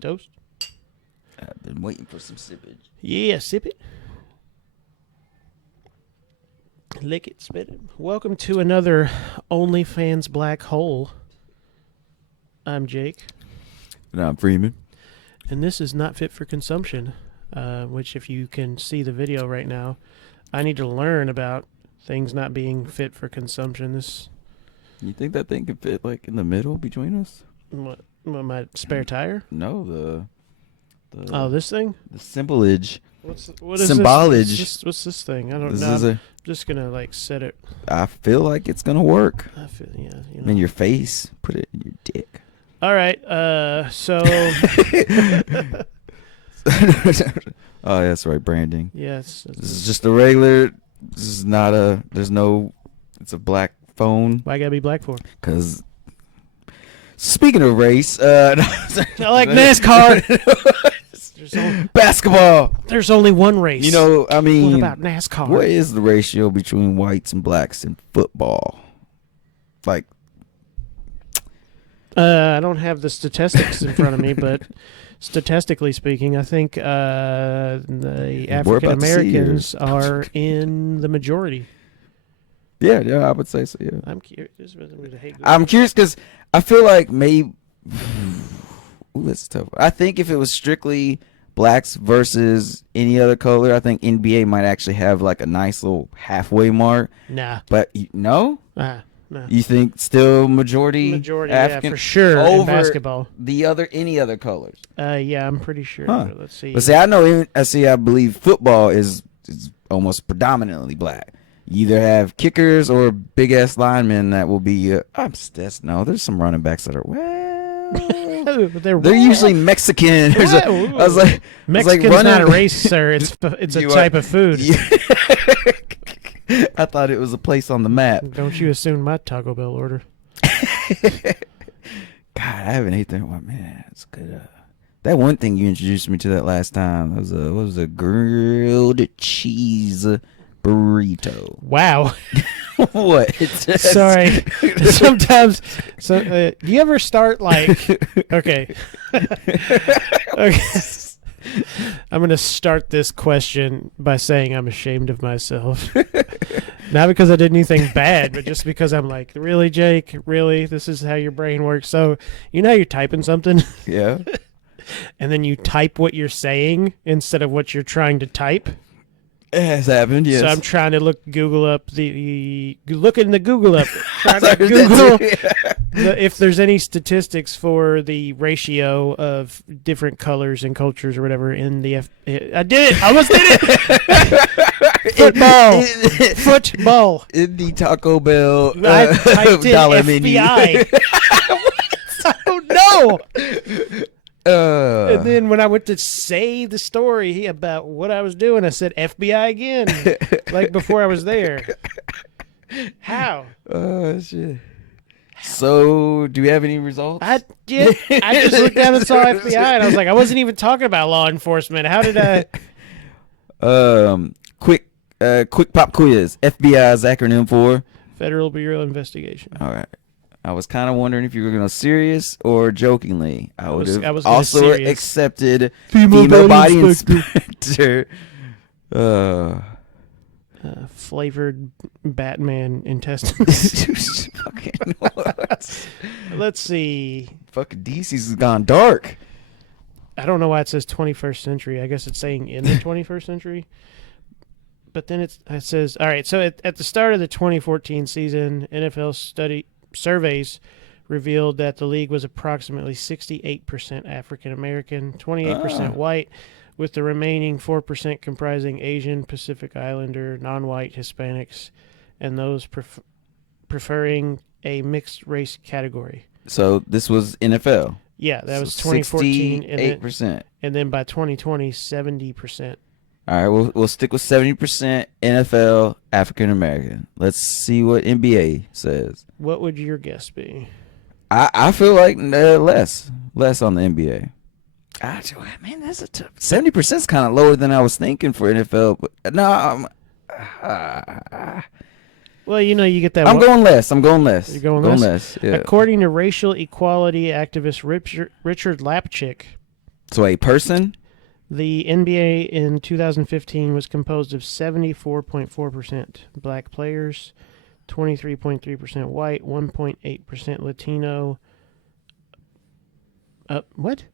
Toast? I've been waiting for some sippage. Yeah, sip it. Lick it, spit it. Welcome to another OnlyFans Black Hole. I'm Jake. And I'm Freeman. And this is not fit for consumption, which if you can see the video right now, I need to learn about things not being fit for consumption. You think that thing could fit like in the middle between us? What, my spare tire? No, the This thing? the symbolage. What is Symbolage. What's this thing? I don't This know. is I'm just gonna set it. I feel like it's gonna work. I feel, yeah, In your face. Put it in your dick. All right. So Oh, that's right, branding. yes. This is just a regular. This is not a. There's no. It's a black phone. Why gotta be black for? Cause. Speaking of race, I like NASCAR. Basketball. There's only one race. You know, I mean, What about NASCAR? what is the ratio between whites and blacks in football? Like, I don't have the statistics in front of me, but statistically speaking, I think the We're African about to see Americans are in the majority. yeah, I would say so. Yeah, I'm curious. I'm curious because I feel like maybe. Ooh, that's tough. I think if it was strictly blacks versus any other color, I think NBA might actually have like a nice little halfway mark. Nah. But no, No. you think still majority African yeah, for sure. In over basketball. any other colors? Yeah, I'm pretty sure. Huh. Let's see. But see, I believe football is almost predominantly black. You either have kickers or big ass linemen that will be. There's some running backs that are they're usually Mexican. I was like, Mexican's not a race, sir. It's a type of food. I thought it was a place on the map. Don't you assume my Taco Bell order? God, I haven't eaten that one. Man, it's good. That one thing you introduced me to that last time, what was a grilled cheese burrito. Wow. What? Sorry. Sometimes. Do you ever start like? Okay. Okay. I'm gonna start this question by saying I'm ashamed of myself. Not because I did anything bad, but just because I'm like, really, Jake? Really? This is how your brain works? So you know how you're typing something, Yeah. and then you type what you're saying instead of what you're trying to type. It has happened, yes. So I'm trying to Google up looking the Google up, trying to Google if there's any statistics for the ratio of different colors and cultures or whatever in the I did it! I almost did it! Football. In the Taco Bell I typed in dollar FBI. I don't know. And then when I went to say the story about what I was doing, I said FBI again, like before I was there. How? Oh, shit. So, do we have any results? I did. I just looked down and saw FBI, and I was like, I wasn't even talking about law enforcement. How did I? Quick pop quiz. FBI's acronym for? Federal Bureau of Investigation. All right. I was kind of wondering if you were going to serious or jokingly. I would have also serious. accepted female body inspector. Flavored Batman intestines. Fucking what? Let's see. Fucking DC's has gone dark. I don't know why it says 21st century. I guess it's saying in the 21st century. But then it says, all right, so at the start of the 2014 season, NFL surveys revealed that the league was approximately 68% African American, 28% white, with the remaining 4% comprising Asian, Pacific Islander, non-white Hispanics, and those preferring a mixed race category. So this was NFL. Yeah, that was 2014. 68%. And then by 2020, 70%. All right, we'll stick with 70% NFL African American. Let's see what NBA says. What would your guess be? I feel like less on the NBA. Man, that's a tough. 70% is kind of lower than I was thinking for NFL. But no, well, you know, you get that. I'm going less. You're going less? less. Yeah. According to racial equality activist Richard Lapchick, So a person. The NBA in 2015 was composed of 74.4% black players, 23.3% white, 1.8% Latino. What?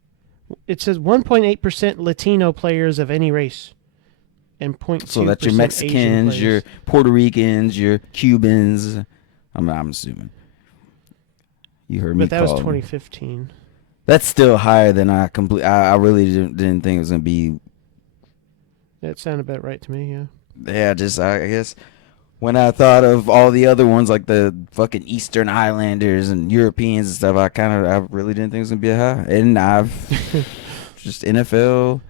It says 1.8% Latino players of any race, and 0.2% So that's your Asian Mexicans, players. your Puerto Ricans, your Cubans. I'm assuming. You heard me. But that was call them. 2015. That's still higher than I really didn't think it was gonna be. That sounded about right to me. Yeah. Yeah, I guess when I thought of all the other ones like the fucking Eastern Islanders and Europeans and stuff, I really didn't think it was gonna be high. And I've just NFL.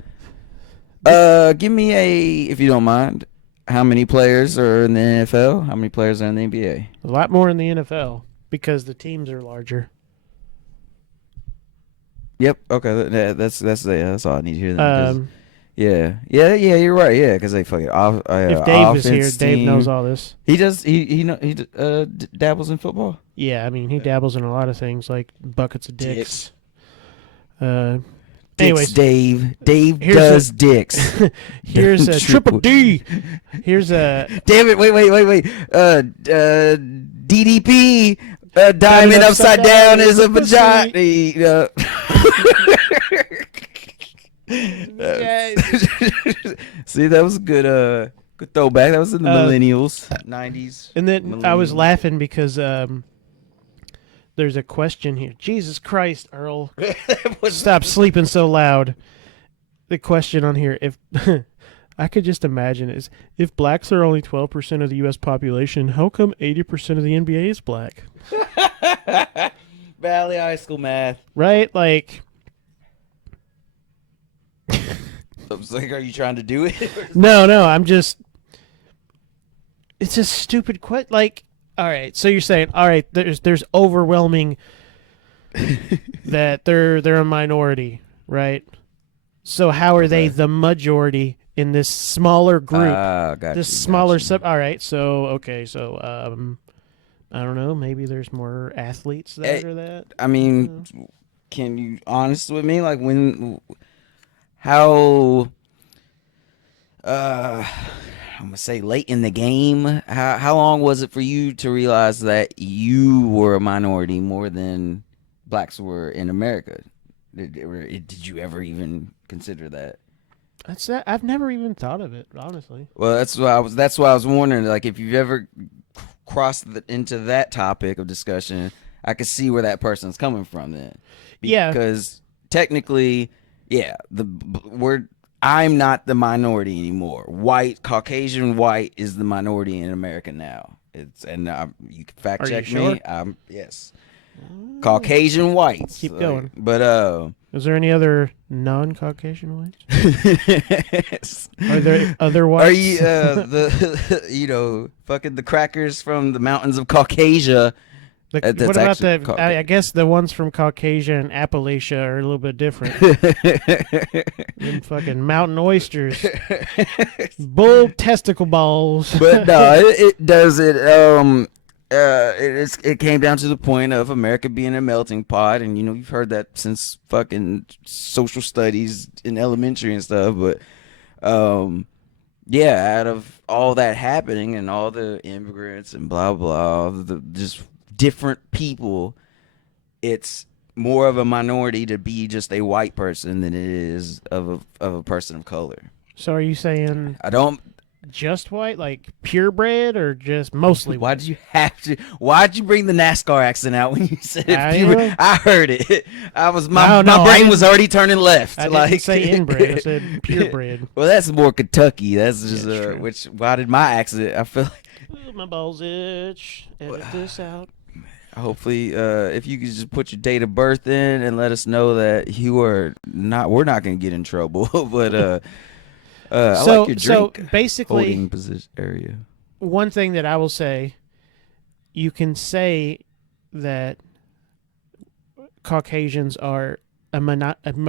Give me if you don't mind, how many players are in the NFL? How many players are in the NBA? A lot more in the NFL because the teams are larger. Yep. Okay. That's all I need to hear. Then, 'cause- Um, yeah. You're right. Yeah, because they fucking if Dave is here, offense Dave team. knows all this. He does. Dabbles in football. Yeah, I mean, he dabbles in a lot of things like buckets of dicks. Anyways, Anyways, Dave here's does dicks. here's a triple D. Here's a Damn it! Wait. DDP. Diamond upside down is a vagina. See, that was a good throwback. That was in the millennials, 90s. And then I was laughing because there's a question here. Jesus Christ, Earl. Stop sleeping so loud. The question on here, if I could just imagine, is if blacks are only 12% of the U.S. population, how come 80% of the NBA is black? Valley High School math. Right? Like, I was like, are you trying to do it? no, I'm just. It's a stupid question. Like, all right, so you're saying, all right, there's overwhelming that they're a minority, right? So how are they the majority in this smaller group? This smaller sub. All right, so I don't know. Maybe there's more athletes that are that. I mean, can you honest with me? Like how I'm gonna say late in the game. How long was it for you to realize that you were a minority more than blacks were in America? Did you ever even consider that? That's that. I've never even thought of it, honestly. Well, that's why I was wondering. Like, if you've ever crossed into that topic of discussion, I could see where that person's coming from. Then, because technically, I'm not the minority anymore. Caucasian white is the minority in America now. You can fact check me. Yes. Caucasian whites. Keep going. But is there any other non-Caucasian whites? Are there other whites? Are you fucking the crackers from the mountains of Caucasia? What about I guess the ones from Caucasia and Appalachia are a little bit different. Them fucking mountain oysters, bull testicle balls. But no, it does it. It came down to the point of America being a melting pot, and you've heard that since fucking social studies in elementary and stuff. But out of all that happening and all the immigrants and blah blah, just different people, it's more of a minority to be just a white person than it is of a person of color. So are you saying I don't just white, like purebred, or just mostly white? Why'd you bring the NASCAR accent out when you said it? I heard it. My brain was already turning left. I didn't say inbred. I said purebred. Well, that's more Kentucky. That's just why did my accent? I feel like my balls itch. Edit this out. Hopefully, if you could just put your date of birth in and let us know that we're not going to get in trouble. But I like your drink. So basically, holding position area. One thing that I will say, you can say that Caucasians are a minority in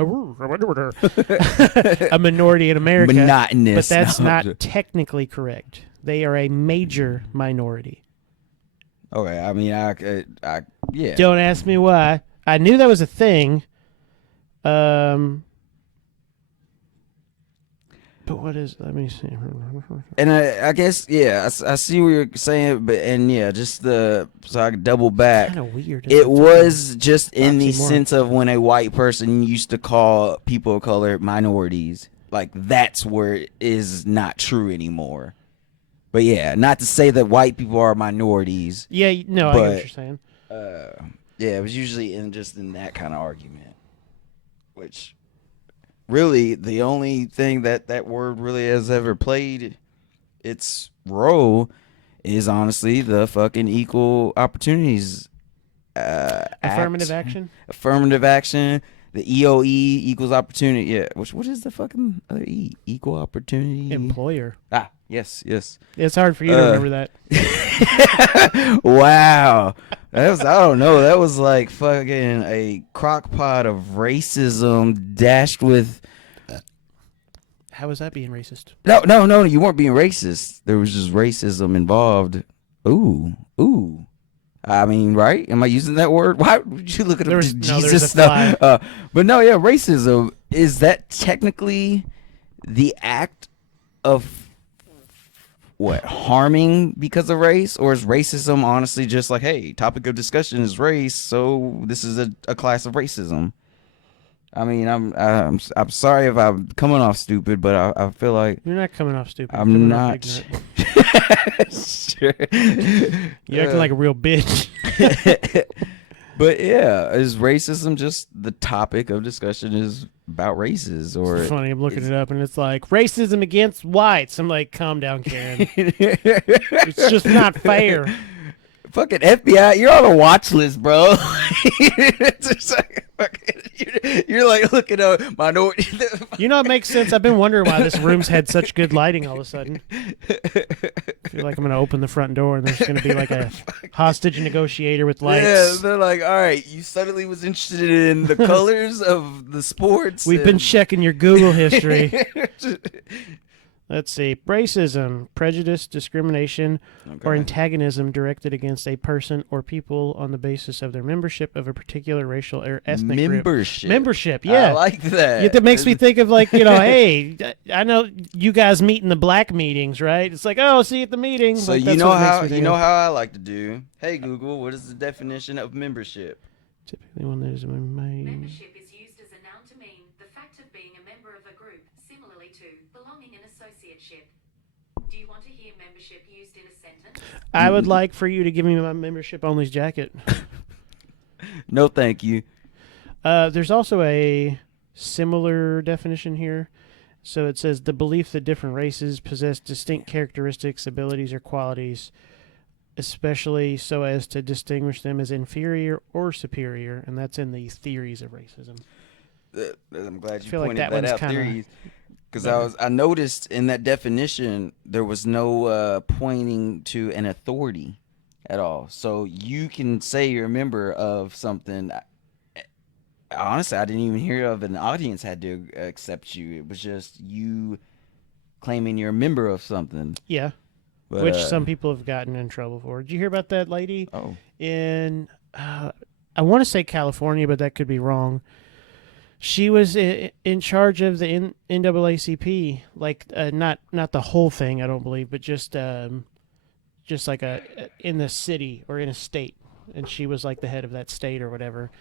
America, monotonous, but that's not technically correct. They are a major minority. Okay, I mean, yeah. Don't ask me why. I knew that was a thing. But what is? Let me see. And I guess I see what you're saying, but just so I can double back. Kind of weird. It was just in the oxymoron. sense of when a white person used to call people of color minorities. Like that's where it is not true anymore. But yeah, not to say that white people are minorities. Yeah, no, I get what you're saying. It was usually in that kind of argument, which really the only thing that word really has ever played its role is honestly the fucking equal opportunities Affirmative action. affirmative action, the EOE, equals opportunity. Yeah, what is the fucking other E? Equal opportunity Employer. Yes. It's hard for you to remember that. Wow. That was, I don't know, that was like fucking a crock pot of racism dashed with. How is that being racist? No, you weren't being racist. There was just racism involved. Ooh. I mean, right? Am I using that word? Why would you look at There's Jesus a stuff? fly. But no, yeah, racism, is that technically the act of what, harming because of race, or is racism honestly just like, hey, topic of discussion is race, so this is a class of racism? I mean, I'm sorry if I'm coming off stupid, but I feel like You're not coming off stupid. I'm You're coming off not. ignorant. Sure. You're acting like a real bitch. But yeah, is racism just the topic of discussion is about races, or It's funny. I'm looking it up, and it's like racism against whites. I'm like, calm down, Karen. It's just not fair. Fucking FBI, you're on a watch list, bro. It's just like, you're like looking at minority. You know, it makes sense. I've been wondering why this room's had such good lighting all of a sudden. I feel like I'm going to open the front door, and there's going to be like a hostage negotiator with lights. Yeah, they're like, all right, you suddenly was interested in the colors of the sports. We've been checking your Google history. Let's see. Racism, prejudice, discrimination, or antagonism directed against a person or people on the basis of their membership of a particular racial or ethnic group. Membership, yeah. I like that. Yeah, that makes me think of like, hey, I know you guys meet in the black meetings, right? It's like, oh, see you at the meeting. So like, you know how I like to do. Hey Google, what is the definition of membership? Typically one that is Membership is used as a noun to mean the fact of being a member of a group, similarly to belonging and associateship. Do you want to hear membership used in a sentence? I would like for you to give me my membership only's jacket. No, thank you. There's also a similar definition here. So it says the belief that different races possess distinct characteristics, abilities, or qualities, especially so as to distinguish them as inferior or superior, and that's in the theories of racism. I'm glad you feel like pointed that that one's out. kinda Theories, because I noticed in that definition there was no pointing to an authority at all. So you can say you're a member of something. Honestly, I didn't even hear of an audience had to accept you. It was just you claiming you're a member of something. Yeah. But, Which some people have gotten in trouble for. Did you hear about that lady in, I want to say California, but that could be wrong. She was in charge of the NAACP, like not the whole thing, I don't believe, but just like in the city or in a state, and she was like the head of that state or whatever,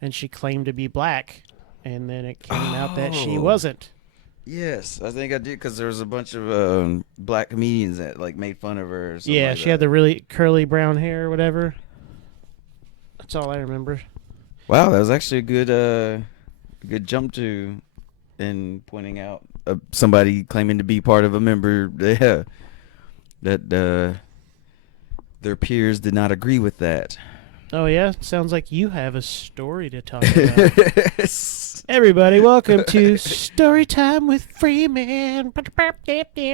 and she claimed to be black, and then it came out that she wasn't. Yes, I think I did, because there was a bunch of black comedians that like made fun of her. Or something Yeah, like she that. had the really curly brown hair or whatever. That's all I remember. Wow, that was actually a good jump to in pointing out somebody claiming to be part of a member. Yeah, that their peers did not agree with that. Oh yeah, sounds like you have a story to talk about. Everybody, welcome to Story Time with Freeman. That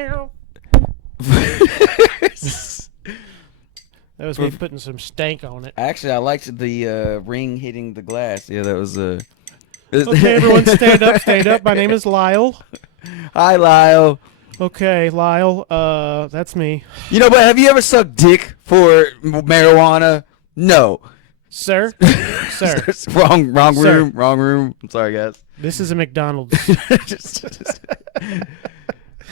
was me putting some stank on it. Actually, I liked the ring hitting the glass. Yeah, that was Okay, everyone, stand up, stand up. My name is Lyle. Hi, Lyle. Okay, Lyle. That's me, But have you ever sucked dick for marijuana? No. sir. Sir, wrong Sir. room. Wrong room. I'm sorry, guys. this is a McDonald's.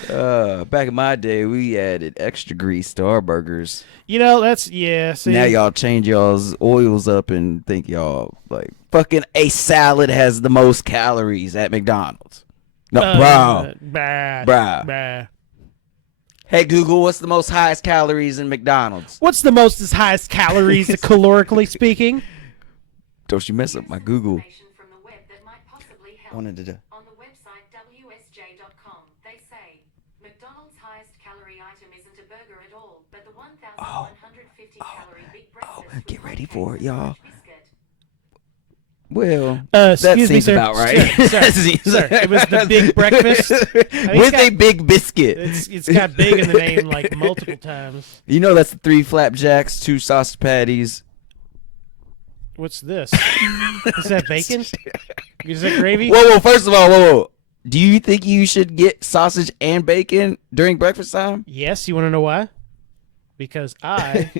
Back in my day, we added extra grease to our burgers. See, Now y'all change y'all's oils up and think y'all like fucking a salad has the most calories at McDonald's. No, bro. Bah, Bruh. bah. Hey Google, what's the most highest calories in McDonald's? What's the most highest calories, calorically speaking? Don't you mess up my Google. Information from the web that might possibly help. Wanted to do. On the website WSJ.com, they say McDonald's highest calorie item isn't a burger at all, but the 1,150 calorie big breakfast. Get with ready hot for it, cakes and y'all. French biscuit. Well, that Excuse me, seems sir. about right. Sir, it was the big breakfast. With a big biscuit. It's got big in the name like multiple times. You know that's the 3 flapjacks, 2 sausage patties. What's this? Is that bacon? Is that gravy? Whoa, first of all, whoa. Do you think you should get sausage and bacon during breakfast time? Yes, you want to know why? Because I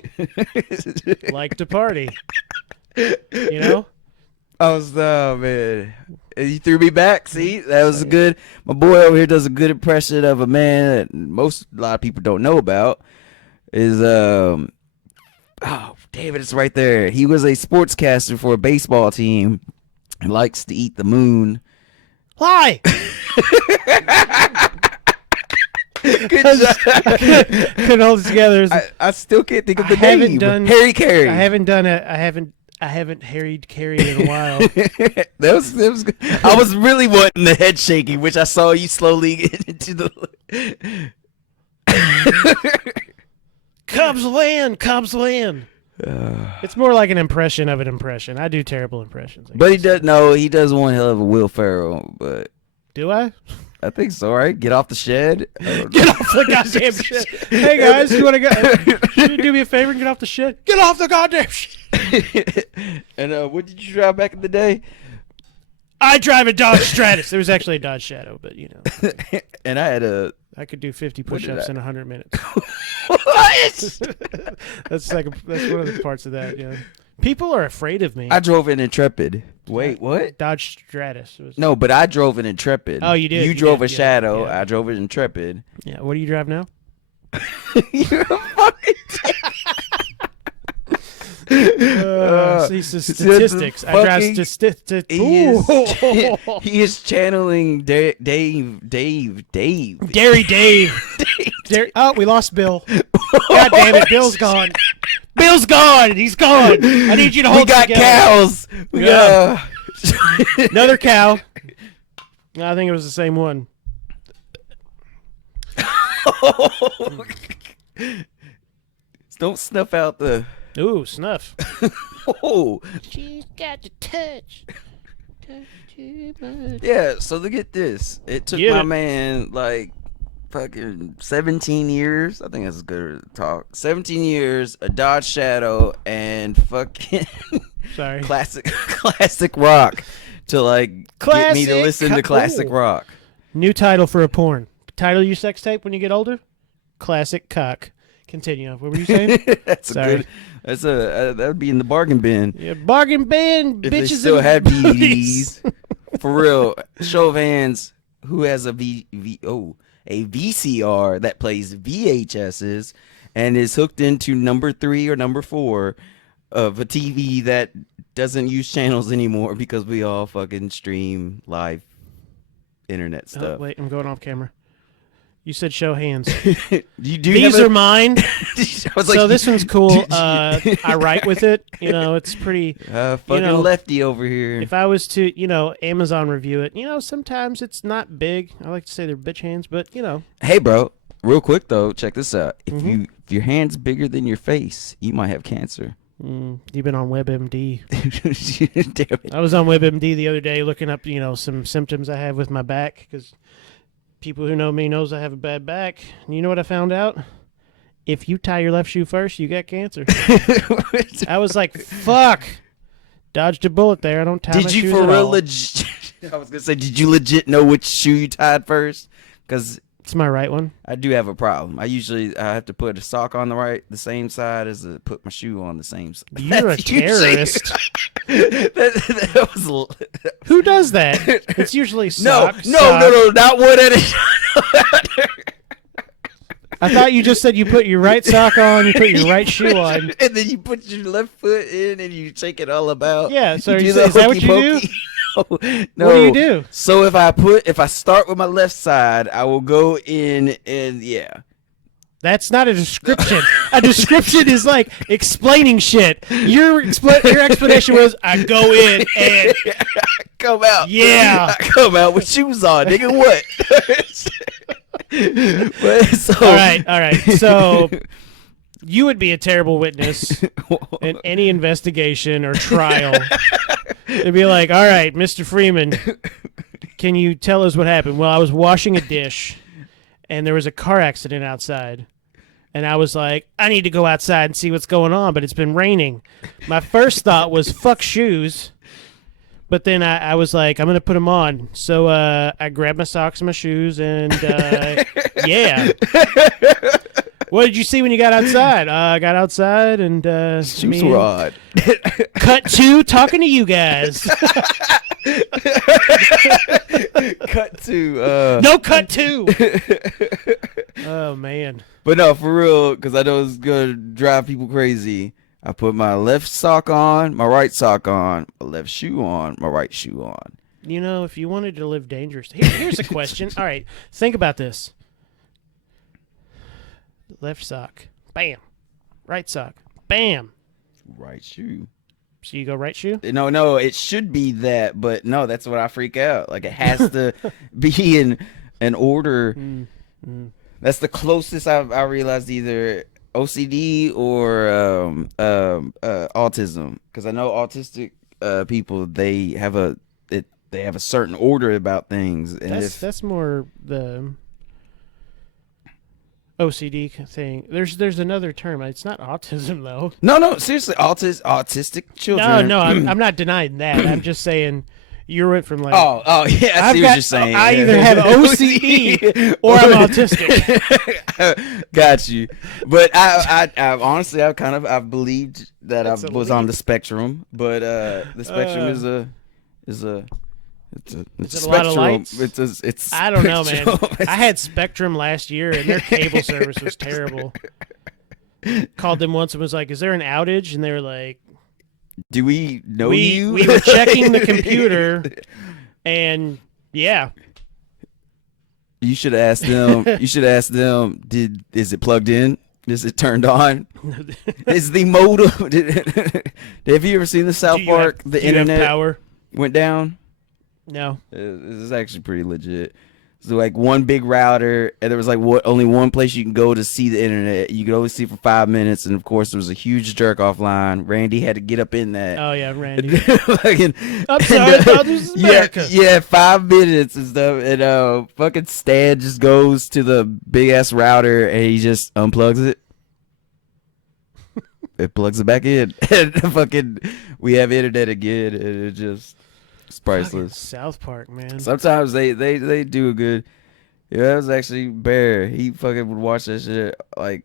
like to party. You know? Oh man. You threw me back. See, that was a good. My boy over here does a good impression of a man that a lot of people don't know about. Is oh, David, it's right there. He was a sportscaster for a baseball team and likes to eat the moon. Lie! Good job. Couldn't hold it together. I still can't think of the I haven't name. done- Harry Carey. I haven't harried carried in a while. that was good. I was really wanting the head shaking, which I saw you slowly get into the. Cubs win! Cubs win! It's more like an impression of an impression. I do terrible impressions. But he does one hell of a Will Ferrell, but Do I? I think so, right? Get off the shed. Get off the goddamn shit. Hey guys, you want to go? Can you do me a favor and get off the shit? Get off the goddamn shit. And what did you drive back in the day? I drive a Dodge Stratus. There was actually a Dodge Shadow, but you know, And I had a. I could do 50 did push-ups I- in 100 minutes. What? That's one of the parts of that. Yeah, people are afraid of me. I drove an Intrepid. Wait, what? Dodge Stratus. Was, No, but I drove an Intrepid. Oh, you did, You you drove did, a yeah, Shadow. yeah. I drove an Intrepid. Yeah. What do you drive now? You're a fucking. See, statistics. I drive fucking- statistics. He is channeling Dave. Dairy Dave. Oh, we lost Bill. God damn it, Bill's gone. Bill's gone. He's gone. I need you to We hold got together. cows. We Yeah. got. Another cow. I think it was the same one. Don't snuff out the. Ooh, snuff. Oh, She's got the touch. Touch too much. yeah. So look at this. It took Get my it. man like fucking 17 years. I think that's good talk. 17 years, a Dodge Shadow, and fucking Sorry. classic rock to like get me to Classic listen to classic ooh. rock. New title for a porn. Title your sex tape when you get older? Classic cock. Continue. What were you saying? That's Sorry. a good. That's a that would be in the bargain bin Yeah, bargain bin, if bitches they still and had booties. DVDs. For real, show of hands. Who has a a VCR that plays VHSs and is hooked into number 3 or number 4 of a TV that doesn't use channels anymore because we all fucking stream live internet Oh, stuff. wait, I'm going off camera. You said show hands. You These are mine. I was So like, this one's cool. I write with it. You know, it's pretty. fucking know, lefty over here. If I was to, Amazon review it, sometimes it's not big. I like to say they're bitch hands, but Hey, bro, real quick though, check this out. If Mm-hmm. if your hand's bigger than your face, you might have cancer. you've been on WebMD. Damn it. I was on WebMD the other day looking up, some symptoms I have with my back because people who know me knows I have a bad back. And you know what I found out? If you tie your left shoe first, you got cancer. I was like, fuck. Dodged a bullet there. I don't tie my Did you shoes for at real all. legit? I was gonna say, did you legit know which shoe you tied first? Because It's my right one. I do have a problem. I have to put a sock on the same side as put my shoe on the same side. You're a That's usually- terrorist. that was Who does that? It's usually sock. no, not one at a I thought you just said you put your right sock on, you put your right shoe on. and then you put your left foot in and you shake it all about. Yeah, so do is the that what you do? hokey-pokey. No. What do you do? So if I start with my left side, I will go in and That's not a description. A description is like explaining shit. Your explanation was, I go in and come out. Yeah. I come out with shoes on, nigga. What? But, so, all right. So you would be a terrible witness in any investigation or trial. It'd be like, all right, Mr. Freeman, can you tell us what happened? Well, I was washing a dish, and there was a car accident outside. And I was like, I need to go outside and see what's going on, but it's been raining. My first thought was, fuck shoes. But then I was like, I'm going to put them on. So I grabbed my socks and my shoes, and yeah. What did you see when you got outside? I got outside, and shoes were on. Cut 2, talking to you guys. Cut to no, cut 2. Oh, man. But no, for real, because I know it's gonna drive people crazy. I put my left sock on, my right sock on, my left shoe on, my right shoe on. You know, if you wanted to live dangerous, here's a question. All right, think about this. Left sock, bam. Right sock, bam. Right shoe. So you go right shoe? No, it should be that, but no, that's what I freak out. Like it has to be in an order. That's the closest I realized either OCD or autism, because I know autistic people they have a certain order about things, and that's more the OCD thing. There's another term. It's not autism though. No, seriously, autistic children. No, I'm not denying that. I'm just saying. You went from like oh yeah, I see what you're saying. I either have OCD or I'm autistic. Got you. But I honestly I've believed that I was on the spectrum, but the spectrum is a a lot of lights? It's I don't know, man. I had Spectrum last year and their cable service was terrible. Called them once and was like, "Is there an outage?" And they were like, do we know you? We were checking the computer, and yeah. You should ask them. Is it plugged in? Is it turned on? Is the modem? Have you ever seen the South Park? The internet power went down. No, this is actually pretty legit. So like one big router, and there was like only one place you can go to see the internet. You could only see it for 5 minutes, and of course there was a huge jerk off line. Randy had to get up in that. Oh yeah, Randy. I'm sorry, I thought this was America. Yeah, 5 minutes and stuff, and fucking Stan just goes to the big ass router and he just unplugs it. It plugs it back in, and fucking we have internet again, and it just. It's priceless. South Park, man. Sometimes they do a good. Yeah, that was actually Bear. He fucking would watch that shit like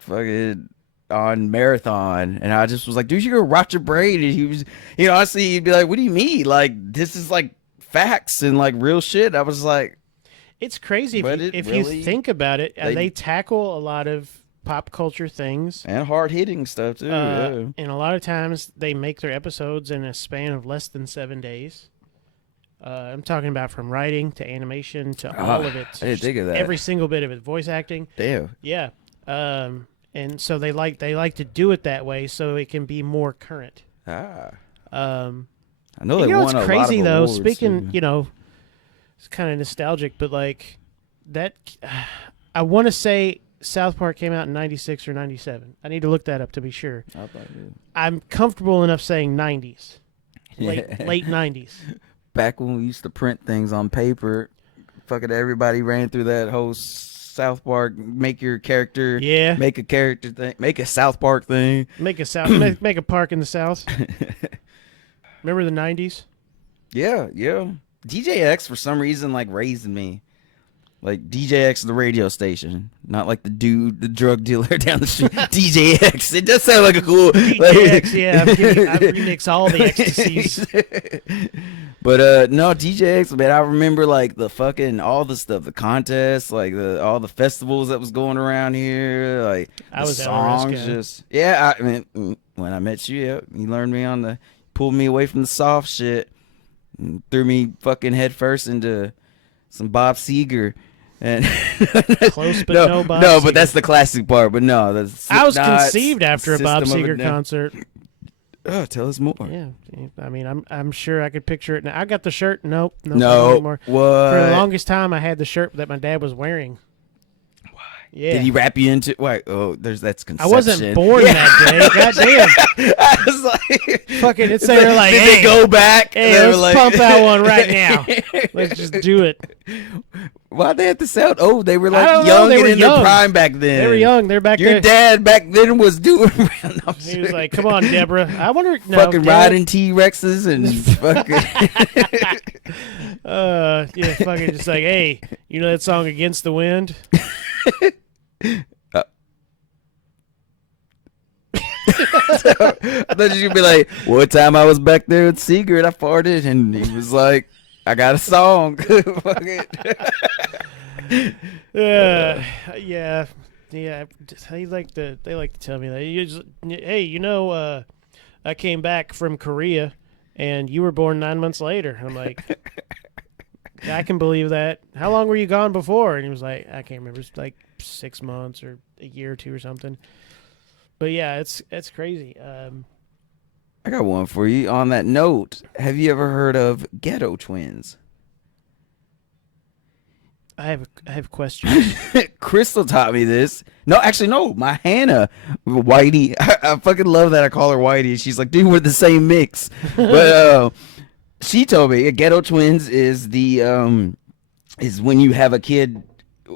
fucking on marathon, and I just was like, dude, you gotta rot your brain. And he was, honestly, he'd be like, what do you mean? Like this is like facts and like real shit. I was like, it's crazy if you think about it. They tackle a lot of pop culture things and hard hitting stuff too. Yeah. And a lot of times they make their episodes in a span of less than 7 days. I'm talking about from writing to animation to all of it. I didn't think of that. Every single bit of it, voice acting. Damn. Yeah. And so they like to do it that way so it can be more current. I know they won it's a crazy lot of though. awards, Speaking, too. It's kind of nostalgic, but like that, I want to say South Park came out in 96 or 97. I need to look that up to be sure. I'm comfortable enough saying 90s. Late 90s. Back when we used to print things on paper, fucking everybody ran through that whole South Park, make your character, make a character thing, make a South Park thing. Make a park in the South. Remember the 90s? Yeah. DJ X for some reason like raised me. Like DJX, the radio station, not like the drug dealer down the street. DJX. It does sound like a cool. DJX, yeah. I remix all the ecstasies. But no, DJX, man. I remember like the fucking all the stuff, the contests, like all the festivals that was going around here, like I was the LRS songs. guy. Just yeah. I mean, when I met you, yeah, you learned me pulled me away from the soft shit, and threw me fucking head first into some Bob Seger. And Close, but no Bob No, Seger. but that's the classic part. But no, that's I was Slipknot, conceived after a Bob System of a Seger Down. concert. Oh, tell us more. Yeah, I mean, I'm sure I could picture it now. I got the shirt. Nope, not No, anymore. what? For the longest time, I had the shirt that my dad was wearing. Why? Yeah. Did he wrap you into? Why? Oh, that's I conception. wasn't born that day. God damn. I was like, Fucking, it's they're like, did hey, they go back? hey, They were let's like- pump that one right now. Let's just do it. Why'd they have to sound? Oh, they were I like don't know, young they and were in young. their prime back then. They were young. They're back Your there. dad back then was doing. No, I'm He was serious. like, "Come on, Deborah." I wonder. No, fucking Dad, riding T-Rexes and fucking. Yeah, fucking just like, hey, you know that song "Against the Wind"? I thought you would be like, one time I was back there with Seeger and I farted and he was like, I got a song. Fuck it. Yeah. They like to tell me that. Hey, you know, I came back from Korea, and you were born 9 months later. I'm like, I can believe that. How long were you gone before? And he was like, I can't remember. It's like 6 months or a year or two or something. But yeah, it's crazy. I got one for you. On that note, have you ever heard of Ghetto Twins? I have questions. Crystal taught me this. No, actually, no. My Hannah, Whitey. I fucking love that I call her Whitey. She's like, dude, we're the same mix. But she told me Ghetto Twins is is when you have a kid,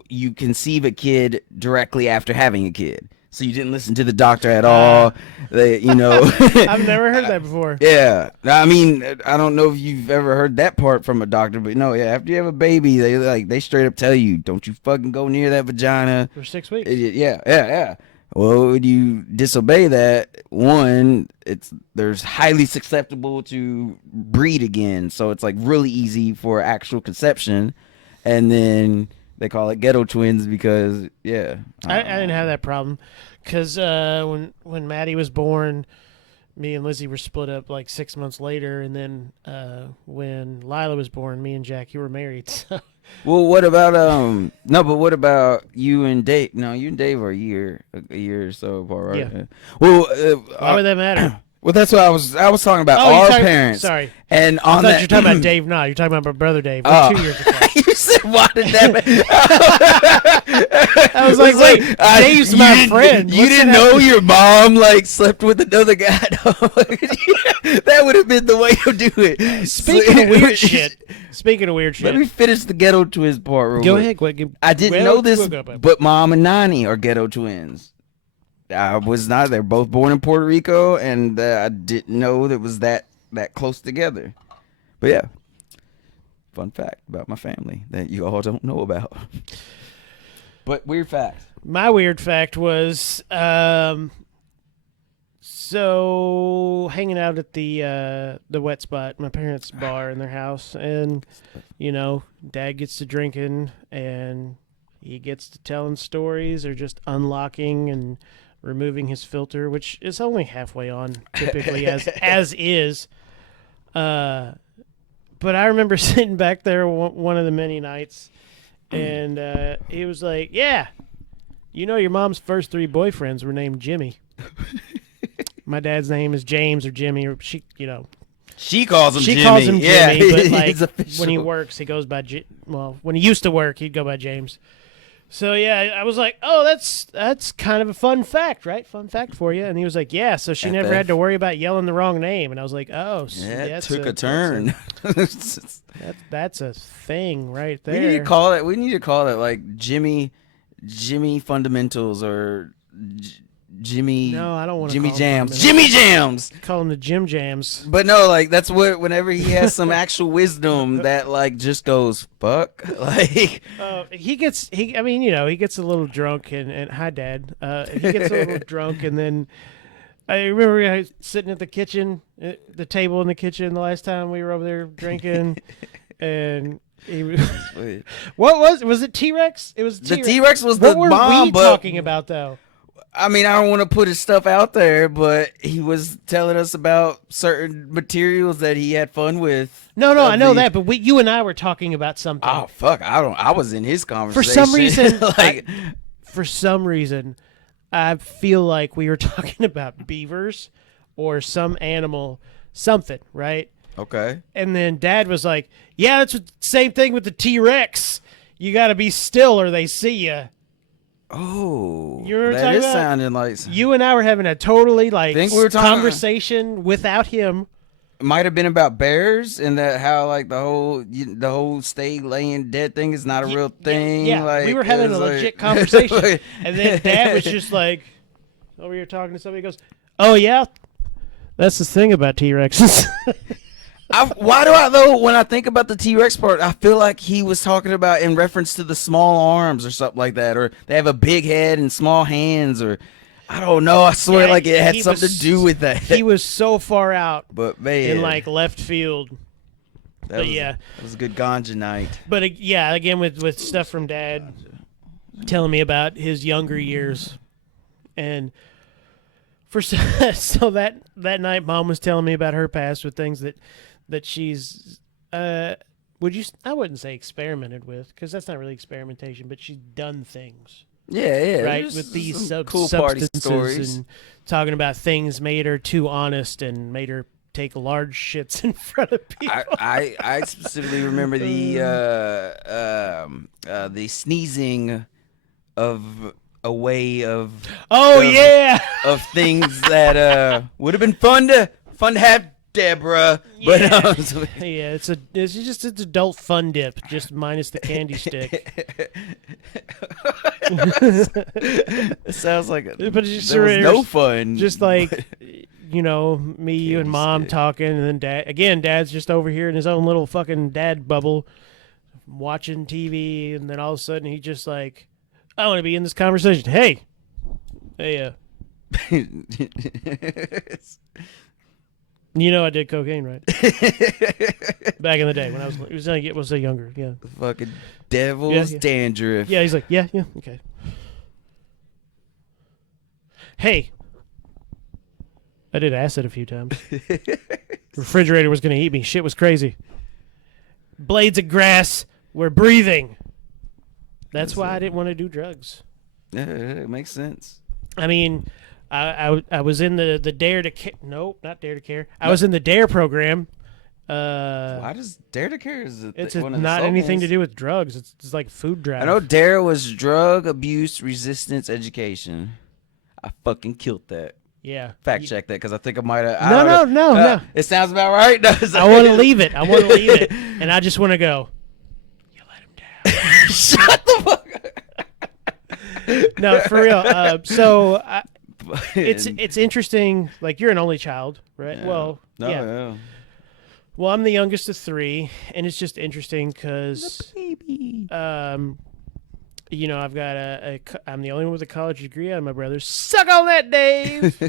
you conceive a kid directly after having a kid. So you didn't listen to the doctor at all. They, you know. I've never heard that before. Yeah, I mean, I don't know if you've ever heard that part from a doctor, but no, yeah, after you have a baby, they straight up tell you, don't you fucking go near that vagina. For 6 weeks. Yeah. Well, when you disobey that, one, there's highly susceptible to breed again, so it's like really easy for actual conception, and then they call it Ghetto Twins because I didn't have that problem because when Maddie was born, me and Lizzie were split up like 6 months later, and then when Lila was born, me and Jackie were married. So. Well, what about no? But what about you and Dave? No, you and Dave are a year or so apart, right? Yeah. Well, Why would that matter? well, that's what I was talking about. Oh, you're Our talking- parents. sorry. And I on thought that, you were talking about Dave. No, you're talking about my brother Dave. We're Oh. 2 years apart. You said, why did that? I was like, wait, Dave's you my didn't- friend. You What's didn't that know have to- your mom like slept with another guy. That would have been the way to do it. Speaking of weird shit. Speaking of weird Let shit. me finish the Ghetto Twins part. Real Go quick. ahead. Go ahead. I didn't know this, but Mom and Nani are Ghetto Twins. I was not. They're both born in Puerto Rico, and I didn't know that was that close together. But yeah, fun fact about my family that you all don't know about. But weird fact. My weird fact was so hanging out at the wet spot, my parents' bar in their house, and you know, Dad gets to drinking and he gets to telling stories or just unlocking and removing his filter, which is only halfway on typically as is. But I remember sitting back there one of the many nights, and he was like, "Yeah, you know your mom's first 3 boyfriends were named Jimmy." My dad's name is James or Jimmy, or she calls him she Jimmy. calls him Yeah, Jimmy, but he's like official. when he works, he goes by when he used to work, he'd go by James. So yeah, I was like, "Oh, that's kind of a fun fact, right? Fun fact for you." And he was like, "Yeah." So she never had to worry about yelling the wrong name. And I was like, "Oh, so It took a turn. That's a thing right We there." need to call it. We need to call it like Jimmy Fundamentals or Jimmy. No, I don't wanna Jimmy call him Jams. fundamental. Jimmy Jams. Call him the Jim Jams. But no, like that's what. Whenever he has some actual wisdom that like just goes fuck. Like He gets I mean, you know, he gets a little drunk and hi Dad. He gets a little drunk and then I remember I was sitting at the kitchen, the table in the kitchen the last time we were over there drinking, and he was, what was it T-Rex? It was the T-Rex. T-Rex was What the were bomb. we But talking about though? I mean, I don't want to put his stuff out there, but he was telling us about certain materials that he had fun with. No, I know the- that, but you and I were talking about something. Oh fuck! I was in his conversation. For some reason, like for some reason, I feel like we were talking about beavers or some animal, something, right? okay. And then Dad was like, "Yeah, that's the same thing with the T-Rex. You got to be still or they see you." Oh, You remember that talking is about- sounding like You and I were having a totally like Think we were talking- conversation without him. it might have been about bears and that how like the whole stay laying dead thing is not a real thing. Yeah, like we were having it a was legit like- conversation, like- and then Dad was just like over here talking to somebody. He goes, "Oh yeah, that's the thing about T-Rexes." Why do I though? When I think about the T-Rex part, I feel like he was talking about in reference to the small arms or something like that, or they have a big head and small hands, or I don't know. I swear, Yeah, like it had he something was- to do with that. He was so far out but man, in like left field. that but was, yeah. that was a good ganja night. But yeah, again with stuff from Dad telling me about his younger years, and for so that night, Mom was telling me about her past with things that she's I wouldn't say experimented with because that's not really experimentation, but she's done things Yeah, right just with these some cool party substances stories. and talking about things made her too honest and made her take large shits in front of people. I specifically remember the sneezing of a way of oh of- yeah. of things that would have been fun to have Deborah, but Yeah, it's just it's adult fun dip, just minus the candy stick. it sounds like But it's just there was no there's fun. just like you know, me, you, and Candy Mom stick. talking, and then Dad's just over here in his own little fucking dad bubble, watching TV, and then all of a sudden he just like, I want to be in this conversation. Hey, you know I did cocaine, right? Back in the day when I was younger. Yeah, fucking devil's Yeah. dandruff. yeah. He's like, yeah, okay. Hey, I did acid a few times. Refrigerator was gonna eat me. Shit was crazy. Blades of grass were breathing. That's why I didn't want to do drugs. Yeah, it makes sense. I mean, I was in the Dare to Care. Nope, not Dare to Care. I was in the Dare program. Why does Dare to Care is It's one of the not anything to slogans? do with drugs. It's like food drive. I know Dare was drug abuse resistance education. I fucking killed that. Yeah. Fact check that because I think I might have. No. It sounds about right. No, I want to leave it. And I just want to go. You let him down. Shut the fuck up. No, for real. It's interesting. Like you're an only child, right? Yeah. Well, No, yeah. yeah. Well, I'm the youngest of three, and it's just interesting because, Baby. you know, I've got I'm the only one with a college degree out of my brothers. Suck on that, Dave.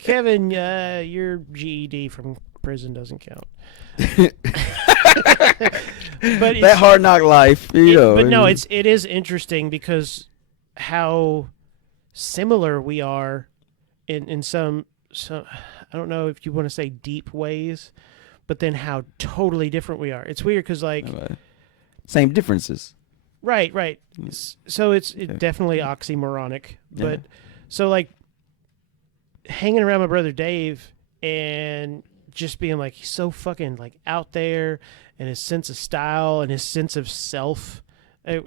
Kevin, your GED from prison doesn't count. But That hard knock life, you know. but no, it is interesting because how similar we are in some I don't know if you want to say deep ways, but then how totally different we are. It's weird because like Same differences. right. So it's definitely oxymoronic, but so like hanging around my brother Dave and just being like he's so fucking like out there and his sense of style and his sense of self.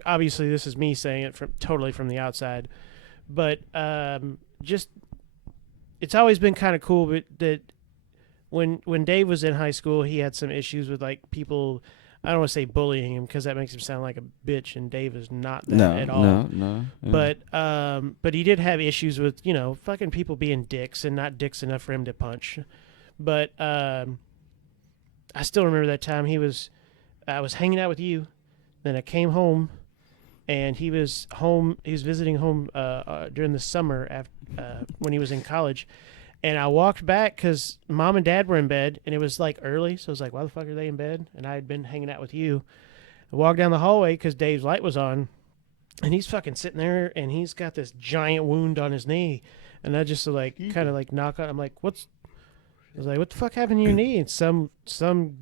Obviously, this is me saying it totally from the outside, but just it's always been kind of cool. But that when Dave was in high school, he had some issues with like people I don't want to say bullying him because that makes him sound like a bitch, and Dave is not that No, at all. no. But he did have issues with fucking people being dicks and not dicks enough for him to punch. But I still remember that time I was hanging out with you, then I came home, and he was home. He was visiting home during the summer when he was in college. And I walked back because Mom and Dad were in bed, and it was like early. So I was like, why the fuck are they in bed? And I had been hanging out with you. I walked down the hallway because Dave's light was on, and he's fucking sitting there, and he's got this giant wound on his knee. And I just like kind of like knock on. I'm like, I was like, what the fuck happened to your knee? And some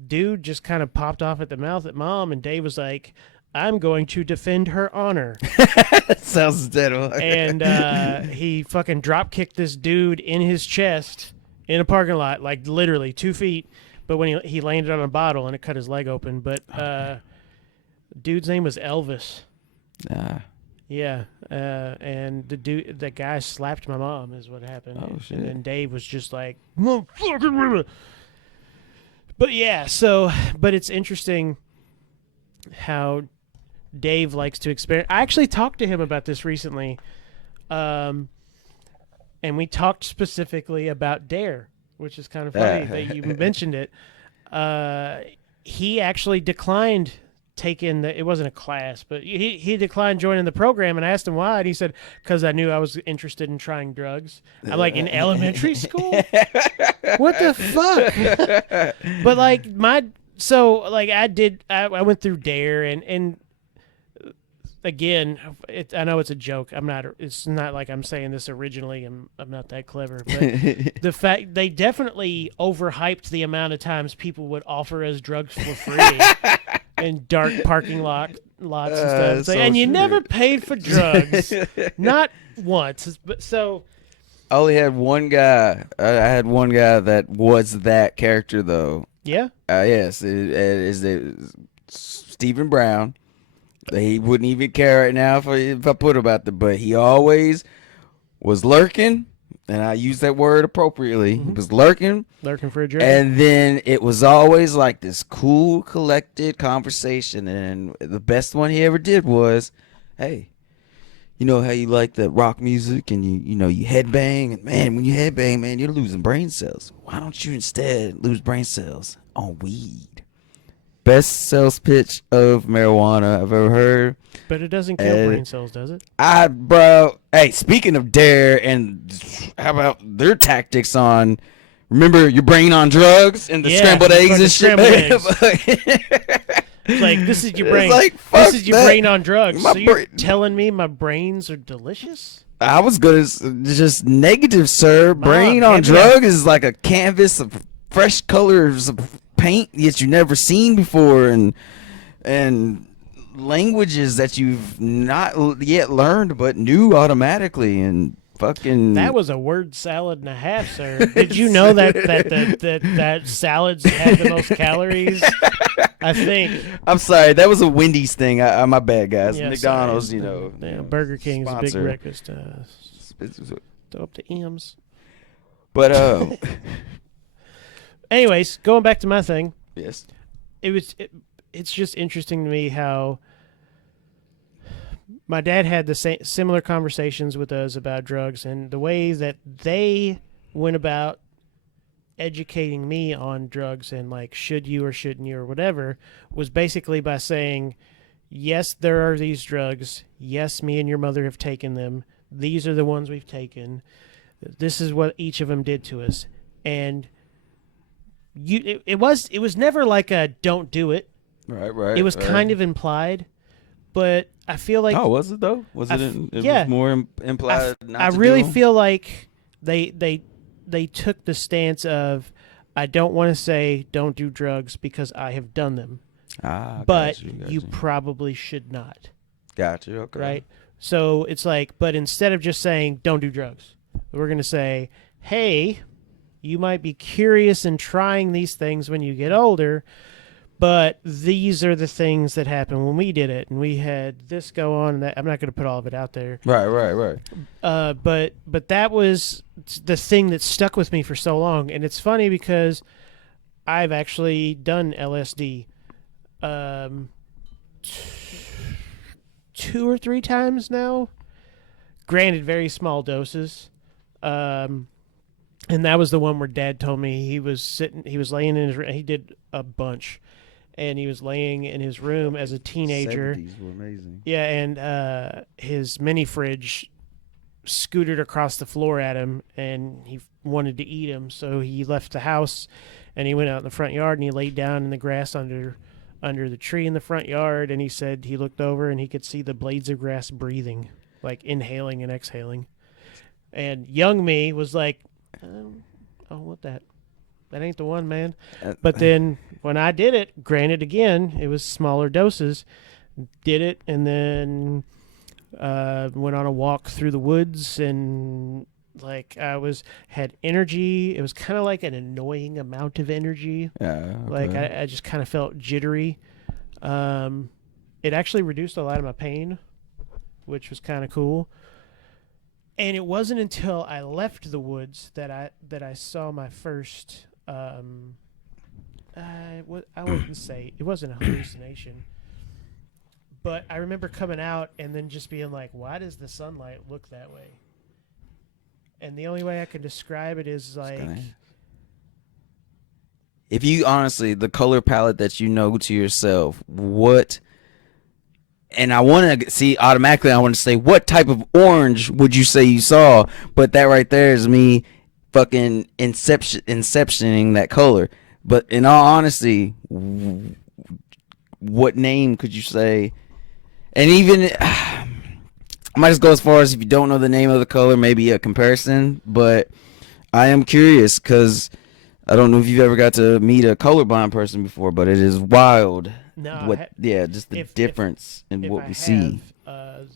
dude just kind of popped off at the mouth at Mom, and Dave was like, I'm going to defend her honor. Sounds dead. And he fucking drop kicked this dude in his chest in a parking lot, like literally 2 feet. But when he landed on a bottle and it cut his leg open. But dude's name was Elvis. Yeah. And the guy slapped my mom is what happened. Oh, shit. And then Dave was just like, motherfucker. But yeah, but it's interesting how Dave likes to experiment. I actually talked to him about this recently, and we talked specifically about Dare, which is kind of funny that you mentioned it. He actually declined taking it wasn't a class, but he declined joining the program, and I asked him why, and he said, because I knew I was interested in trying drugs. I'm like, in elementary school? What the fuck? But like I went through Dare, and again, I know it's a joke. It's not like I'm saying this originally. I'm not that clever, but the fact they definitely overhyped the amount of times people would offer us drugs for free in dark parking lots and stuff. It's like, and you never paid for drugs, not once. But so I only had one guy. I had one guy that was that character though. yeah. Yes, it is Stephen Brown. He wouldn't even care right now if I put about but he always was lurking, and I use that word appropriately. He was lurking for a drink. and then it was always like this cool, collected conversation. And the best one he ever did was, "Hey, you know how you like the rock music and you headbang, and man, when you headbang, man, you're losing brain cells. Why don't you instead lose brain cells on weed?" Best sales pitch of marijuana I've ever heard. But it doesn't kill brain cells, does it? Bro, hey, speaking of Dare, and how about their tactics on, remember your brain on drugs and the scrambled eggs and shit? It's like, this is your brain. Like, this is your brain on drugs. My so you're brain- telling me my brains are delicious? I was gonna just negative, sir. Brain on maybe drug is like a canvas of fresh colors of paint that you've never seen before, and languages that you've not yet learned but knew automatically, and fucking That was a word salad and a half, sir. Did you know that salads have the most calories? I think. I'm sorry, that was a Wendy's thing. My bad, guys. Yeah, McDonald's, sorry. Burger King's a big sponsor. breakfast. Throw up to M's. But Anyways, going back to my thing. yes, It's just interesting to me how my dad had the similar conversations with us about drugs, and the way that they went about educating me on drugs and like should you or shouldn't you or whatever was basically by saying, yes, there are these drugs. Yes, me and your mother have taken them. These are the ones we've taken. This is what each of them did to us. And it was never like a don't do it. right. It was kind of implied, but I feel like was it though? Was it? It yeah. was more implied. I really feel like they took the stance of, I don't want to say don't do drugs because I have done them, but you probably should not. Got you. Okay. Right. So it's like, but instead of just saying don't do drugs, we're going to say, hey, you might be curious in trying these things when you get older, but these are the things that happened when we did it, and we had this go on. And that, I'm not going to put all of it out there. Right. But that was the thing that stuck with me for so long, and it's funny because I've actually done LSD. um, two or three times now. Granted, very small doses. Um, and that was the one where Dad told me he was laying in his. He did a bunch, and he was laying in his room as a teenager. 70s were amazing. Yeah, and his mini fridge scooted across the floor at him, and he wanted to eat him. So he left the house, and he went out in the front yard, and he laid down in the grass under the tree in the front yard. And he said he looked over, and he could see the blades of grass breathing, like inhaling and exhaling. And young me was like, I don't want that. That ain't the one, man. But then when I did it, granted, again, it was smaller doses, did it, and then went on a walk through the woods, and like had energy. It was kind of like an annoying amount of energy. Yeah. Okay. Like I just kind of felt jittery. It actually reduced a lot of my pain, which was kind of cool. And it wasn't until I left the woods that I saw my first. I wouldn't say it wasn't a hallucination, but I remember coming out and then just being like, "Why does the sunlight look that way?" And the only way I can describe it is like, if you honestly, the color palette that you know to yourself, what? And I want to see automatically. I want to say, what type of orange would you say you saw? But that right there is me, fucking inceptioning that color. But in all honesty, what name could you say? And even I might just go as far as, if you don't know the name of the color, maybe a comparison. But I am curious because I don't know if you've ever got to meet a colorblind person before, but it is wild. no, Just the difference in what we see.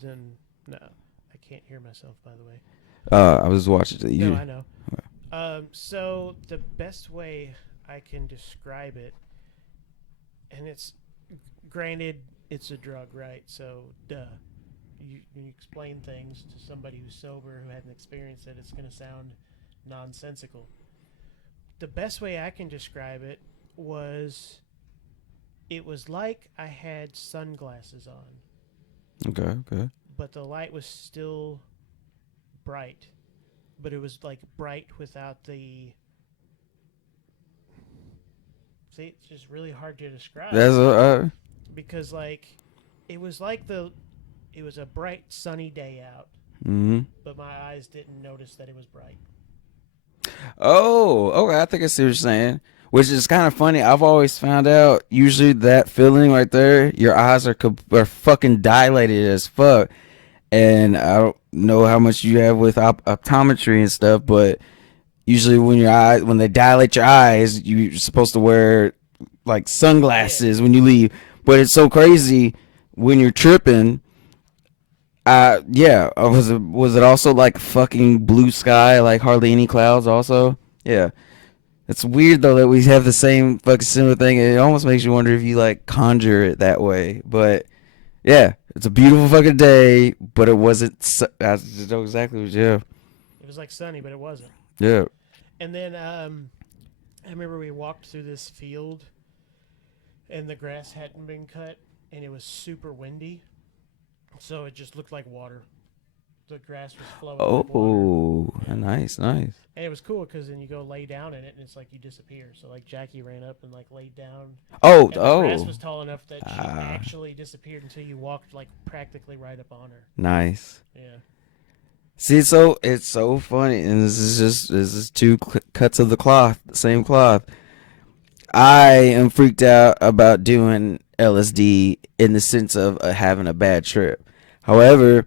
Then no, I can't hear myself. By the way, I was watching it. no, I know. So the best way I can describe it, and it's granted it's a drug, right? So duh. You explain things to somebody who's sober who hadn't experienced it, it's going to sound nonsensical. The best way I can describe it was like I had sunglasses on, Okay. but the light was still bright, but it was like bright without the. See, it's just really hard to describe. That's because like it was like it was a bright sunny day out, but my eyes didn't notice that it was bright. Oh, okay. I think I see what you're saying. Which is kind of funny. I've always found out usually that feeling right there, your eyes are fucking dilated as fuck. And I don't know how much you have with optometry and stuff, but usually when they dilate your eyes, you're supposed to wear like sunglasses when you leave. But it's so crazy when you're tripping. Was it also like fucking blue sky, like hardly any clouds also? Yeah. It's weird though that we have the same fucking similar thing. It almost makes you wonder if you like conjure it that way. But yeah, it's a beautiful fucking day, but it wasn't. I just know exactly what. Yeah. It was like sunny, but it wasn't. Yeah. And then I remember we walked through this field, and the grass hadn't been cut, and it was super windy, so it just looked like water. The grass was flowing. Like water. Yeah. Nice. And it was cool because then you go lay down in it, and it's like you disappear. So like Jackie ran up and like laid down. And the grass was tall enough that she actually disappeared until you walked like practically right up on her. Nice. Yeah. See, so it's so funny, and this is two cuts of the same cloth. I am freaked out about doing LSD in the sense of having a bad trip. However,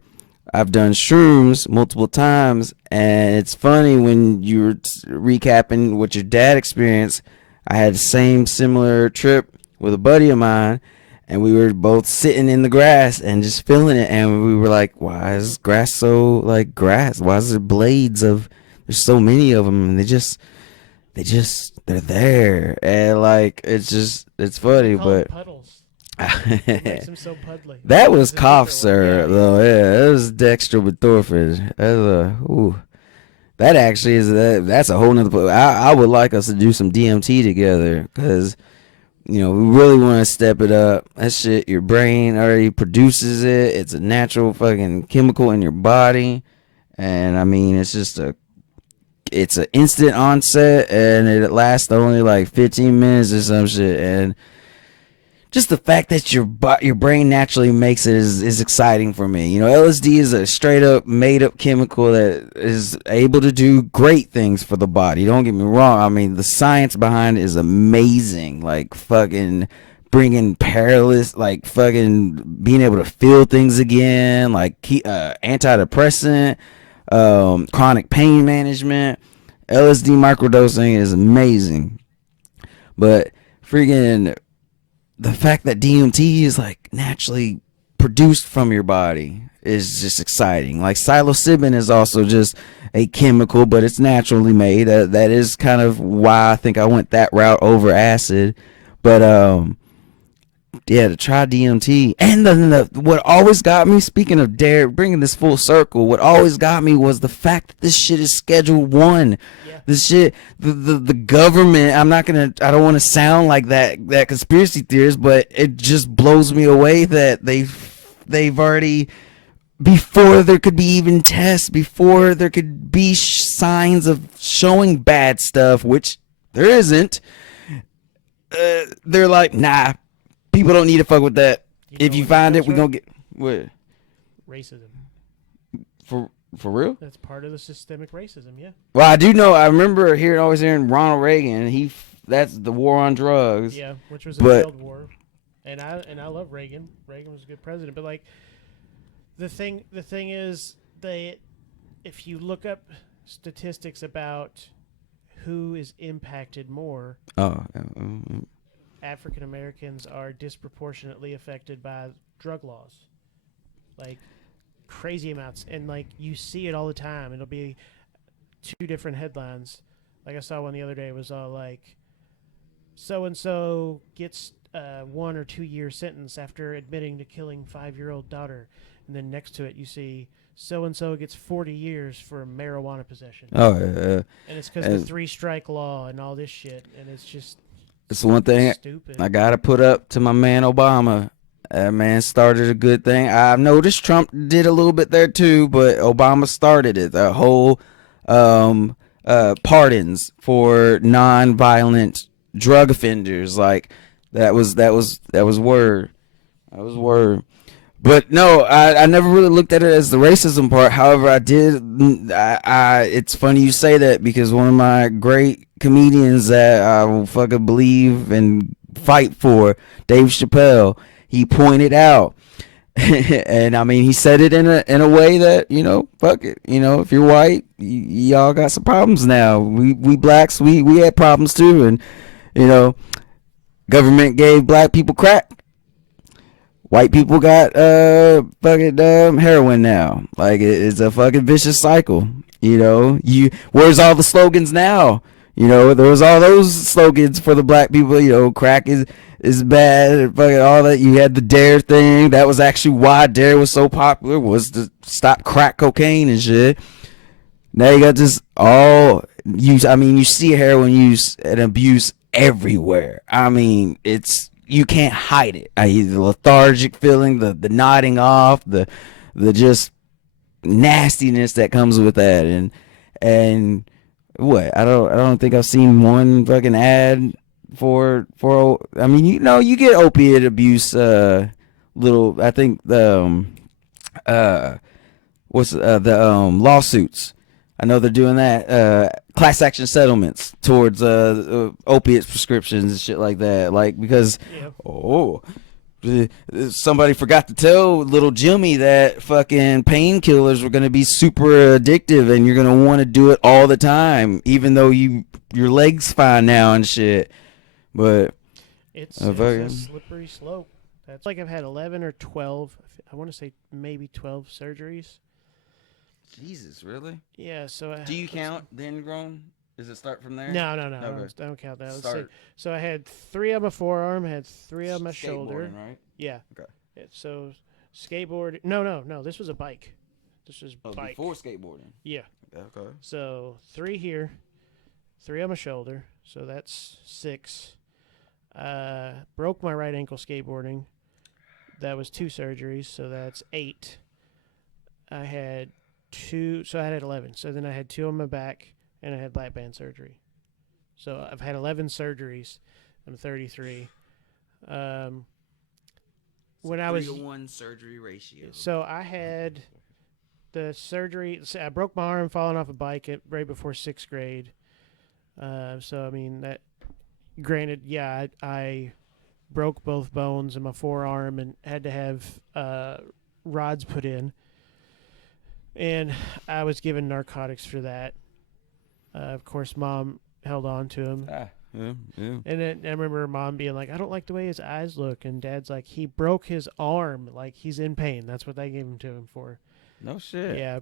I've done shrooms multiple times, and it's funny when you were recapping what your dad experienced. I had the similar trip with a buddy of mine, and we were both sitting in the grass and just feeling it, and we were like, why is grass so like grass? Why is there blades of, there's so many of them, and they're there, and like it's funny, but puddles. What makes them so puddly? that was cough syrup though. Yeah, it was dextromethorphan. That actually is that's a whole nother. I would like us to do some DMT together, because we really want to step it up. That shit, your brain already produces it. It's a natural fucking chemical in your body. And I mean, it's an instant onset, and it lasts only like 15 minutes or some shit. And just the fact that your brain naturally makes it is exciting for me. LSD is a straight up made up chemical that is able to do great things for the body. Don't get me wrong. I mean, the science behind it is amazing. Like fucking bringing paralysis, like fucking being able to feel things again, like antidepressant, chronic pain management. LSD microdosing is amazing. But freaking the fact that DMT is like naturally produced from your body is just exciting. Like psilocybin is also just a chemical, but it's naturally made. That is kind of why I think I went that route over acid. But to try DMT. And what always got me, speaking of dare, bringing this full circle, what always got me was the fact that this shit is Schedule 1. Yeah. This shit, the government, I don't want to sound like that conspiracy theorist, but it just blows me away that they've already, before there could be even tests, before there could be signs of showing bad stuff, which there isn't, they're like, nah, people don't need to fuck with that. If you find it, we're going to get... What? Racism. For real? That's part of the systemic racism, yeah. Well, I do know. I remember always hearing Ronald Reagan. That's the war on drugs. Yeah, which was a failed war. And I love Reagan. Reagan was a good president. But, like, the thing is, if you look up statistics about who is impacted more... African Americans are disproportionately affected by drug laws, like crazy amounts, and like you see it all the time. It'll be 2 different headlines. Like I saw one the other day, it was all like, so and so gets 1 or 2 year sentence after admitting to killing 5-year-old daughter, and then next to it you see so and so gets 40 years for marijuana possession. And it's because of the 3-strike law and all this shit, and it's just. It's one thing stupid. I gotta put up to my man Obama. That man started a good thing. I've noticed Trump did a little bit there too, but Obama started it. The whole pardons for non-violent drug offenders. Like that was word. That was word. But no, I never really looked at it as the racism part. However, I did. It's funny you say that because one of my great comedians that I will fucking believe and fight for, Dave Chappelle, he pointed out, and I mean he said it in a way that fuck it, if you're white, y'all got some problems now. We blacks, we had problems too, and government gave black people crack. White people got fucking heroin now. Like it's a fucking vicious cycle. Where's all the slogans now? There was all those slogans for the black people. Crack is bad. Fucking all that. You had the Dare thing. That was actually why Dare was so popular, was to stop crack cocaine and shit. Now you got this all use. I mean, you see heroin use and abuse everywhere. I mean, you can't hide it. The lethargic feeling, the nodding off, the just nastiness that comes with that, and what I don't think I've seen one fucking ad for. I mean, you get opiate abuse. I think the lawsuits. I know they're doing that. Class action settlements towards opiate prescriptions and shit like that. Like, because, somebody forgot to tell little Jimmy that fucking painkillers were going to be super addictive and you're going to want to do it all the time, even though your leg's fine now and shit. But it's a slippery slope. That's like I've had 11 or 12, I want to say maybe 12 surgeries. Jesus, really? Yeah, so... Do you count the ingrown? Does it start from there? No. Okay. I don't count that. Let's see. So I had 3 on my forearm, I had 3 on my shoulder. Right? Yeah. Okay. So skateboard... No. This was a bike. This was bike. Before skateboarding? Yeah. Okay. So 3 here, 3 on my shoulder. So that's 6. Broke my right ankle skateboarding. That was 2 surgeries, so that's 8. I had 2, so I had 11. So then I had 2 on my back, and I had lap band surgery. So I've had 11 surgeries. I'm 33. When I was 3-to-1 surgery ratio. So I had the surgery. So I broke my arm falling off a bike right before 6th grade. So I mean that. Granted, yeah, I broke both bones in my forearm and had to have rods put in, and I was given narcotics for that. Of course, Mom held on to him. Yeah. And then I remember Mom being like, "I don't like the way his eyes look," and Dad's like, "He broke his arm, like he's in pain. That's what they gave him to him for." No shit. Yeah.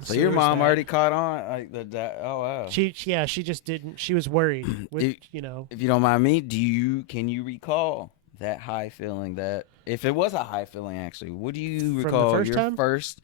So your there's mom that. already caught on like that. Oh wow. She just didn't. She was worried. With, If you don't mind me, can you recall that high feeling? That if it was a high feeling, actually, what do you From the recall first your time? first?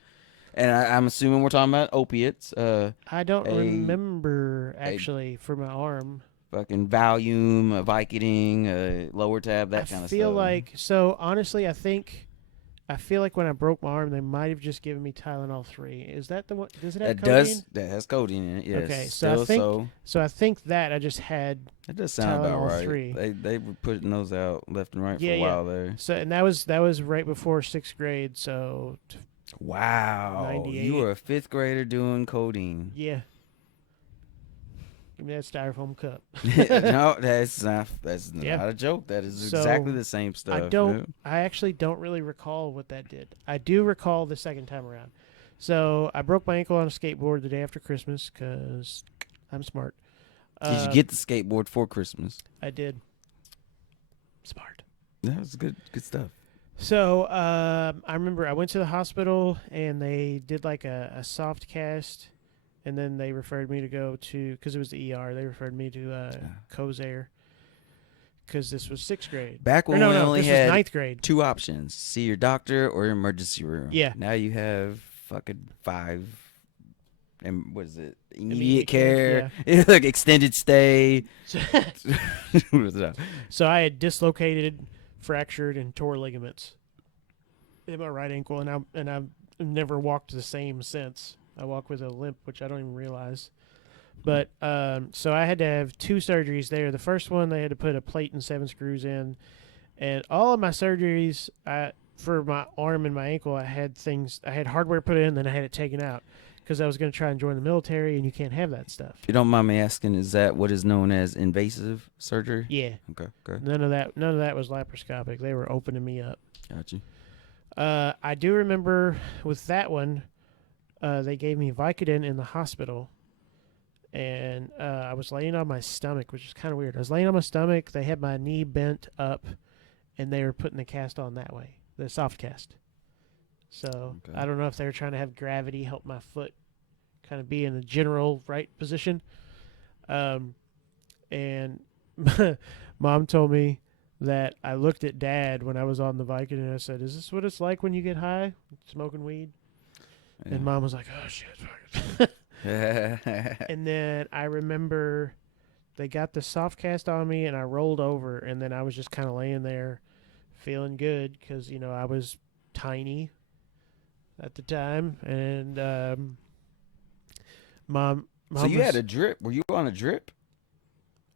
And I'm assuming we're talking about opiates. I don't a- remember actually for my arm. Fucking Valium, Vicodin, lower tab, that kind of stuff. I feel like so. Honestly, I feel like when I broke my arm, they might have just given me Tylenol 3. Is that the one? Does it have codeine? That has codeine in it. Yes. Okay, so I think so I think that I just had. it does sound about Tylenol right. 3. They were putting those out left and right for Yeah, a yeah. while there. So and that was right before 6th grade. So Wow, 98. you were a 5th grader doing codeine. yeah. Give me that styrofoam cup. No, that's not Yeah. a joke. That is So, exactly the same stuff. I actually don't really recall what that did. I do recall the second time around. So I broke my ankle on a skateboard the day after Christmas because I'm smart. Did you get the skateboard for Christmas? I did. Smart. That was good stuff. So I remember I went to the hospital and they did like a soft cast, and then they referred me to go to, because it was the ER, they referred me to Cozair because this was 6th grade. Back when we only this had was 9th grade. 2 options: see your doctor or emergency room. Yeah. Now you have fucking 5. And what is it? Immediate Immediate care, care. Like extended stay. So I had dislocated, fractured, and tore ligaments in my right ankle, and I've never walked the same since. I walk with a limp, which I don't even realize. But so I had to have 2 surgeries there. The first one, they had to put a plate and 7 screws in, and all of my surgeries, for my arm and my ankle, I had hardware put in, then I had it taken out because I was going to try and join the military, and you can't have that stuff. If you don't mind me asking, is that what is known as invasive surgery? Yeah. Okay. None of that was laparoscopic. They were opening me up. Got you. I do remember with that one, they gave me Vicodin in the hospital, and I was laying on my stomach, which is kind of weird. I was laying on my stomach. They had my knee bent up, and they were putting the cast on that way, the soft cast. So Okay. I don't know if they were trying to have gravity help my foot kind of be in the general right position. And Mom told me that I looked at Dad when I was on the Vicodin, and I said, "Is this what it's like when you get high, smoking weed?" Yeah. And Mom was like, "Oh shit." And then I remember they got the soft cast on me, and I rolled over, and then I was just kind of laying there, feeling good because I was tiny at the time, and Mom. So you had a drip. Were you on a drip?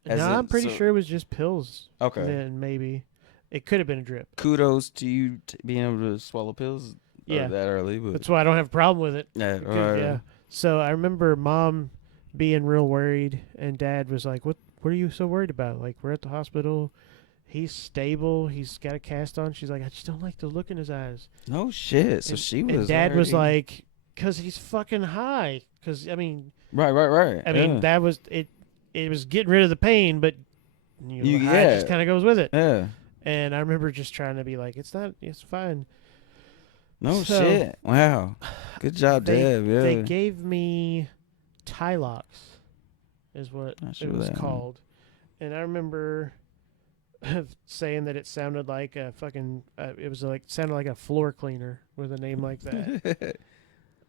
No, I'm pretty so- sure it was just pills. Okay. Then maybe it could have been a drip. Kudos to you being able to swallow pills Yeah. that early. But That's why I don't have a problem with it. yeah, Because, yeah. So I remember Mom being real worried, and Dad was like, "What are you so worried about? Like, we're at the hospital. He's stable. He's got a cast on." She's like, "I just don't like the look in his eyes." No shit. So and, she was. And Dad was already- like, "Cause he's fucking high." Cause I mean, right. I mean yeah. that was it. It was getting rid of the pain, but high yeah. just kind of goes with it. Yeah. And I remember just trying to be like, "It's fine." No So- shit. Wow. Good job, Deb. Yeah. They gave me Tylox, is what Not sure it was that one. called, and I remember saying that it sounded like a fucking. Sounded like a floor cleaner with a name like that.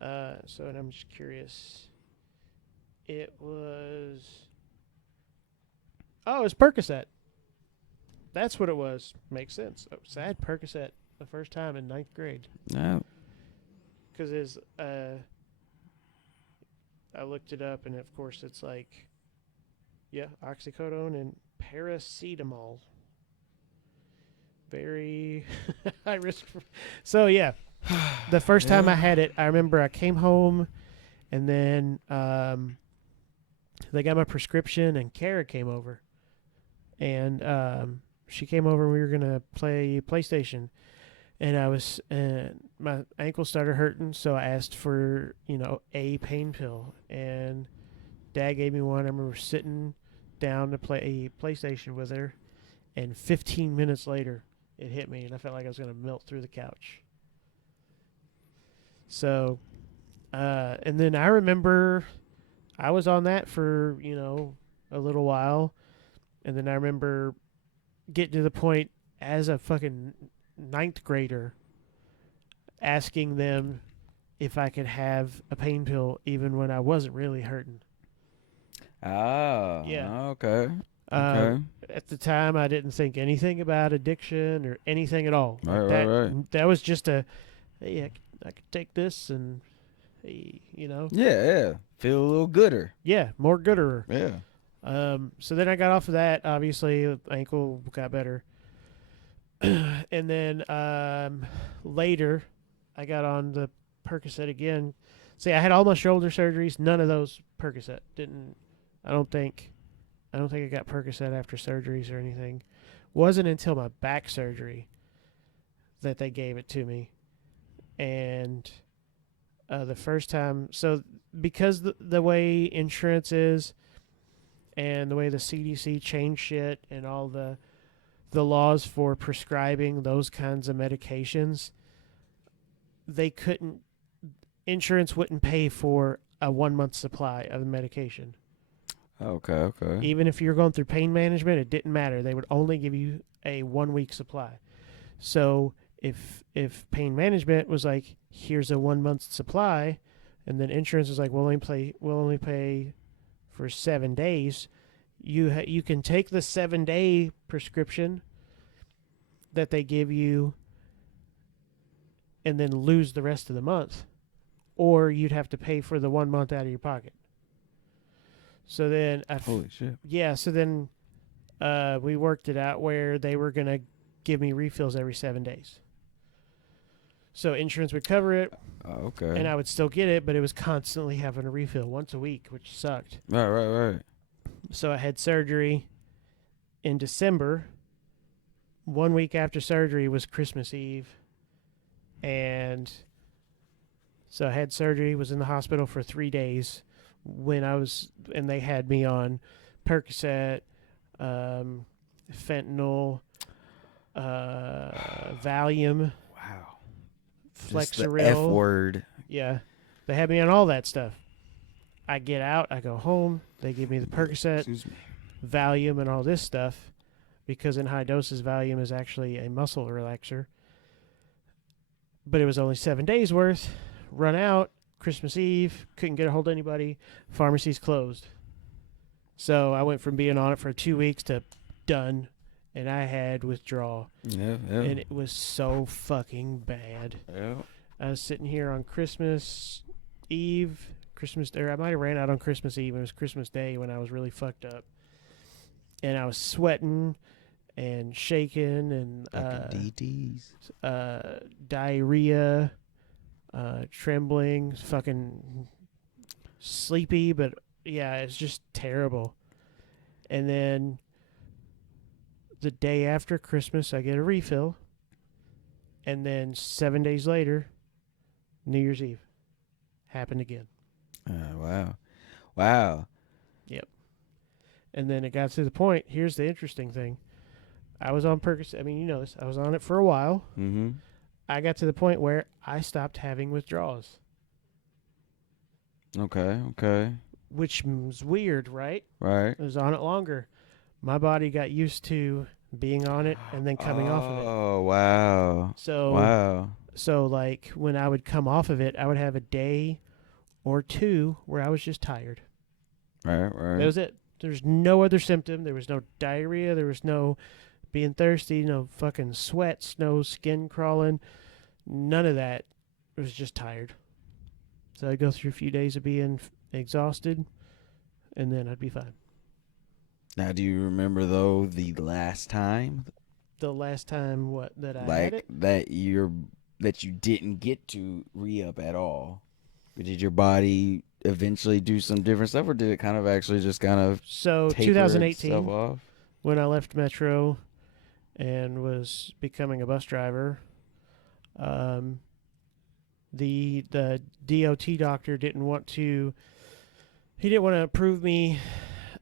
And I'm just curious. It was. Oh, it was Percocet. That's what it was. Makes sense. So I had Percocet the first time in 9th grade. No. Because I looked it up, and of course it's like, yeah, oxycodone and paracetamol. Very high risk. So yeah, the first time I had it, I remember I came home, and then they got my prescription, and Kara came over, and she came over, and we were gonna play PlayStation, and my ankle started hurting, so I asked for a pain pill, and Dad gave me one. I remember sitting down to play a PlayStation with her, and 15 minutes later, it hit me, and I felt like I was gonna melt through the couch. So, and then I remember I was on that for a little while, and then I remember getting to the point as a fucking 9th grader asking them if I could have a pain pill even when I wasn't really hurting. Oh. Yeah. Okay. Okay. At the time, I didn't think anything about addiction or anything at all. Right, right. That was just hey, I could take this and, hey, Yeah. Feel a little gooder. yeah, more gooder. Yeah. So then I got off of that. Obviously, the ankle got better. And then later, I got on the Percocet again. See, I had all my shoulder surgeries. None of those Percocet. I don't think I got Percocet after surgeries or anything. Wasn't until my back surgery that they gave it to me. And the first time, so because the way insurance is, and the way the CDC changed shit, and all the laws for prescribing those kinds of medications, insurance wouldn't pay for a 1-month supply of the medication. Okay. Even if you're going through pain management, it didn't matter. They would only give you a 1-week supply. So if pain management was like, here's a 1-month supply, and then insurance is like, we'll only pay for 7 days, you can take the 7-day prescription that they give you and then lose the rest of the month, or you'd have to pay for the 1 month out of your pocket. So then Holy shit. yeah, so then we worked it out where they were going to give me refills every 7 days. So insurance would cover it, Okay. and I would still get it, but it was constantly having a refill once a week, which sucked. Right. So I had surgery in December. 1 week after surgery was Christmas Eve. And so I had surgery, was in the hospital for 3 days and they had me on Percocet, fentanyl, Valium, Wow. Flexeril. Just the F word. Yeah. They had me on all that stuff. I get out, I go home, they give me the Percocet, Excuse me. Valium, and all this stuff, because in high doses, Valium is actually a muscle relaxer. But it was only 7 days worth. Run out, Christmas Eve, couldn't get a hold of anybody, pharmacy's closed. So I went from being on it for 2 weeks to done, and I had withdrawal. Yeah. And it was so fucking bad. Yeah. I was sitting here on Christmas Eve, I might have ran out on Christmas Eve. It was Christmas Day when I was really fucked up, and I was sweating and shaking and DDs. Diarrhea, trembling, fucking sleepy, but yeah, it's just terrible. And then the day after Christmas, I get a refill, and then 7 days later, New Year's Eve, happened again. Wow. Yep. And then it got to the point. Here's the interesting thing. I was on Percocet. I mean, you know this. I was on it for a while. Mm-hmm. I got to the point where I stopped having withdrawals. Okay. Which was weird, right? Right. I was on it longer. My body got used to being on it and then coming off of it. Oh, wow. So like when I would come off of it, I would have a day or two where I was just tired. Right. That was it. There's no other symptom. There was no diarrhea. There was no being thirsty, no fucking sweat, no skin crawling, none of that. It was just tired. So I'd go through a few days of being exhausted, and then I'd be fine. Now, do you remember though the last time The last time that I had like it, that you didn't get to re-up at all? Did your body eventually do some different stuff, or did it kind of actually just kind of so taper 2018, itself off? when I left Metro and was becoming a bus driver, the DOT doctor didn't want to. He didn't want to approve me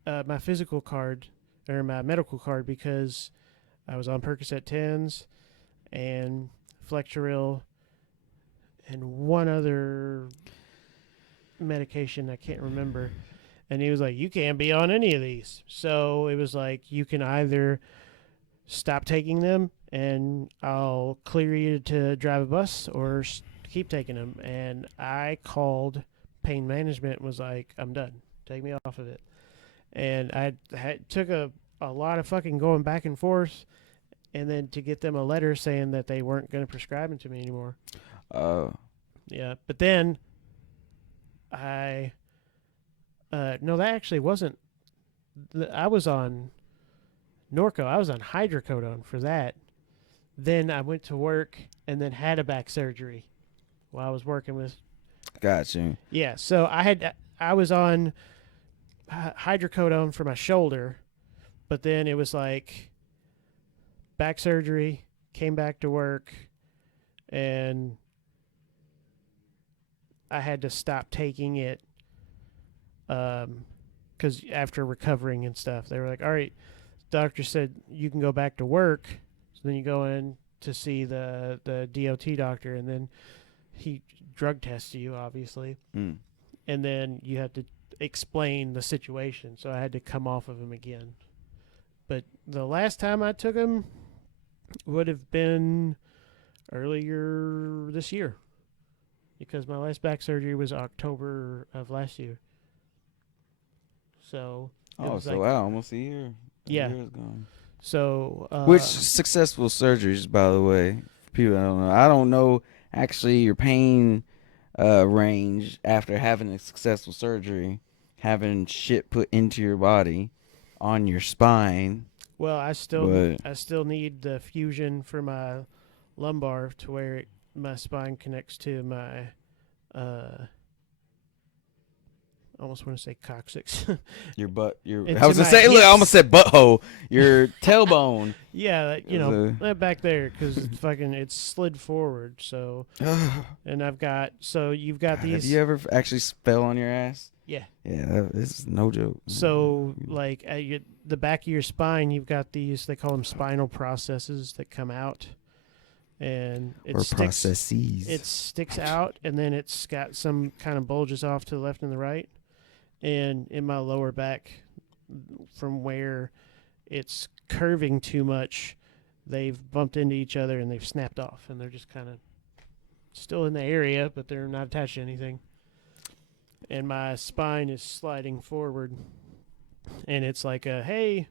my physical card or my medical card because I was on Percocet 10s and Flexeril and one other medication I can't remember. And he was like, "You can't be on any of these." So it was like, you can either stop taking them and I'll clear you to drive a bus, or keep taking them. And I called pain management and was like, "I'm done. Take me off of it." And I took a lot of fucking going back and forth, and then to get them a letter saying that they weren't going to prescribe it to me anymore. Yeah, but then no, that actually wasn't. I was on Norco. I was on hydrocodone for that. Then I went to work and then had a back surgery while I was working with. Gotcha. Yeah, so I was on hydrocodone for my shoulder, but then it was like back surgery, came back to work, and I had to stop taking it because after recovering and stuff, they were like, "All right," doctor said you can go back to work. So then you go in to see the DOT doctor, and then he drug tests you, obviously, Mm. and then you have to explain the situation. So I had to come off of him again. But the last time I took him would have been earlier this year, because my last back surgery was October of last year. So it Oh, was so like, wow, almost a year. Yeah. A year is gone. so Which successful surgeries, by the way? For people that don't know, I don't know actually your pain range after having a successful surgery, having shit put into your body, on your spine. well, I still But need the fusion for my lumbar to where my spine connects to my I almost want to say coccyx. your butt, Into I was gonna my say, look, I hips. almost said butthole. Your tailbone. Yeah, you know, So- that back there, because it's slid forward. So, and I've got, so you've got Have these. you ever actually fell on your ass? Yeah. Yeah, this is no joke. So, like at the back of your spine, you've got these. They call them spinal processes that come out, and it or sticks. processes. It sticks out, and then it's got some kind of bulges off to the left and the right. And in my lower back, from where it's curving too much, they've bumped into each other and they've snapped off, and they're just kind of still in the area, but they're not attached to anything. And my spine is sliding forward, and it's like hey,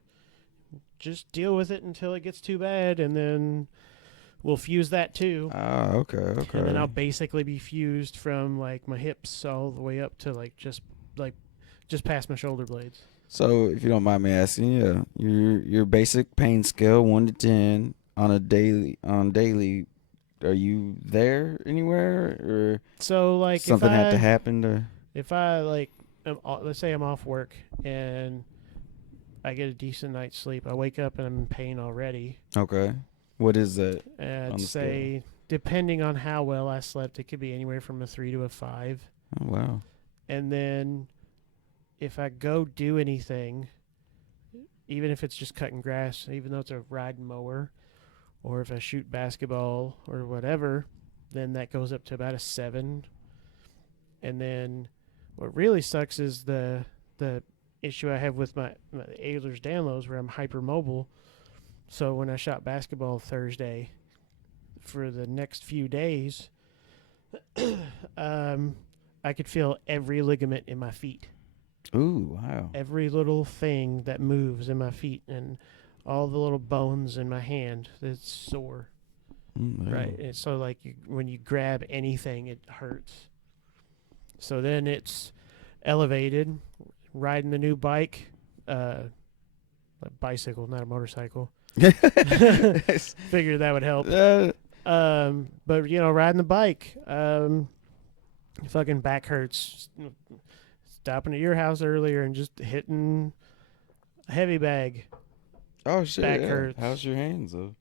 just deal with it until it gets too bad, and then we'll fuse that too. Ah, okay. And then I'll basically be fused from like my hips all the way up to just past my shoulder blades. So, if you don't mind me asking, yeah, your basic pain scale 1 to 10 on daily, are you there anywhere, or So like something had to happen to? if I let's say I'm off work and I get a decent night's sleep, I wake up and I'm in pain already. Okay, what is that? I'd On the say depending on how well I slept, it could be anywhere from a 3 to a 5. Oh wow. And then if I go do anything, even if it's just cutting grass, even though it's a riding mower, or if I shoot basketball or whatever, then that goes up to about a 7. And then what really sucks is the issue I have with my Ehlers-Danlos, where I'm hypermobile. So when I shot basketball Thursday, for the next few days, I could feel every ligament in my feet. Ooh, wow. Every little thing that moves in my feet, and all the little bones in my hand that's sore. Right. And so like when you grab anything, it hurts. So then it's elevated, riding the new bike, a bicycle, not a motorcycle. Figured that would help. But riding the bike, fucking back hurts. Stopping at your house earlier and just hitting a heavy bag. Oh shit! Back hurts. How's your hands though?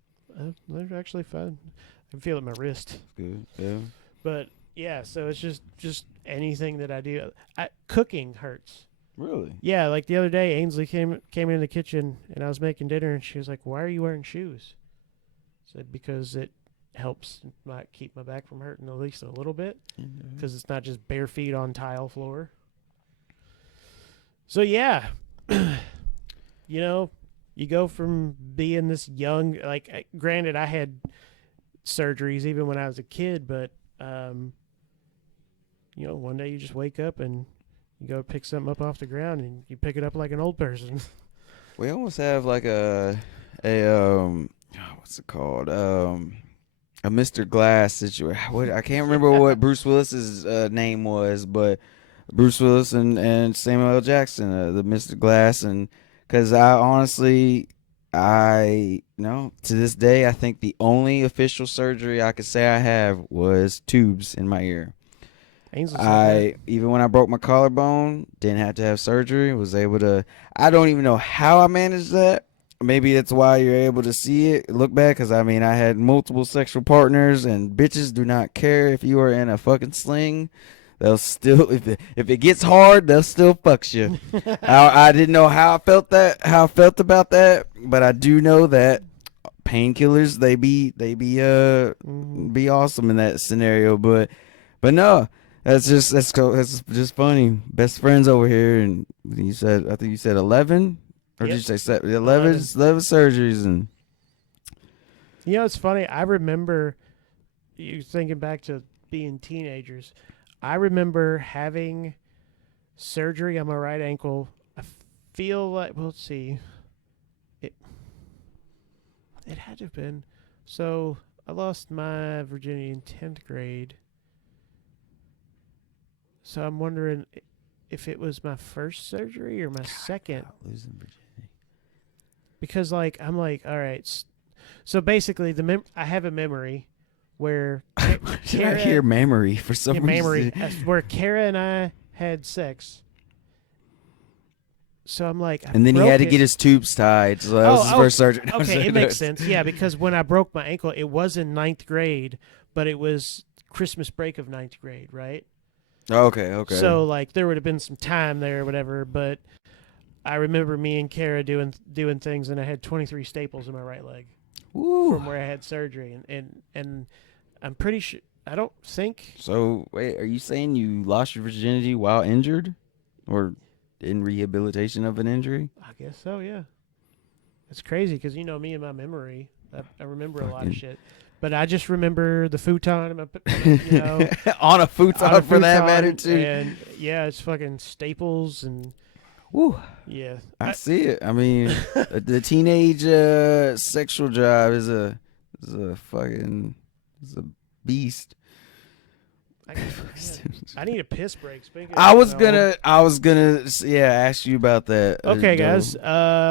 They're actually fine. I can feel it in my wrist. Good. Yeah. But yeah, so it's just anything that I do. Cooking hurts. Really? Yeah, like the other day, Ainsley came in the kitchen and I was making dinner and she was like, "Why are you wearing shoes?" I said, "Because it helps keep my back from hurting at least a little bit, because it's not just bare feet on tile floor." So yeah, you go from being this young, like granted, I had surgeries even when I was a kid, but one day you just wake up and you go pick something up off the ground and you pick it up like an old person. We almost have like a what's it called? A Mr. Glass situation. I can't remember what Bruce Willis's name was, but Bruce Willis and Samuel L. Jackson, the Mr. Glass, and because I honestly, to this day, I think the only official surgery I could say I have was tubes in my ear. Even when I broke my collarbone, didn't have to have surgery. Was able to. I don't even know how I managed that. Maybe that's why you're able to see it, look back. Because I had multiple sexual partners, and bitches do not care if you are in a fucking sling. They'll still, if it gets hard, they'll still fuck you. I didn't know how I felt about that, but I do know that painkillers be awesome in that scenario. But no. That's just funny. Best friends over here, and I think you said 11, or did you say 7? 11 surgeries, and it's funny. I remember you thinking back to being teenagers. I remember having surgery on my right ankle. I feel like let's see, it had to have been. So I lost my virginity in 10th grade. So I'm wondering if it was my first surgery or my second. Losing virginity. Because I'm like, all right. So basically, I have a memory where Did I hear memory for some reason? Where Kara and I had sex. So I'm like, and then he had to get his tubes tied. So that was his first surgery. Okay, it makes sense. Yeah, because when I broke my ankle, it was in 9th grade, but it was Christmas break of 9th grade, right? Okay. So there would have been some time there or whatever, but I remember me and Kara doing things, and I had 23 staples in my right leg. Ooh. From where I had surgery, and I'm pretty sure I don't think. So wait, are you saying you lost your virginity while injured, or in rehabilitation of an injury? I guess so. Yeah, it's crazy because me and my memory, I remember a lot of shit. But I just remember the futon, on a futon for that matter too. And yeah, it's fucking staples and. Woo. Yeah, I see it. The teenage sexual drive is a beast. I need a piss break. I was gonna ask you about that. Okay, guys,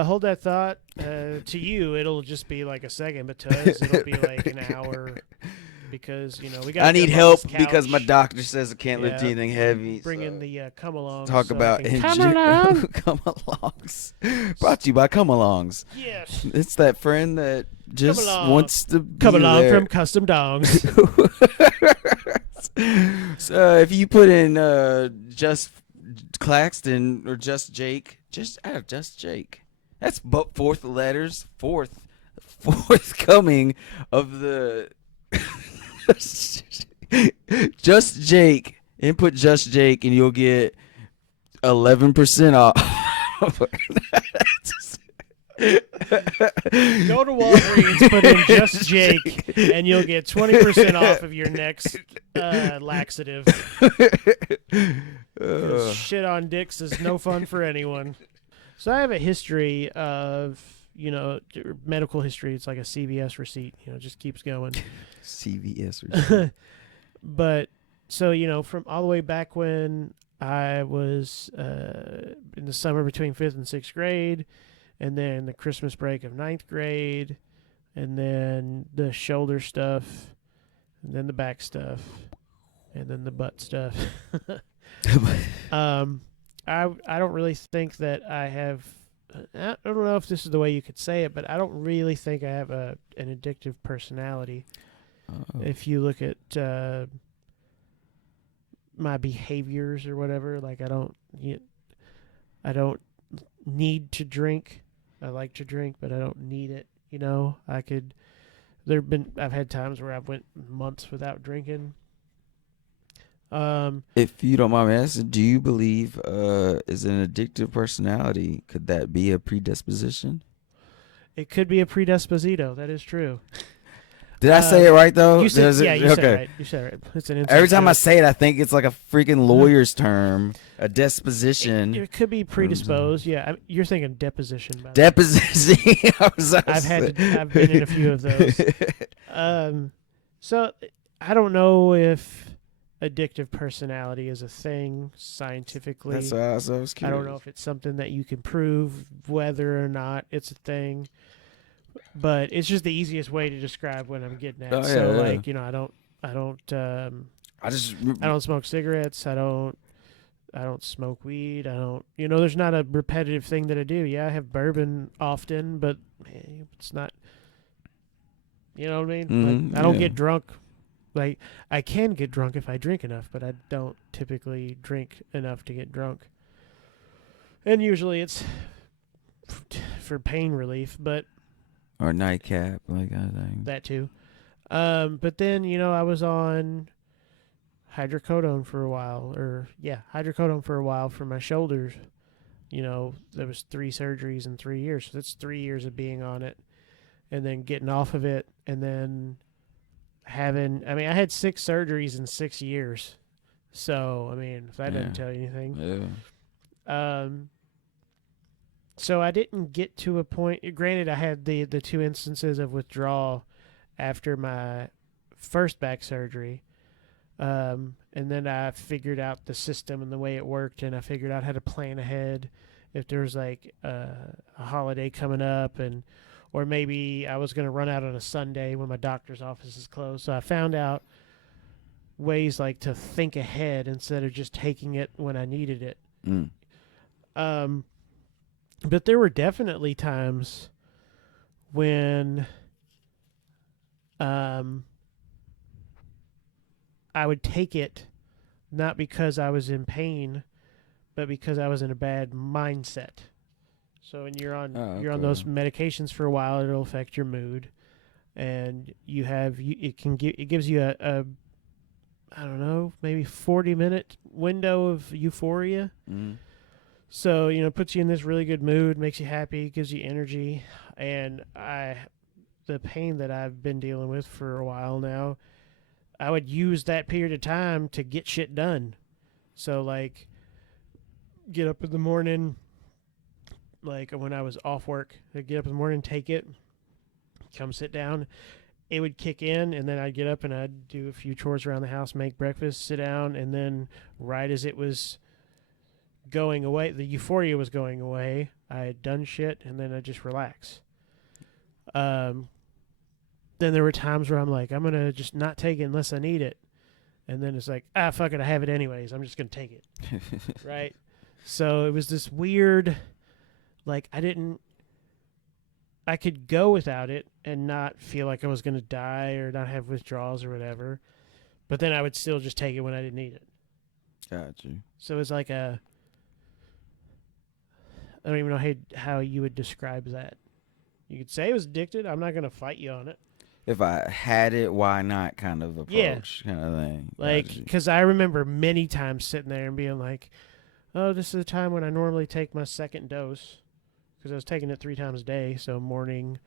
hold that thought. To you, it'll just be like a second, but to us, it'll be like an hour. Because we got. I need help because my doctor says I can't lift anything heavy. Bring in the come-alongs. Talk about come-along. Come-alongs. Brought to you by Come-alongs. Yes. It's that friend that just wants to come along there. From Custom Dongs. So if you put in just Claxton or just Jake, just Jake. That's fourth letters, fourth coming of the. Just Jake. Input just Jake and you'll get 11% off. Go to Walgreens, put in just Jake, and you'll get 20% off of your next laxative. Shit on dicks is no fun for anyone. So I have a history of, you know, medical history. It's like a CVS receipt. You know, it just keeps going. CVS receipt. But so, you know, from all the way back when I was in the summer between 5th and 6th grade, and then the Christmas break of 9th grade, and then the shoulder stuff, and then the back stuff, and then the butt stuff. I don't really think that I have. I don't know if this is the way you could say it, but I don't really think I have an addictive personality. Oh. If you look at my behaviors or whatever, like I don't need to drink. I like to drink, but I don't need it. You know, I've had times where I've went months without drinking. If you don't mind me asking, do you believe is an addictive personality, could that be a predisposition? It could be a predisposito. That is true. Did I say it right though? You said, Does it- yeah, you said it right. You said it right. It's an inside Every time I joke. say it, I think it's like a freaking lawyer's term, a disposition. It could be predisposed. Yeah, you're thinking deposition. By the way. Deposition. I've been in a few of those. So I don't know if addictive personality is a thing scientifically. That's why I was curious. I don't know if it's something that you can prove whether or not it's a thing, but it's just the easiest way to describe what I'm getting at. Oh, So yeah. like, you know, I don't I just smoke cigarettes. I don't smoke weed. I don't, you know, there's not a repetitive thing that I do. Yeah, I have bourbon often, but it's not, you know what I mean? Like, I don't yeah. get drunk. Like, I can get drunk if I drink enough, but I don't typically drink enough to get drunk. And usually it's for pain relief, but or nightcap, like kind of thing. that too. But then, you know, I was on hydrocodone for a while, hydrocodone for a while for my shoulders. You know, there was 3 surgeries in 3 years. So that's 3 years of being on it and then getting off of it. And then I had 6 surgeries in 6 years. So, I mean, if that doesn't tell you anything. Yeah. So I didn't get to a point. Granted, I had the 2 instances of withdrawal after my first back surgery. And then I figured out the system and the way it worked, and I figured out how to plan ahead if there was like a holiday coming up, or maybe I was going to run out on a Sunday when my doctor's office is closed. So I found out ways like to think ahead instead of just taking it when I needed it. But there were definitely times when I would take it not because I was in pain, but because I was in a bad mindset. So when you're on those medications for a while, it'll affect your mood, and it gives you a I don't know, maybe 40-minute window of euphoria. So, you know, puts you in this really good mood, makes you happy, gives you energy. And the pain that I've been dealing with for a while now, I would use that period of time to get shit done. So, like, get up in the morning, like when I was off work, I'd get up in the morning, take it, come sit down. It would kick in, and then I'd get up and I'd do a few chores around the house, make breakfast, sit down, and then right as it was going away, the euphoria was going away, I had done shit, and then I'd just relax. Then there were times where I'm like, I'm going to just not take it unless I need it. And then it's like, fuck it, I have it anyways. I'm just going to take it. Right? So it was this weird, like, I could go without it and not feel like I was going to die or not have withdrawals or whatever. But then I would still just take it when I didn't need it. Got you. So it's like I don't even know how you would describe that. You could say it was addicted. I'm not going to fight you on it. If I had it, why not kind of approach kind of thing. Like, Got you. because I remember many times sitting there and being like, oh, this is the time when I normally take my second dose. Because I was taking it 3 times a day. So morning,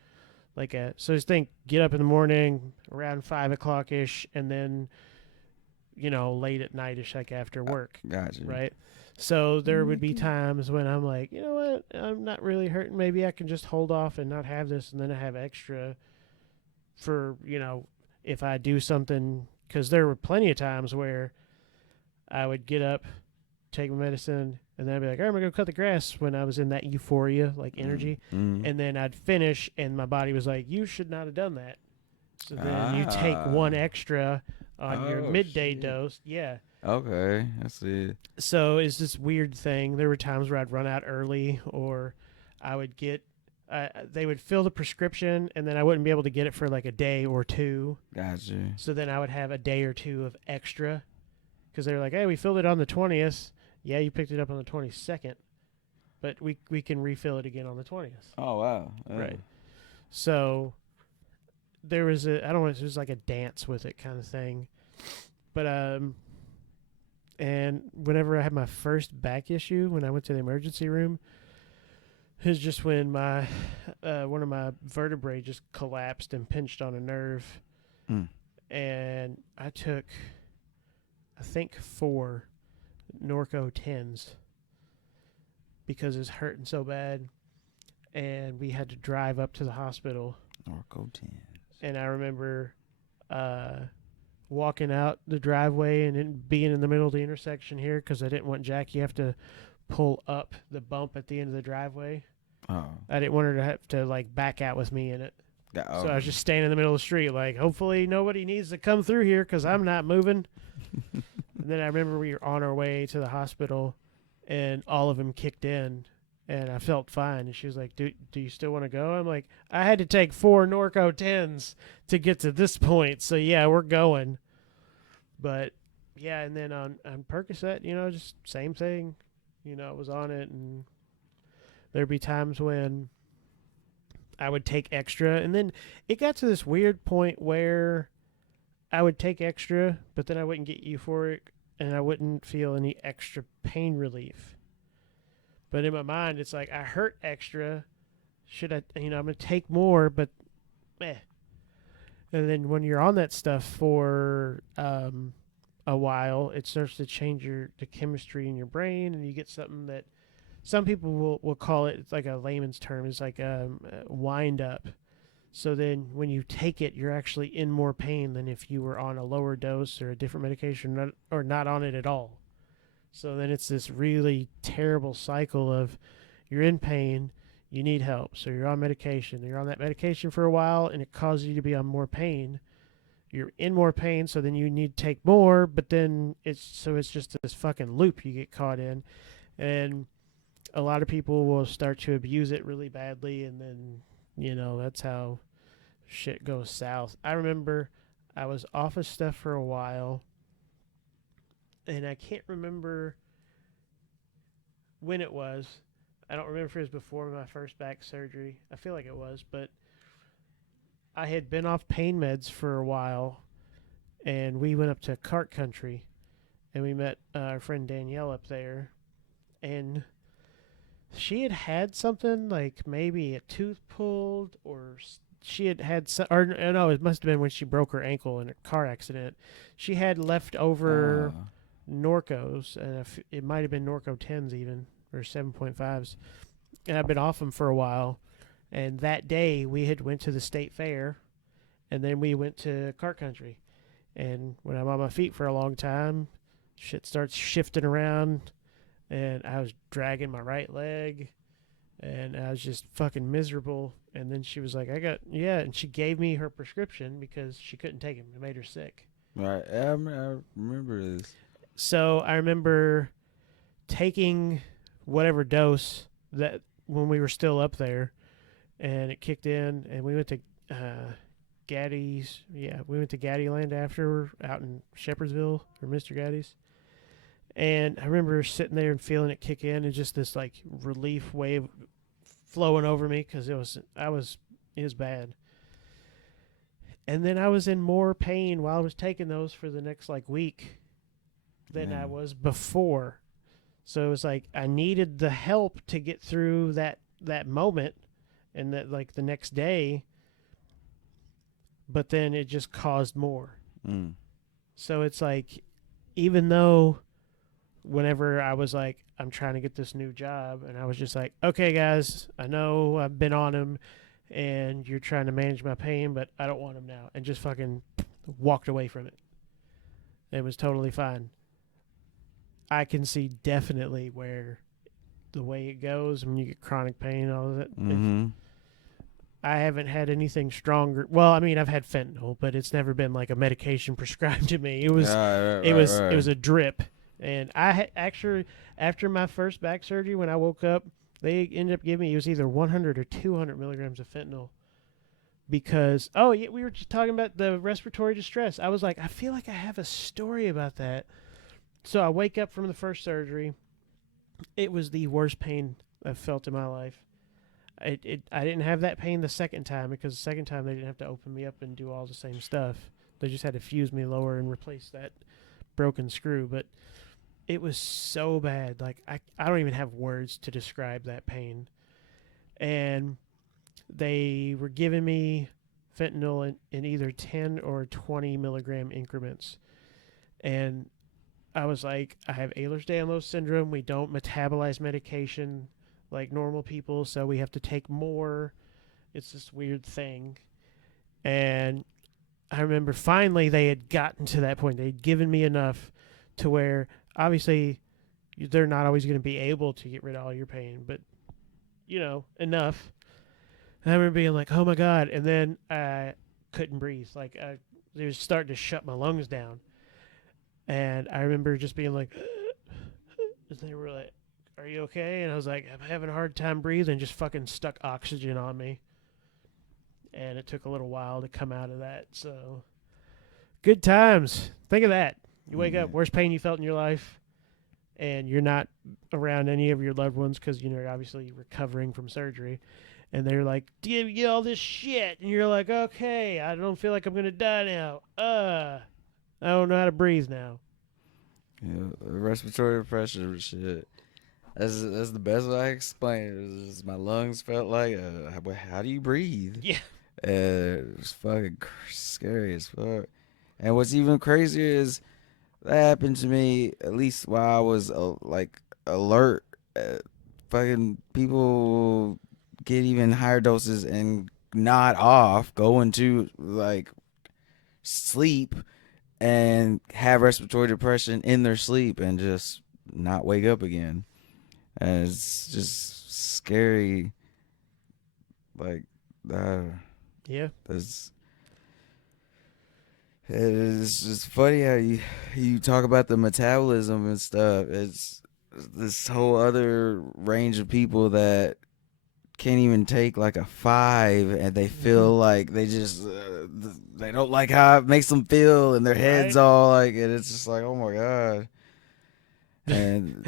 so just think, get up in the morning around 5 o'clock-ish, and then, late at nightish, like after work, Gotcha. right? So there would be times when I'm like, you know what, I'm not really hurting. Maybe I can just hold off and not have this, and then I have extra for if I do something. Because there were plenty of times where I would get up, take my medicine, and then I'd be like, all right, I'm going to go cut the grass when I was in that euphoria, like energy. Mm. And then I'd finish, and my body was like, you should not have done that. So then you take one extra on your midday dose. Yeah. Okay, I see. So it's this weird thing. There were times where I'd run out early, or I would get, they would fill the prescription, and then I wouldn't be able to get it for like a day or two. Gotcha. So then I would have a day or two of extra. Because they were like, hey, we filled it on the 20th. Yeah, you picked it up on the 22nd. But we can refill it again on the 20th. Oh, wow. Right. So there was it was like a dance with it kind of thing. But, and whenever I had my first back issue, when I went to the emergency room, it was just when my, one of my vertebrae just collapsed and pinched on a nerve. Mm. And I took, I think 4 Norco 10s because it was hurting so bad, and we had to drive up to the hospital. Norco 10s. And I remember walking out the driveway and then being in the middle of the intersection here because I didn't want Jackie to have to pull up the bump at the end of the driveway. Oh. I didn't want her to have to like back out with me in it. Oh. So I was just standing in the middle of the street like, hopefully nobody needs to come through here because I'm not moving. And then I remember we were on our way to the hospital, and all of them kicked in, and I felt fine. And she was like, do you still want to go? I'm like, I had to take 4 Norco 10s to get to this point, so yeah, we're going. But yeah, and then on Percocet, just same thing. I was on it, and there'd be times when I would take extra, and then it got to this weird point where I would take extra, but then I wouldn't get euphoric, and I wouldn't feel any extra pain relief. But in my mind, it's like, I hurt extra. Should I, I'm going to take more, but meh. And then when you're on that stuff for a while, it starts to change the chemistry in your brain, and you get something that some people will call it, it's like a layman's term, it's like a wind up. So then when you take it, you're actually in more pain than if you were on a lower dose or a different medication or not on it at all. So then it's this really terrible cycle of you're in pain, you need help. So you're on medication. You're on that medication for a while, and it causes you to be on more pain. You're in more pain, so then you need to take more, but then it's just this fucking loop you get caught in. And a lot of people will start to abuse it really badly, and then that's how shit goes south. I remember I was off of stuff for a while, and I can't remember when it was. I don't remember if it was before my first back surgery. I feel like it was, but I had been off pain meds for a while, and we went up to Cart Country, and we met our friend Danielle up there, and she had something like maybe a tooth pulled, or she had some, or no, it must have been when she broke her ankle in a car accident. She had leftover Norcos, and it might have been Norco 10s even, or 7.5s. And I've been off them for a while. And that day we had went to the state fair, and then we went to Cart Country. And when I'm on my feet for a long time, shit starts shifting around. And I was dragging my right leg, and I was just fucking miserable. And then she was like, and she gave me her prescription because she couldn't take him. It made her sick. Right. I remember this. So I remember taking whatever dose that when we were still up there, and it kicked in, and we went to Gaddy's. Yeah, we went to Gaddyland after, out in Shepherdsville, or Mr. Gaddy's. And I remember sitting there and feeling it kick in, and just this like relief wave flowing over me because it was bad. And then I was in more pain while I was taking those for the next like week than I was before. So it was like I needed the help to get through that moment, and that like the next day. But then it just caused more. Mm. So it's like even though whenever I was like, I'm trying to get this new job, and I was just like, okay, guys, I know I've been on him, and you're trying to manage my pain, but I don't want him now, and just fucking walked away from it. It was totally fine. I can see definitely where the way it goes when you get chronic pain and all of that. Mm-hmm. I haven't had anything stronger. Well, I mean, I've had fentanyl, but it's never been like a medication prescribed to me. It was it was a drip, and actually after my first back surgery, when I woke up, they ended up giving me, it was either 100 or 200 milligrams of fentanyl. Because yeah, we were just talking about the respiratory distress. I was like, I feel like I have a story about that. So I wake up from the first surgery. It was the worst pain I've felt in my life. I didn't have that pain the second time, because the second time they didn't have to open me up and do all the same stuff. They just had to fuse me lower and replace that broken screw. But it was so bad. Like, I don't even have words to describe that pain. And they were giving me fentanyl in either 10 or 20 milligram increments. And I was like, I have Ehlers-Danlos syndrome. We don't metabolize medication like normal people, so we have to take more. It's this weird thing. And I remember finally they had gotten to that point. They'd given me enough to where, obviously, they're not always going to be able to get rid of all your pain, but, enough. And I remember being like, oh my God. And then I couldn't breathe. Like, they was starting to shut my lungs down. And I remember just being like, and they were like, are you okay? And I was like, I'm having a hard time breathing. Just fucking stuck oxygen on me. And it took a little while to come out of that. So, good times. Think of that. You wake up, worst pain you felt in your life, and you're not around any of your loved ones because you're obviously recovering from surgery. And they're like, do you get all this shit? And you're like, okay, I don't feel like I'm going to die now. I don't know how to breathe now. Yeah, respiratory depression shit. That's the best way I can explain it. It was just my lungs felt like, how do you breathe? Yeah. It was fucking scary as fuck. And what's even crazier is that happened to me at least while I was alert. Fucking people get even higher doses and nod off, go into like sleep and have respiratory depression in their sleep and just not wake up again. And it's just scary. Like, yeah, it's just funny how you talk about the metabolism and stuff. It's this whole other range of people that can't even take like a 5, and they feel like they just they don't like how it makes them feel, and their heads all like, and it's just like, oh my God. And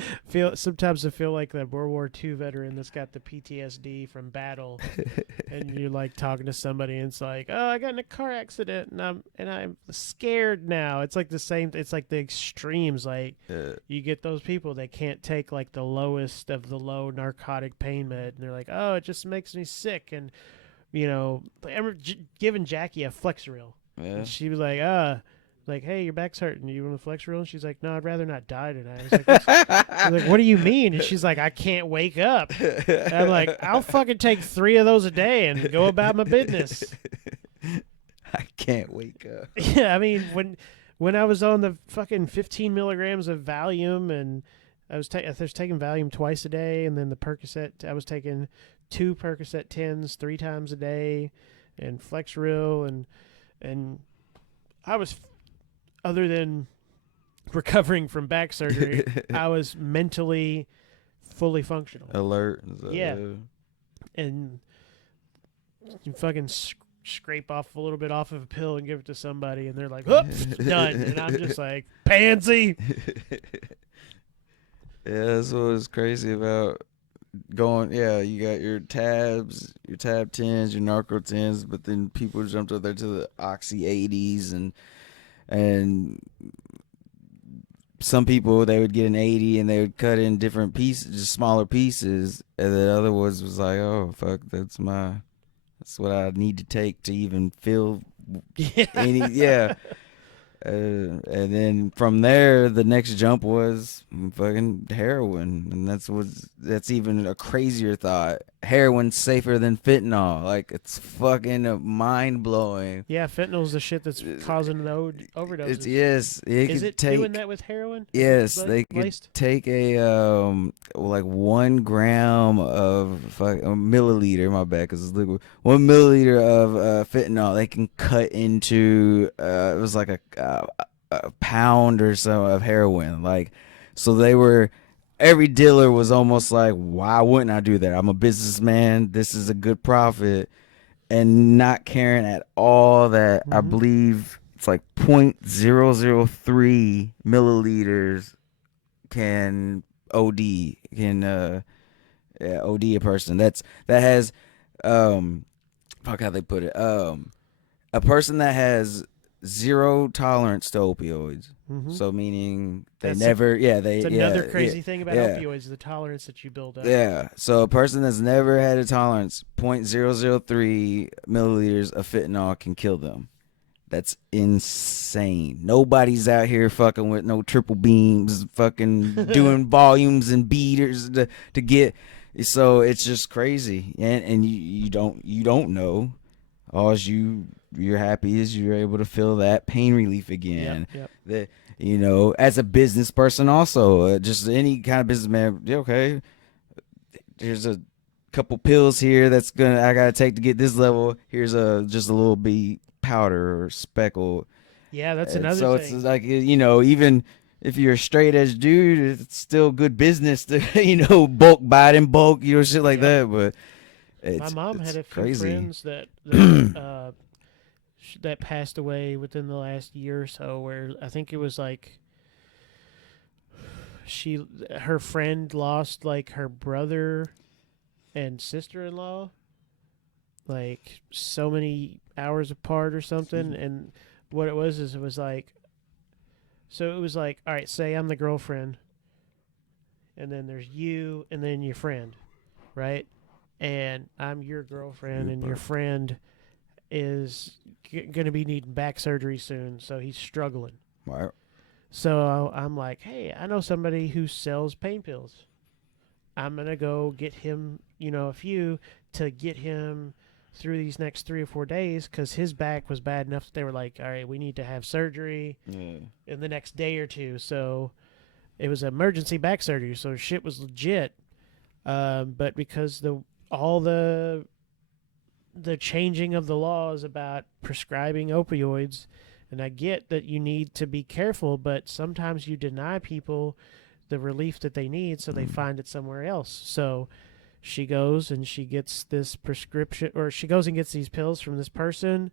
sometimes I feel like that World War II veteran that's got the PTSD from battle, and you're like talking to somebody, and it's like, oh, I got in a car accident, and I'm scared now. It's like the same. It's like the extremes. Like you get those people that can't take like the lowest of the low narcotic pain med, and they're like, oh, it just makes me sick. And I remember giving Jackie a Flexeril, and she was like, hey, your back's hurting. You want a Flexeril? And she's like, no, I'd rather not die tonight. I was like, what do you mean? And she's like, I can't wake up. And I'm like, I'll fucking take 3 of those a day and go about my business. I can't wake up. Yeah, I mean, when I was on the fucking 15 milligrams of Valium, and I was taking Valium twice a day, and then the Percocet, I was taking 2 Percocet 10s 3 times a day, and Flexeril, and I was, other than recovering from back surgery, I was mentally fully functional. Alert. Yeah. And you fucking scrape off a little bit off of a pill and give it to somebody, and they're like, oops, done. And I'm just like, pansy. Yeah, that's what was crazy about going. Yeah, you got your tabs, your tab 10s, your narco 10s, but then people jumped up there to the Oxy 80s, and some people, they would get an 80 and they would cut in different pieces, just smaller pieces, and the other was like, oh fuck, that's what I need to take to even feel any. Yeah. And then from there, the next jump was fucking heroin, and that's even a crazier thought. Heroin's safer than fentanyl. Like it's fucking mind blowing. Yeah, fentanyl's the shit that's causing the overdoses. It's yes, Is it doing that with heroin? Yes, Is it they could laced? take a like 1 gram of a milliliter. My bad, because it's liquid. 1 milliliter of fentanyl. They can cut into it was like a pound or so of heroin. Like, so they were. Every dealer was almost like, why wouldn't I do that? I'm a businessman. This is a good profit, and not caring at all that I believe it's like 0.003 milliliters can OD OD a person. That has fuck how they put it. A person that has zero tolerance to opioids. So meaning they That's never It's another crazy thing about yeah. opioids, the tolerance that you build up. Yeah. So a person that's never had a tolerance, 0.003 milliliters of fentanyl can kill them. That's insane. Nobody's out here fucking with no triple beams, fucking doing volumes and beaters to get. So it's just crazy, and you don't know. All you're happy is you're able to feel that pain relief again. Yep. As a business person, also just any kind of businessman. Okay, here's a couple pills here I gotta take to get this level. Here's just a little bit powder or speckle. Yeah, that's another so thing. It's like even if you're a straight edge dude, it's still good business to bulk buy it in bulk, shit like that. But my mom had a few crazy. friends that that passed away within the last year or so, where I think it was like her friend lost like her brother and sister-in-law like so many hours apart or something. And what it was is it was like, all right, say I'm the girlfriend, and then there's you and then your friend, right? And I'm your girlfriend, and your friend is going to be needing back surgery soon, so he's struggling. Right. So I'm like, hey, I know somebody who sells pain pills. I'm going to go get him, a few to get him through these next 3 or 4 days, because his back was bad enough that they were like, all right, we need to have surgery in the next day or two. So it was emergency back surgery, so shit was legit. But because all the changing of the laws about prescribing opioids, and I get that you need to be careful, but sometimes you deny people the relief that they need, so they find it somewhere else. So she goes and she gets this prescription, or she goes and gets these pills from this person,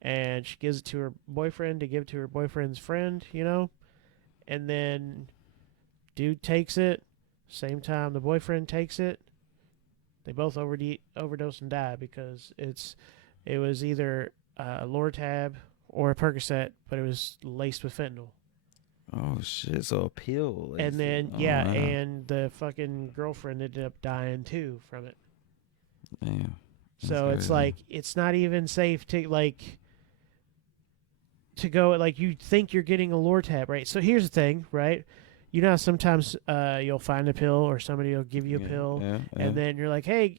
and she gives it to her boyfriend to give to her boyfriend's friend, and then dude takes it, same time the boyfriend takes it. They both overdose and die because it was either a Lortab or a Percocet, but it was laced with fentanyl. Oh shit! So a pill. And then wow. and the fucking girlfriend ended up dying too from it. Damn. So it's like it's not even safe to go like you think you're getting a Lortab, right? So here's the thing, right? How sometimes you'll find a pill or somebody will give you a pill, and then you're like, hey,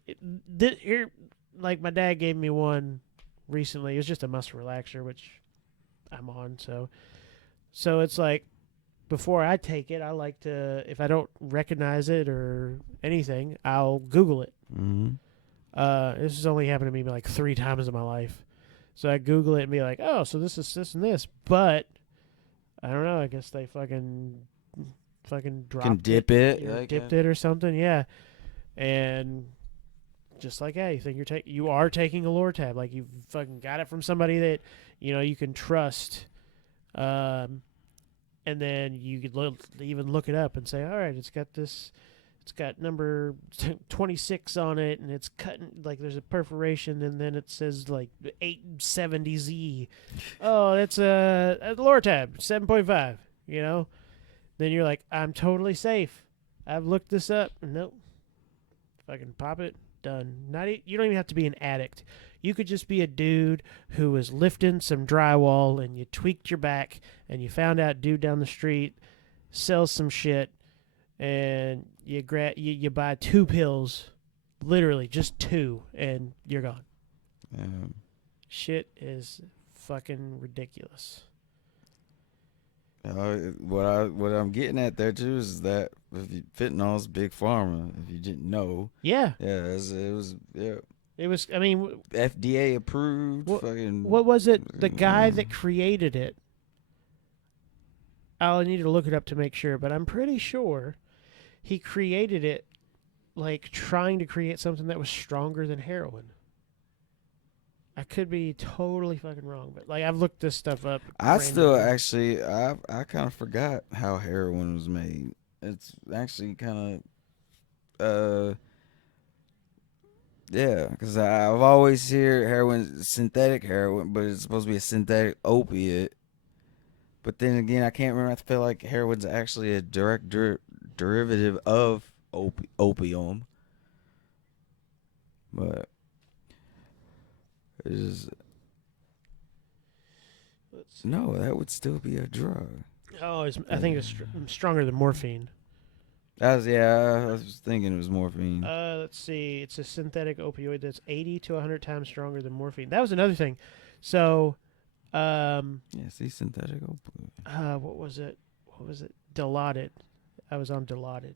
here, like my dad gave me one recently. It was just a muscle relaxer, which I'm on. So it's like before I take it, I like to, if I don't recognize it or anything, I'll Google it. This has only happened to me like 3 times in my life. So I Google it and be like, oh, so this is this and this. But I don't know. I guess they fucking dropped can dip it, or dipped it or something. Yeah, and just like you think you are taking a Lortab, like you fucking got it from somebody that you can trust, and then you could even look it up and say, all right, it's got number 26 on it, and it's cutting like there's a perforation, and then it says like 870Z. Oh, that's a Lortab 7.5. Then you're like, I'm totally safe. I've looked this up. Nope. Fucking pop it, done. You don't even have to be an addict. You could just be a dude who was lifting some drywall and you tweaked your back and you found out dude down the street sells some shit and you buy 2 pills, literally just 2, and you're gone. Shit is fucking ridiculous. What I'm getting at there too is that fentanyl's big pharma. If you didn't know, Yeah, it was it was. I mean, FDA approved. what was it? The guy that created it. I'll need to look it up to make sure, but I'm pretty sure he created it like trying to create something that was stronger than heroin. I could be totally fucking wrong, but like I've looked this stuff up. I still randomly. actually I kind of forgot how heroin was made. It's actually kind of yeah, because I've always heard heroin, synthetic heroin, but it's supposed to be a synthetic opiate. But then again, I can't remember. I feel like heroin's actually a direct derivative of opium. But it is no, that would still be a drug. Oh, I think it's stronger than morphine. I was thinking it was morphine. Let's see. It's a synthetic opioid that's 80 to 100 times stronger than morphine. That was another thing. So, Yeah, see, synthetic opioid. what was it? Dilaudid. I was on Dilaudid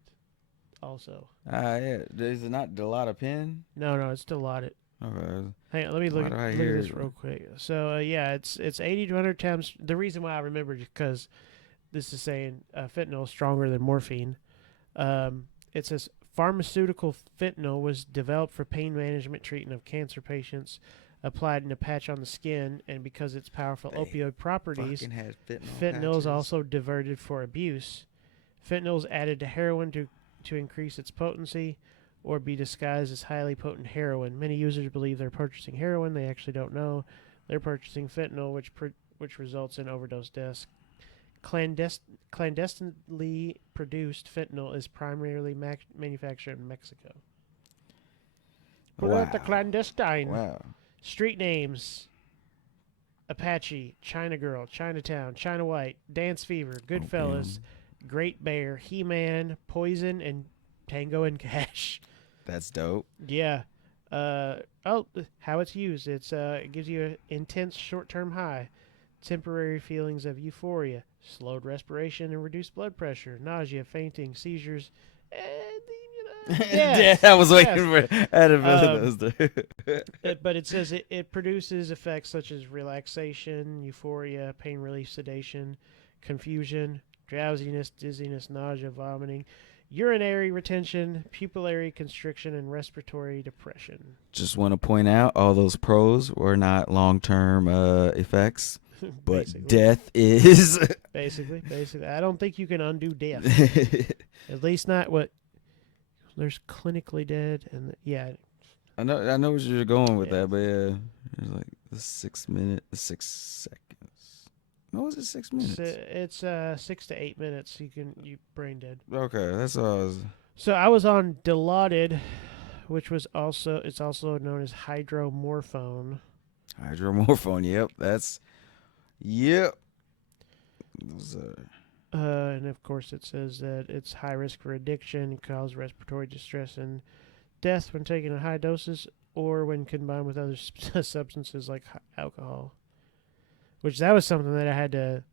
also. Yeah. Is it not Dilaudid? No, it's Dilaudid. Okay. Hang on, let me look Why do I at hear this it? real quick. So, yeah, it's 80 to 100 times. The reason why I remembered is because this is saying fentanyl is stronger than morphine. It says pharmaceutical fentanyl was developed for pain management treatment of cancer patients, applied in a patch on the skin, and because its powerful They opioid properties, Fucking had fentanyl is patches. also diverted for abuse. Fentanyl is added to heroin to increase its potency or be disguised as highly potent heroin. Many users believe they're purchasing heroin. They actually don't know. They're purchasing fentanyl, which results in overdose deaths. Clandestinely produced fentanyl is primarily manufactured in Mexico. Put out the Wow. clandestine. Wow. Street names: Apache, China Girl, Chinatown, China White, Dance Fever, Goodfellas, Great Bear, He-Man, Poison, and Tango and Cash. That's dope. Yeah. How it's used. It gives you an intense short-term high, temporary feelings of euphoria, slowed respiration and reduced blood pressure, nausea, fainting, seizures, and Yeah, I was waiting for out of Um, those. but it says it produces effects such as relaxation, euphoria, pain relief, sedation, confusion, drowsiness, dizziness, nausea, vomiting, urinary retention, pupillary constriction, and respiratory depression. Just want to point out all those pros were not long-term effects, but Basically. death is. Basically. I don't think you can undo death. At least not what. There's clinically dead, and yeah. I know where you're going with Yeah. that, but yeah, there's like the 6 seconds. No, was it 6 minutes? It's 6 to 8 minutes. You brain dead. Okay, that's all. I was. So I was on Dilaudid, which was it's also known as hydromorphone. Hydromorphone. Yep, that's. Yep. Those, And of course, it says that it's high risk for addiction, cause respiratory distress and death when taken in high doses or when combined with other substances like alcohol. Which that was something that I had to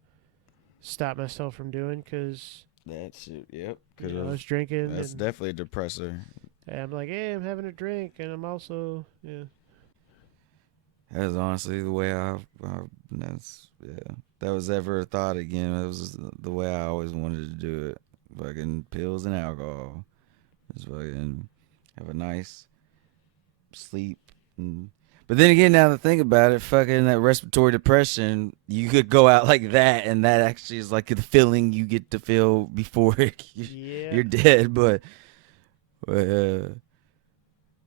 stop myself from doing because that shit. Yep. I was drinking. That's and definitely a depressor. I'm like, hey, I'm having a drink, and I'm also That's honestly the way that's that was ever a thought again. That was the way I always wanted to do it. Fucking pills and alcohol. Just fucking have a nice sleep. But then again, now to think about it, fucking that respiratory depression, you could go out like that, and that actually is like the feeling you get to feel before you're dead. But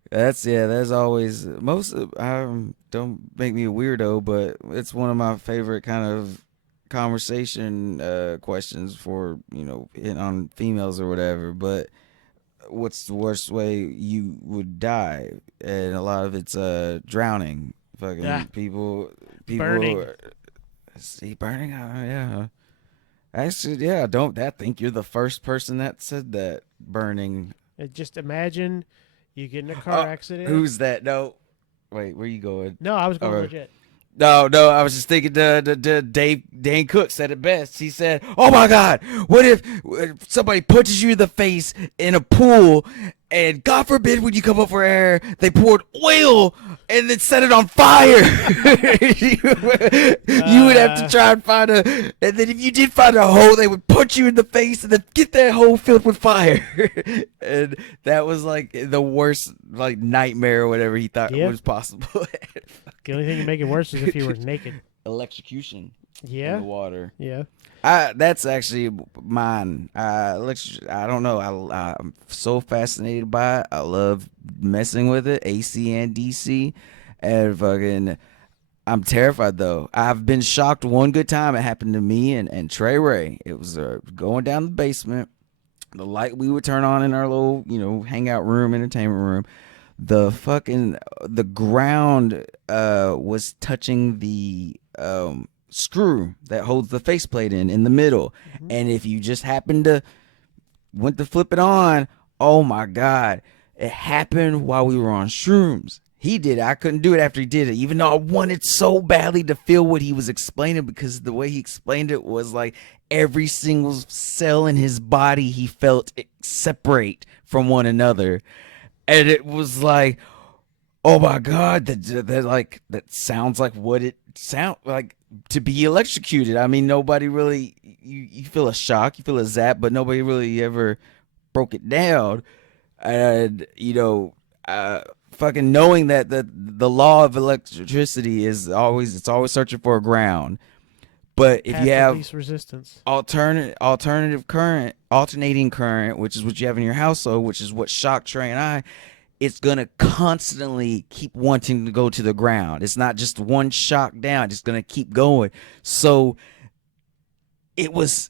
that's always don't make me a weirdo, but it's one of my favorite kind of conversation questions for hitting on females or whatever. But what's the worst way you would die, and a lot of it's drowning. Fucking Ah, people burning. see burning. Yeah, actually, yeah. I think you're the first person that said that. Burning. Just imagine you get in a car Oh, accident. who's that? No, wait. Where you going? No, I was going Or- legit. No, I was just thinking. Dane Cook said it best. He said, "Oh my God, what if somebody punches you in the face in a pool, and God forbid when you come up for air, they poured oil and then set it on fire? You would have to try and find and then if you did find a hole, they would punch you in the face and then get that hole filled with fire." And that was like the worst like nightmare or whatever he thought Yep. was possible. The only thing to make it worse is if you were naked. Electrocution in Yeah. the water. Yeah. That's actually mine. I don't know. I'm so fascinated by it. I love messing with it, AC and DC, and fucking. I'm terrified though. I've been shocked one good time. It happened to me and Trey Ray. It was going down the basement. The light we would turn on in our little, hangout room, entertainment room. The ground was touching the screw that holds the faceplate in the middle. And if you just happened to went to flip it on, oh my God, it happened while we were on shrooms. He did it. I couldn't do it after he did it, even though I wanted so badly to feel what he was explaining, because the way he explained it was like every single cell in his body he felt it separate from one another. And it was like, oh my God, that sounds like what it sound like to be electrocuted. I mean, nobody really, you feel a shock, you feel a zap, but nobody really ever broke it down. And, fucking knowing that the law of electricity is always searching for a ground. But if Path you of have least resistance. alternating current, which is what you have in your household, which is what shocked Trey and I, it's gonna constantly keep wanting to go to the ground. It's not just one shock down; it's gonna keep going. So it was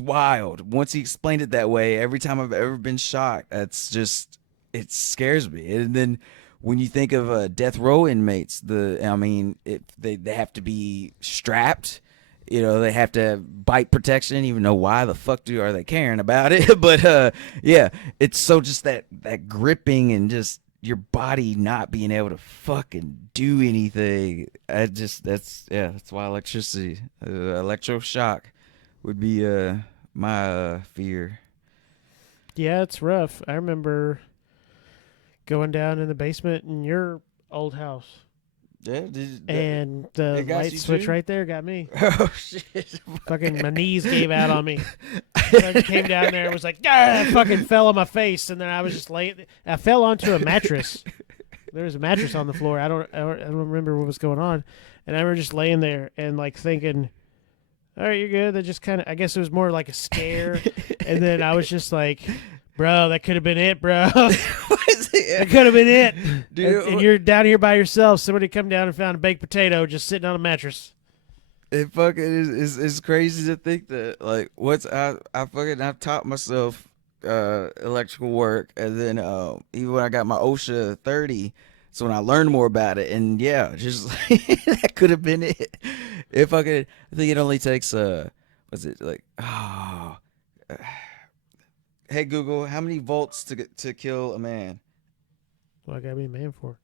wild. Once he explained it that way, every time I've ever been shocked, it scares me. And then when you think of death row inmates, they have to be strapped. They have to have bite protection, even though why the fuck are they caring about it? But yeah, it's so just that gripping and just your body not being able to fucking do anything. That's why electroshock would be my fear. Yeah, it's rough. I remember going down in the basement in your old house, Yeah, and the it got light you switch too? right there got me. Oh shit! Fucking my knees gave out on me. I came down there and was like, I fucking fell on my face, and then I was just laying. I fell onto a mattress. There was a mattress on the floor. I don't remember what was going on, and I remember just laying there and like thinking, all right, you're good. That just kind of, I guess it was more like a scare, and then I was just like, bro, that could have been it, bro. That could have been it. Dude, and you're down here by yourself. Somebody come down and found a baked potato just sitting on a mattress. It fucking is crazy to think that like I've taught myself electrical work, and then even when I got my OSHA 30, so when I learned more about it, and yeah, just that could have been it. I think it only takes what's it like? Oh, hey Google, how many volts to kill a man? What I gotta be a man for?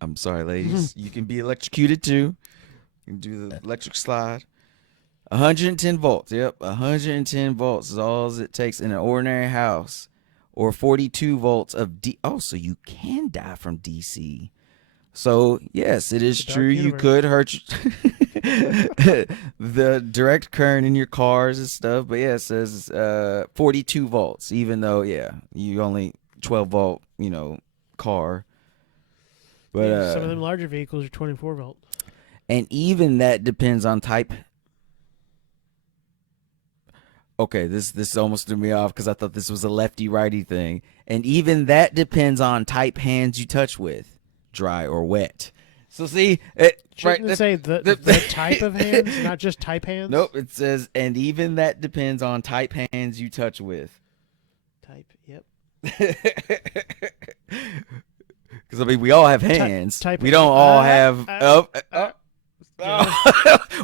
I'm sorry, ladies. You can be electrocuted too. You can do the electric slide. 110 volts. Yep, 110 volts is all it takes in an ordinary house, or 42 volts of so you can die from DC. So yes, it is It's a dark true. You universe. could hurt the direct current in your cars and stuff. But yeah, it says 42 volts. Even though you only 12 volt, car. But Yeah, some of them larger vehicles are 24 volt. and even that depends on type. Okay, this almost threw me off because I thought this was a lefty righty thing. And even that depends on type hands you touch with, dry or wet. So see, Shouldn't it say the type of hands, not just type hands? Nope, it says, and even that depends on type hands you touch with. Type. Yep. Because I mean, we all have hands. type we it. don't all have.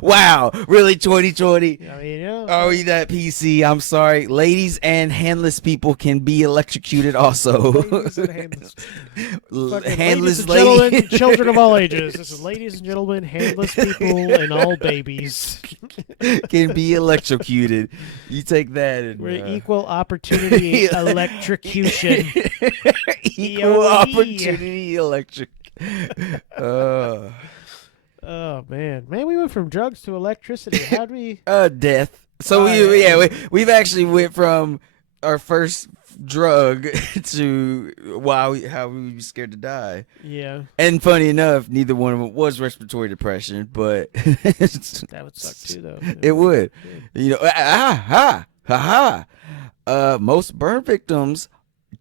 Wow, really 2020? I mean, yeah. Oh, you that PC? I'm sorry, ladies and handless people can be electrocuted also. Ladies and handless. Fucking Handless ladies and gentlemen, lady. children of all ages. This is ladies and gentlemen, handless people, and all babies. Can be electrocuted. You take that and We're equal opportunity electrocution. equal EOE. opportunity electric. Oh man, we went from drugs to electricity. How'd we? Death. So we've actually went from our first drug to how we were scared to die. Yeah, And funny enough, neither one of them was respiratory depression, but that would suck too, though. it would. You know, most burn victims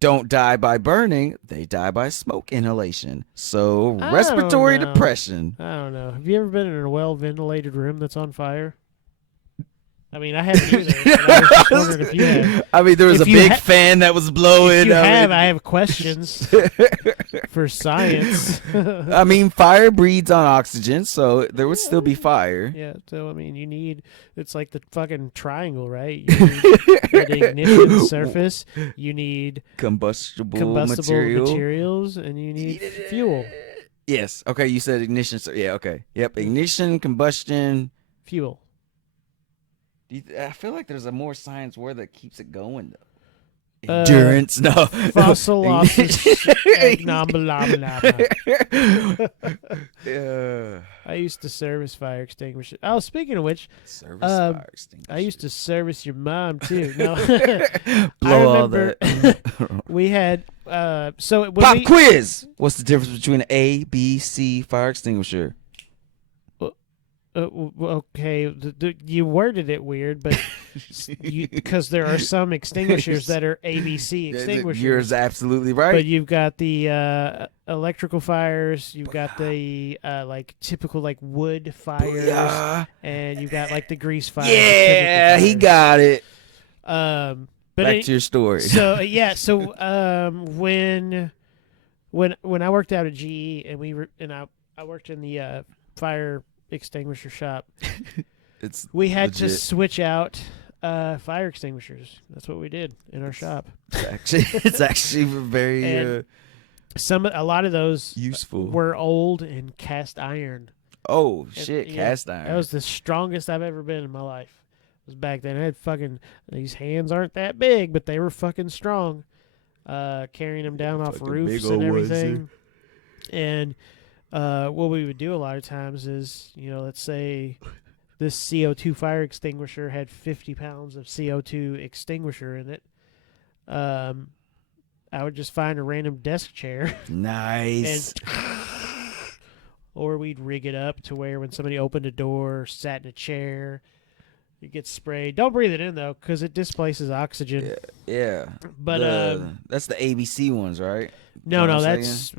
don't die by burning; they die by smoke inhalation. So I respiratory don't know. depression. I don't know. Have you ever been in a well-ventilated room that's on fire? I mean, I haven't either. But I was just wondering if you have. I mean, there was If a you big ha- fan that was blowing. If you have, mean, I have questions for science. I mean, fire breeds on oxygen, so there would still be fire. Yeah, so I mean, it's like the fucking triangle, right? You need an ignition surface, you need Combustible combustible material. materials, and you need fuel. Yes. Okay, you said ignition. So yeah. Okay. Yep. Ignition, combustion. Fuel. I feel like there's a more science word that keeps it going though. Uh, Endurance. No. Fossil I used to service fire extinguishers. Oh, speaking of which, Service Um, fire extinguisher. I used to service your mom too. No, blow I all remember that. we had so when Pop we, quiz. What's the difference between an A, B, C fire extinguisher? okay, you worded it weird, but because there are some extinguishers that are ABC extinguishers. You're absolutely right. But you've got the electrical fires, you've got the like typical like wood fires, Booyah. and you've got like the grease fires. Yeah, the he chemical got it. fires. But Back to your story. so yeah, so when I worked out at GE and I worked in the fire extinguisher shop, It's we had to legit. switch out fire extinguishers. That's what we did in our shop. It's actually very And a lot of those useful. were old and cast iron. Oh And, shit, yeah, cast iron. That was the strongest I've ever been in my life. It was back then. I had these hands aren't that big, but they were fucking strong. Carrying them down off Fucking roofs big and old ones, everything. And what we would do a lot of times is, let's say this CO2 fire extinguisher had 50 pounds of CO2 extinguisher in it. I would just find a random desk chair. Nice. Or we'd rig it up to where when somebody opened a door, sat in a chair, it gets sprayed. Don't breathe it in though, because it displaces oxygen. Yeah. But that's the ABC ones, right? no, What I'm that's I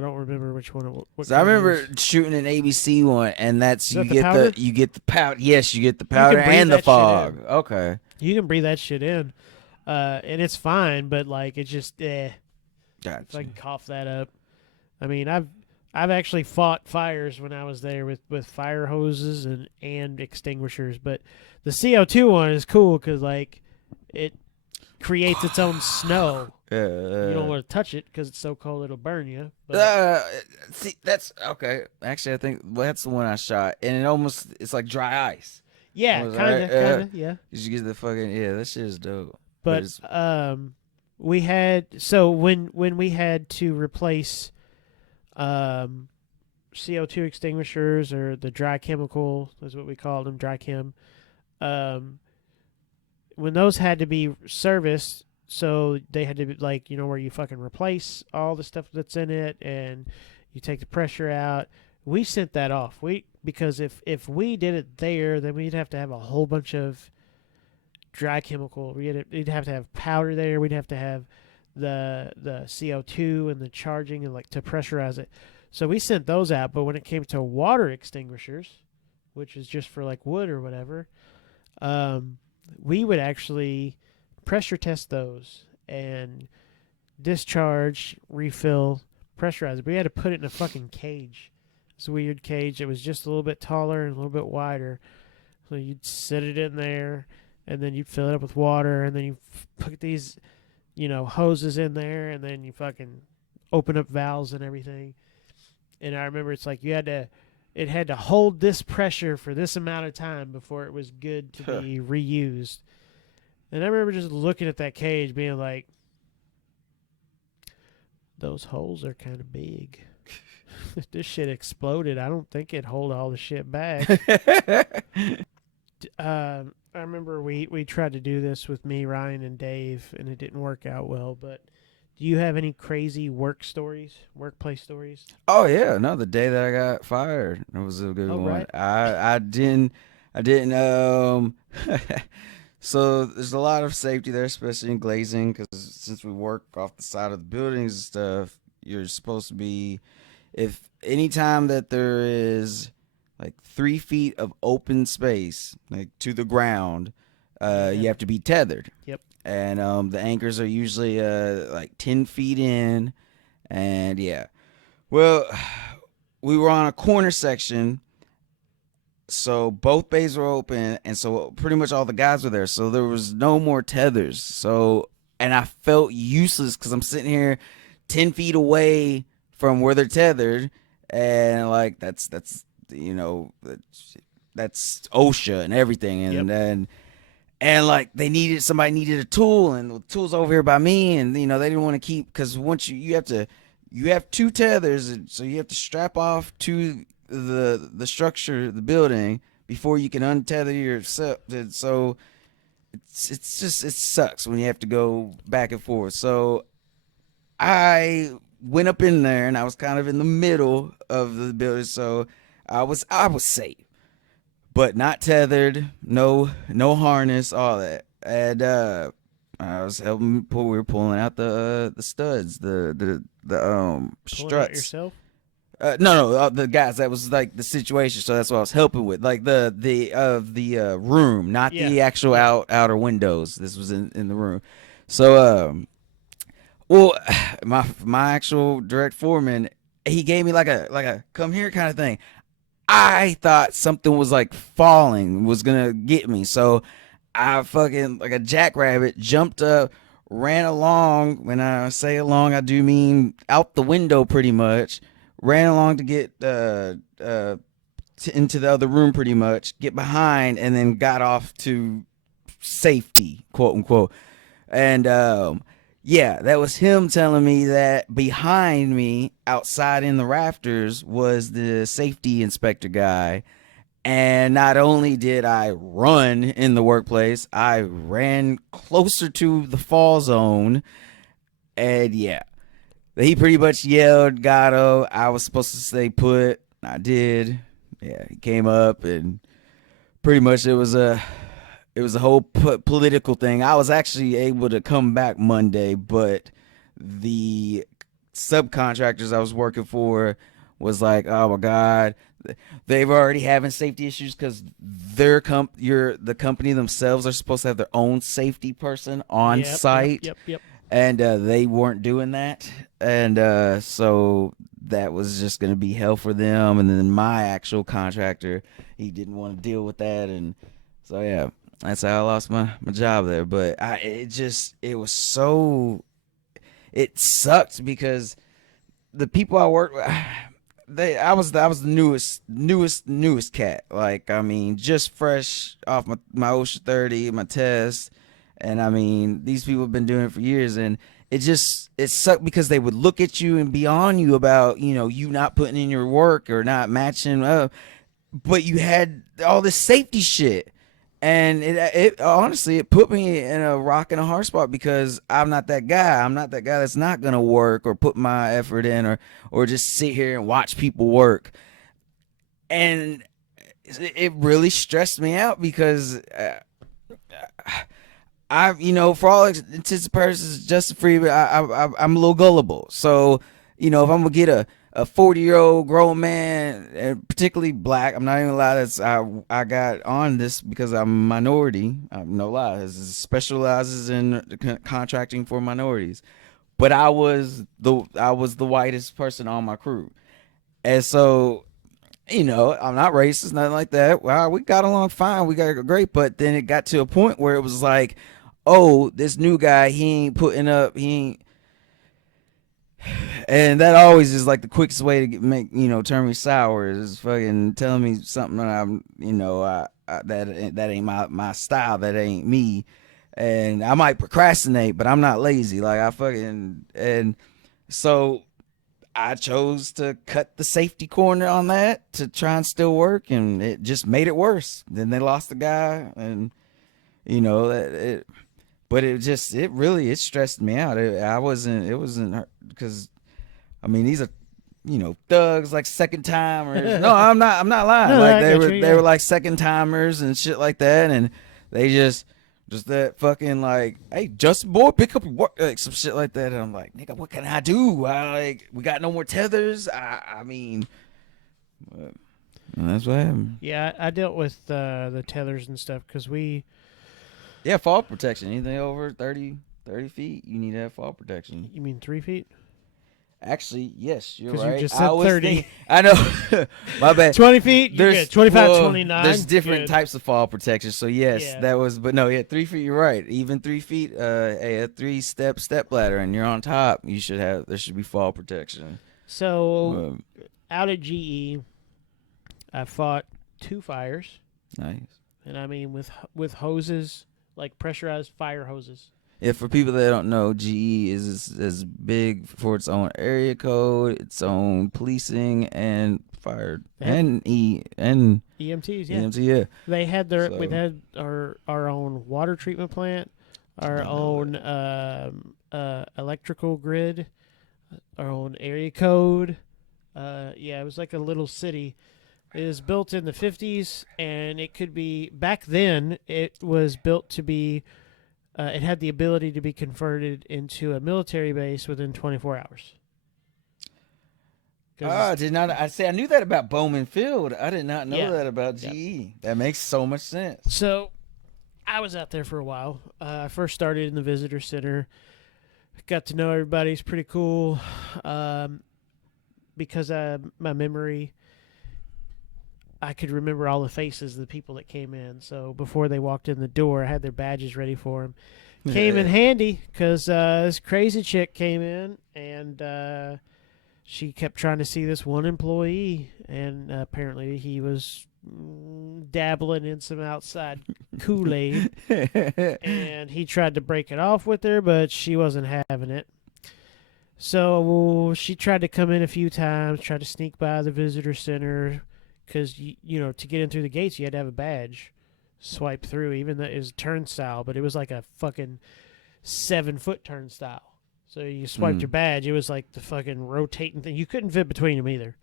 don't remember which one. What So I kind it remember is. shooting an ABC one, and that's Is you that the get powder? you get the powder. Yes, you get the powder breathe and the that shit fog. in. Okay. You can breathe that shit in, and it's fine. But like, it's just if I Gotcha. can cough that up. I mean, I've actually fought fires when I was there with fire hoses and extinguishers. But the CO2 one is cool because like it creates its own snow. You don't want to touch it because it's so cold it'll burn you. But See, that's okay. Actually, I think that's the one I shot, and it's like dry ice. yeah, was kind right, of, yeah. You just get the fucking that shit is dope. But it's- we had when we had to replace CO2 extinguishers or the dry chemical is what we called them, dry chem. When those had to be serviced, so they had to be like where you fucking replace all the stuff that's in it and you take the pressure out. We sent that off. Because if we did it there, then we'd have to have a whole bunch of dry chemical. We'd have to have powder there. We'd have to have the CO2 and the charging and like to pressurize it. So we sent those out. But when it came to water extinguishers, which is just for like wood or whatever, we would actually pressure test those and discharge, refill, pressurize it. But we had to put it in a fucking cage. It's a weird cage. It was just a little bit taller and a little bit wider. So you'd set it in there, and then you'd fill it up with water, and then you put these, hoses in there, and then you fucking open up valves and everything. And I remember it's like it had to hold this pressure for this amount of time before it was good to be reused. And I remember just looking at that cage being like, those holes are kind of big. If this shit exploded, I don't think it'd hold all the shit back. I remember we tried to do this with me, Ryan, and Dave, and it didn't work out well. But do you have any crazy workplace stories? Oh yeah, no, the day that I got fired, that was a good one. Right. I didn't so there's a lot of safety there, especially in glazing, because since we work off the side of the buildings and stuff, you're supposed to be, if anytime that there is like 3 feet of open space, like to the ground, you have to be tethered. Yep. And the anchors are usually like 10 feet in, and yeah. Well, we were on a corner section, so both bays were open, and so pretty much all the guys were there, so there was no more tethers. So, and I felt useless because I'm sitting here 10 feet away from where they're tethered, and like that's OSHA and everything, and Yep. and like somebody needed a tool, and the tool's over here by me, and they didn't want to keep, because once you have 2 tethers, and so you have to strap off to the structure of the building before you can untether yourself. So it's just, it sucks when you have to go back and forth. So I went up in there, and I was kind of in the middle of the building, so I was safe, but not tethered, no harness, all that. And I was helping we were pulling out the studs, the Pulling struts. out yourself? No, the guys. That was like the situation, so that's what I was helping with, like the room, not the actual outer windows. This was in the room. So well, my actual direct foreman, he gave me like a come here kind of thing. I thought something was like falling, was gonna get me, so I fucking, like a jackrabbit, jumped up, ran along. When I say along, I do mean out the window pretty much. Ran along to get into the other room pretty much, get behind, and then got off to safety, quote unquote. And yeah, that was him telling me that behind me, outside in the rafters, was the safety inspector guy. And not only did I run in the workplace, I ran closer to the fall zone. And yeah, he pretty much yelled, "Gatto." I was supposed to stay put. I did. Yeah, he came up, and pretty much it was a whole political thing. I was actually able to come back Monday, but the subcontractors I was working for was like, "Oh my God, they've already having safety issues because the company themselves are supposed to have their own safety person on site." Yep. And they weren't doing that, and so that was just going to be hell for them. And then my actual contractor, he didn't want to deal with that, and so yeah, that's how I lost my job there. But it sucked because the people I worked with, I was the newest cat. Like, I mean, just fresh off my OSHA 30, my test. And I mean, these people have been doing it for years, and it sucked because they would look at you and be on you about, you not putting in your work or not matching up, but you had all this safety shit. And it honestly, it put me in a rock and a hard spot because I'm not that guy. I'm not that guy that's not going to work or put my effort in or just sit here and watch people work. And it really stressed me out because for all intents and purposes, Justin Freeman, I'm a little gullible. So, if I'm gonna get a 40-year-old grown man, and particularly black. I'm not even gonna lie. I got on this because I'm a minority. I'm no lie. This specializes in contracting for minorities. But I was the whitest person on my crew, and so I'm not racist, nothing like that. Well, we got along fine. We got great. But then it got to a point where it was like, oh, this new guy, he ain't putting up, he ain't. And that always is like the quickest way to turn me sour is fucking telling me something that that ain't my style, that ain't me. And I might procrastinate, but I'm not lazy. Like and so I chose to cut the safety corner on that to try and still work, and it just made it worse. Then they lost the guy, and but it really stressed me out. It wasn't because I mean these are thugs, like second timers. No, I'm not lying. No, like I got you, they yeah. were like second timers and shit like that, and they just that fucking like, hey, Justin boy, pick up your work, like some shit like that. And I'm like, nigga, what can I do? We got no more tethers. I mean, that's what happened. Yeah, I dealt with the tethers and stuff because Yeah, fall protection. Anything over 30 feet, you need to have fall protection. You mean 3 feet? Actually, yes, you're 'Cause right. you just said 30. I know. My bad. 20 feet? You're good. 25, 29. There's different good. types of fall protection. So, yes, Yeah. that was, but no, yeah, 3 feet, you're right. Even 3 feet, a 3-step ladder, and you're on top, there should be fall protection. So, out at GE, I fought 2 fires. Nice. And I mean, with hoses, like pressurized fire hoses. Yeah, for people that don't know, GE is big for its own area code, its own policing, and fire, and EMTs, yeah. EMT, yeah. They had we had our own water treatment plant, our own electrical grid, our own area code. Yeah, it was like a little city. It was built in the 50s, and it could be, back then, it was built to be, it had the ability to be converted into a military base within 24 hours. I did not. I knew that about Bowman Field. I did not know Yeah. that about GE. Yep. That makes so much sense. So, I was out there for a while. I first started in the visitor center. Got to know everybody. It's pretty cool. Because my memory, I could remember all the faces of the people that came in. So before they walked in the door, I had their badges ready for them. Came in handy because this crazy chick came in, and she kept trying to see this one employee, and apparently he was dabbling in some outside Kool-Aid, and he tried to break it off with her, but she wasn't having it. So she tried to come in a few times, tried to sneak by the visitor center, because to get in through the gates you had to have a badge, swipe through, even though it was a turnstile, but it was like a fucking 7-foot turnstile. So you swiped your badge, it was like the fucking rotating thing. You couldn't fit between them either.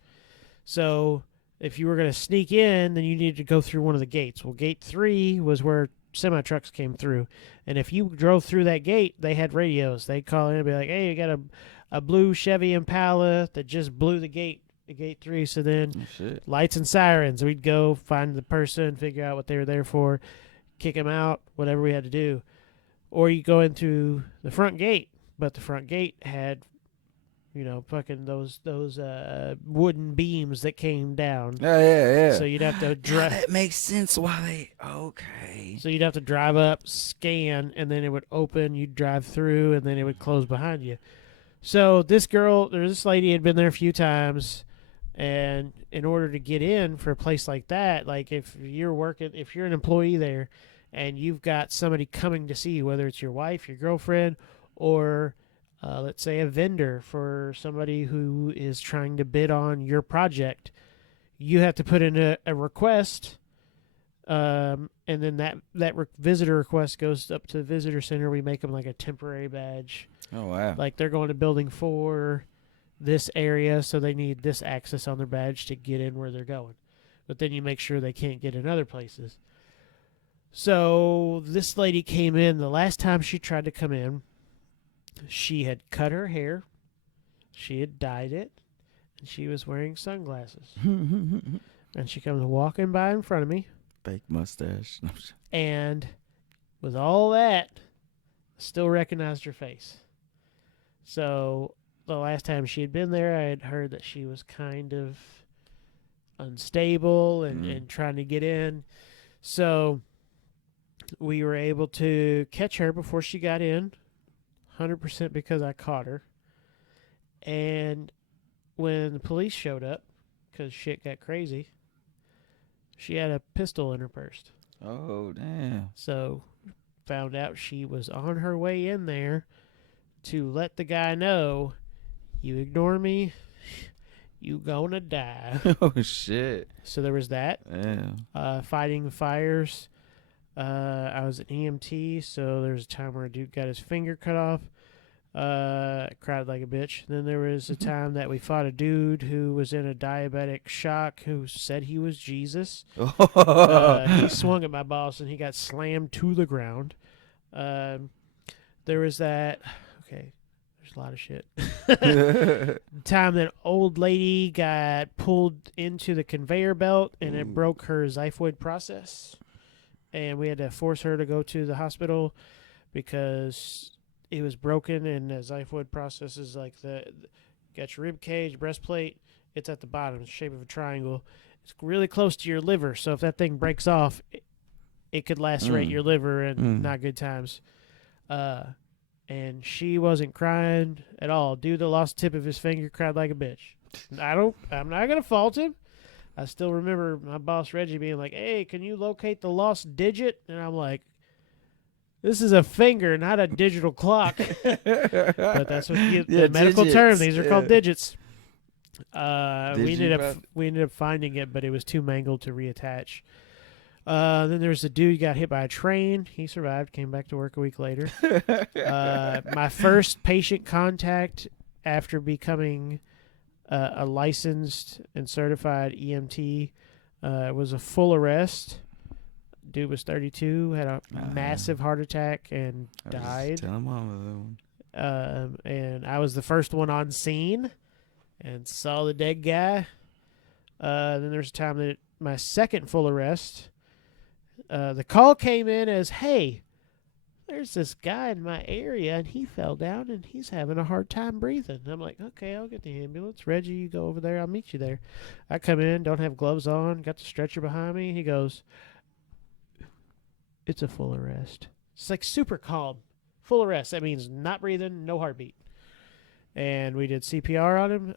So if you were going to sneak in, then you needed to go through one of the gates. Well, gate 3 was where semi-trucks came through. And if you drove through that gate, they had radios. They'd call in and be like, hey, you got a blue Chevy Impala that just blew the gate at gate 3. So then lights and sirens. We'd go find the person, figure out what they were there for, kick them out, whatever we had to do. Or you go into the front gate, but the front gate had fucking those wooden beams that came down. Yeah. So you'd have to drive. That makes sense why they. Okay. So you'd have to drive up, scan, and then it would open. You'd drive through, and then it would close behind you. So this lady had been there a few times, and in order to get in for a place like that, like if you're an employee there, and you've got somebody coming to see you, whether it's your wife, your girlfriend, or let's say a vendor for somebody who is trying to bid on your project, you have to put in a request, and then that visitor request goes up to the visitor center. We make them like a temporary badge. Oh, wow. Like they're going to building 4, this area, so they need this access on their badge to get in where they're going. But then you make sure they can't get in other places. So this lady came in. The last time she tried to come in, she had cut her hair, she had dyed it, and she was wearing sunglasses. And she comes walking by in front of me, Fake mustache. and with all that, still recognized her face. So the last time she had been there, I had heard that she was kind of unstable and trying to get in. So we were able to catch her before she got in, 100% because I caught her. And when the police showed up, because shit got crazy, she had a pistol in her purse. Oh, damn. So found out she was on her way in there to let the guy know, you ignore me, you gonna die. Oh, shit. So there was that. Yeah. Fighting fires. I was an EMT, so there was a time where a dude got his finger cut off. Cried like a bitch. Then there was a time that we fought a dude who was in a diabetic shock who said he was Jesus. He swung at my boss and he got slammed to the ground. There was that. Okay, there's a lot of shit. Time that old lady got pulled into the conveyor belt and it broke her xiphoid process, and we had to force her to go to the hospital because it was broken. And the xiphoid process is like got your rib cage, breastplate. It's at the bottom, it's the shape of a triangle. It's really close to your liver, so if that thing breaks off, it could lacerate your liver and not good times. And she wasn't crying at all. Dude that lost the tip of his finger cried like a bitch. I'm not gonna fault him. I still remember my boss Reggie being like, "Hey, can you locate the lost digit?" And I'm like, "This is a finger, not a digital clock." But that's what the medical digits, term. These are called yeah. digits. We ended Digibot. up finding it, but it was too mangled to reattach. Then there's a dude who got hit by a train. He survived, came back to work a week later. My first patient contact after becoming a licensed and certified EMT was a full arrest. Dude was 32, had a massive heart attack, and died. Tell mama that one. And I was the first one on scene and saw the dead guy. Then there's a time that my second full arrest, the call came in as, "Hey, there's this guy in my area and he fell down and he's having a hard time breathing." I'm like, "Okay, I'll get the ambulance. Reggie, you go over there. I'll meet you there." I come in, don't have gloves on, got the stretcher behind me. He goes, "It's a full arrest." It's like super calm. Full arrest. That means not breathing, no heartbeat. And we did CPR on him.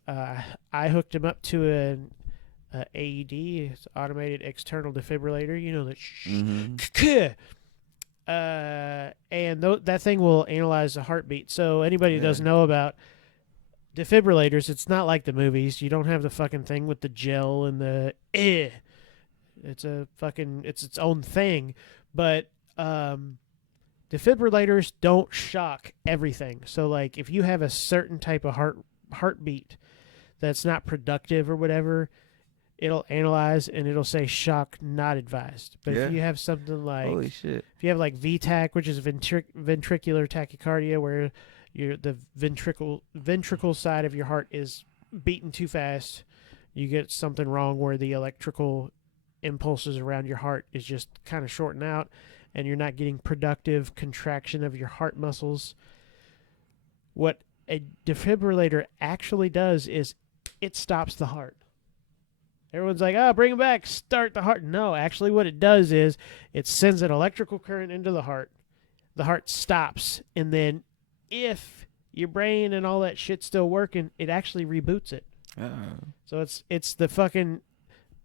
I hooked him up to an AED, it's automated external defibrillator. You know that. And that thing will analyze the heartbeat. So anybody who doesn't know about defibrillators, it's not like the movies. You don't have the fucking thing with the gel and the It's its own thing. But defibrillators don't shock everything. So like if you have a certain type of heartbeat that's not productive or whatever, it'll analyze and it'll say shock not advised. But if you have something like, holy shit, if you have like VTAC, which is ventricular tachycardia, where the ventricle side of your heart is beating too fast, you get something wrong where the electrical impulses around your heart is just kind of shorting out, and you're not getting productive contraction of your heart muscles. What a defibrillator actually does is it stops the heart. Everyone's like, "Oh, bring it back, start the heart." No, actually what it does is it sends an electrical current into the heart. The heart stops, and then if your brain and all that shit's still working, it actually reboots it. So it's the fucking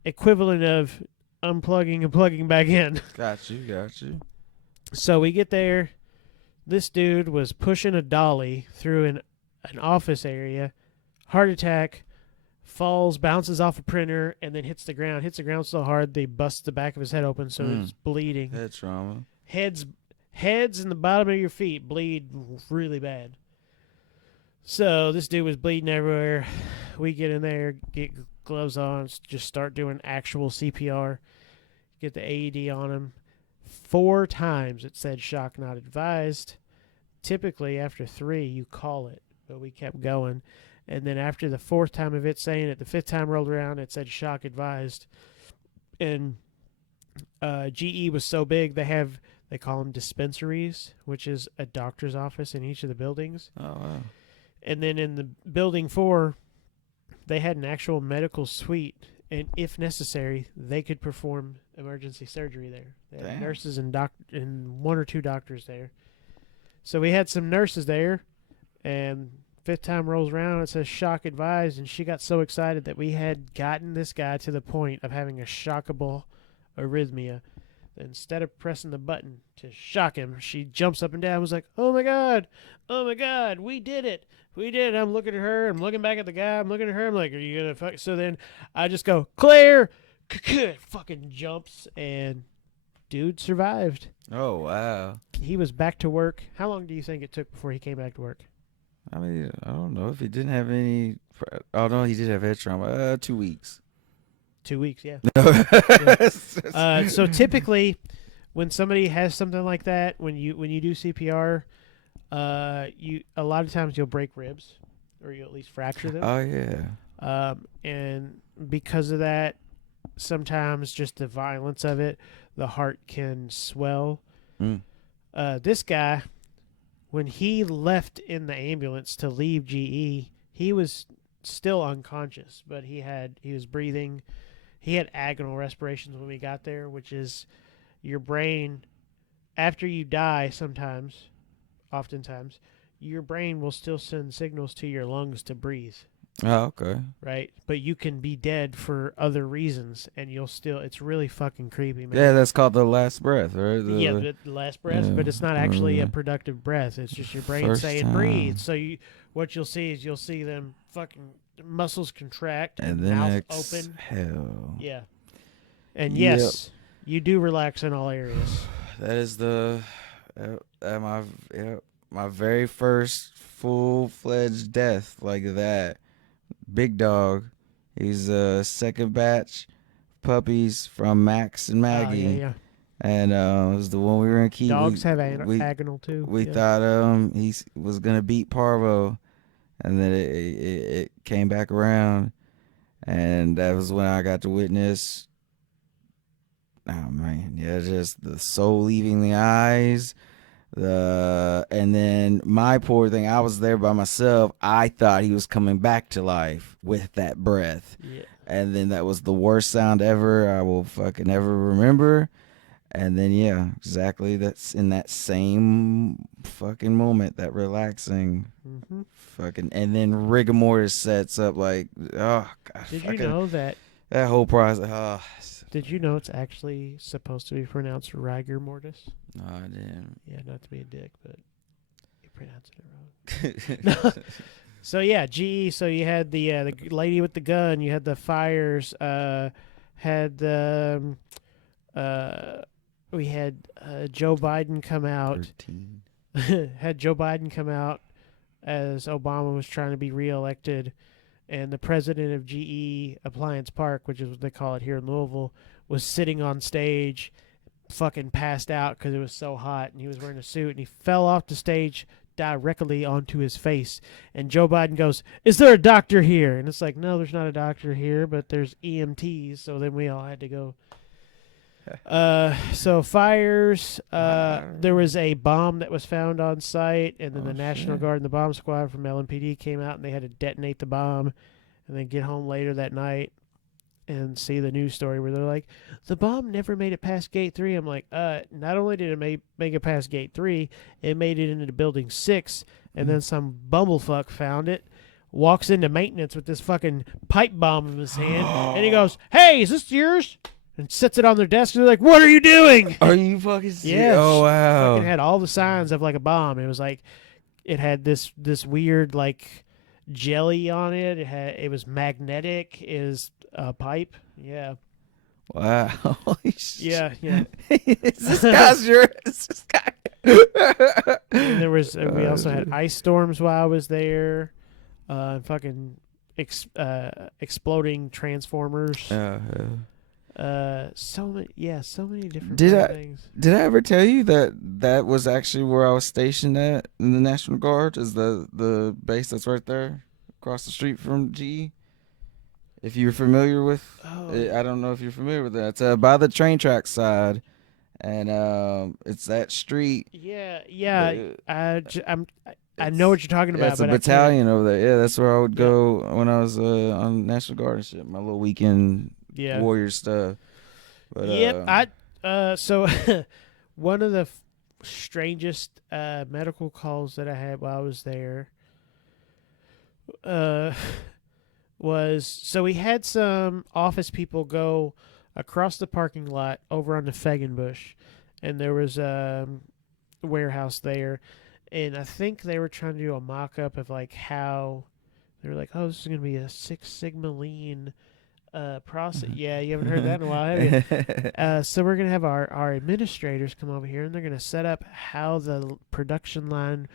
equivalent of unplugging and plugging back in. Got you. So we get there. This dude was pushing a dolly through an office area. Heart attack. Falls, bounces off a printer, and then hits the ground. Hits the ground so hard they bust the back of his head open, so it's bleeding. Head trauma. Heads in the bottom of your feet bleed really bad. So this dude was bleeding everywhere. We get in there, get gloves on, just start doing actual CPR. Get the AED on him. 4 times it said shock not advised. Typically after 3 you call it, but we kept going. And then after the fourth time of it saying it, the fifth time rolled around, it said shock advised. And GE was so big, they call them dispensaries, which is a doctor's office in each of the buildings. Oh wow. And then in the building 4, they had an actual medical suite, and if necessary, they could perform emergency surgery there. They had Damn. nurses and one or two doctors there. So we had some nurses there, and fifth time rolls around, it says shock advised, and she got so excited that we had gotten this guy to the point of having a shockable arrhythmia. Instead of pressing the button to shock him, she jumps up and down and was like, oh my God, we did it. We did it. I'm looking at her. I'm looking back at the guy. I'm looking at her. I'm like, are you going to fuck? So then I just go, Claire, fucking jumps, and dude survived. Oh wow. He was back to work. How long do you think it took before he came back to work? I mean, I don't know if he didn't have any. Oh no, he did have head trauma. 2 weeks. 2 weeks, yeah. Yeah. So typically, when somebody has something like that, when you do CPR, you a lot of times you'll break ribs, or you at least fracture them. Oh yeah. And because of that, sometimes just the violence of it, the heart can swell. Mm. This guy, when he left in the ambulance to leave GE, he was still unconscious, but he was breathing. He had agonal respirations when we got there, which is your brain, after you die oftentimes, your brain will still send signals to your lungs to breathe, Oh okay. right? But you can be dead for other reasons, and it's really fucking creepy, man. Yeah, that's called the last breath, right? The last breath, yeah, but it's not actually a yeah. productive breath. It's just your brain First saying time. breathe. So what you'll see is them fucking muscles contract And and then mouth open. exhale. Yeah. And Yep. yes, you do relax in all areas. That is my very first full-fledged death like that. Big dog. He's a second batch puppies from Max and Maggie. Yeah. And it was the one we were in Key. Dogs have we agonal too. We yeah. thought he was gonna beat Parvo, and then it came back around, and that was when I got to witness. Oh man, yeah, just the soul leaving the eyes, and then my poor thing. I was there by myself. I thought he was coming back to life with that breath, Yeah. and then that was the worst sound ever I will fucking ever remember. And then yeah, exactly. That's in that same fucking moment, that relaxing Mm-hmm. fucking, and then rigor mortis sets up like, oh god. Did you fucking- know that? that whole process? Oh, Did you know it's actually supposed to be pronounced rigor mortis? no, I didn't. Yeah, not to be a dick, but you pronounced it wrong. So yeah, GE. So you had the lady with the gun. You had the fires. We had Joe Biden come out. 13. Had Joe Biden come out as Obama was trying to be reelected, and the president of GE Appliance Park, which is what they call it here in Louisville, was sitting on stage, fucking passed out because it was so hot, and he was wearing a suit, and he fell off the stage directly onto his face. And Joe Biden goes, "Is there a doctor here?" And it's like, no, there's not a doctor here, but there's EMTs. So then we all had to go. So fires. There was a bomb that was found on site, and then Oh, the National shit. Guard and the bomb squad from LMPD came out, and they had to detonate the bomb, and then get home later that night and see the news story where they're like, the bomb never made it past gate 3. I'm like, not only did it make it past gate 3, it made it into building 6, and then some bumblefuck found it, walks into maintenance with this fucking pipe bomb in his hand, and he goes, "Hey, is this yours?" And sets it on their desk, and they're like, "What are you doing?" Are you fucking serious? Yeah, Oh wow. Fucking had all the signs of like a bomb. It was like, it had this weird like jelly on it. It was magnetic. Is a pipe. Yeah. Wow. Holy shit. Yeah. Is this guy's your? Is this guy? And there was we also had ice storms while I was there. Fucking exploding transformers. So many different Did fucking I- things. Did I ever tell you that was actually where I was stationed at in the National Guard? Is the base that's right there across the street from GE. If you're familiar with, Oh, I don't know if you're familiar with that. It's by the train track side, and it's that street. yeah. The- I know what you're talking Yeah, about, it's a but I can't. battalion over there. Yeah, that's where I would Yeah. go when I was on National Guard and shit. My little weekend Yeah. warrior stuff. But, Yep. So one of the strangest medical calls that I had while I was there was, so we had some office people go across the parking lot over on the Fegenbush, and there was a warehouse there, and I think they were trying to do a mock-up of like how they were like, oh, this is gonna be a Six Sigma Lean process. Yeah, you haven't heard that in a while, have you? So we're gonna have our administrators come over here, and they're gonna set up how the production line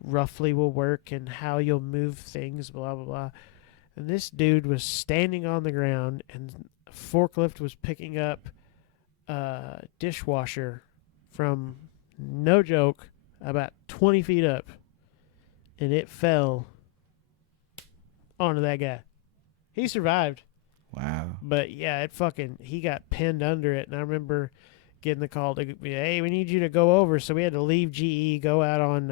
roughly will work and how you'll move things, blah blah blah. And this dude was standing on the ground, and a forklift was picking up a dishwasher from, no joke, about 20 feet up, and it fell onto that guy. He survived. Wow. But yeah, he got pinned under it, and I remember getting the call to, hey, we need you to go over. So we had to leave GE, go out on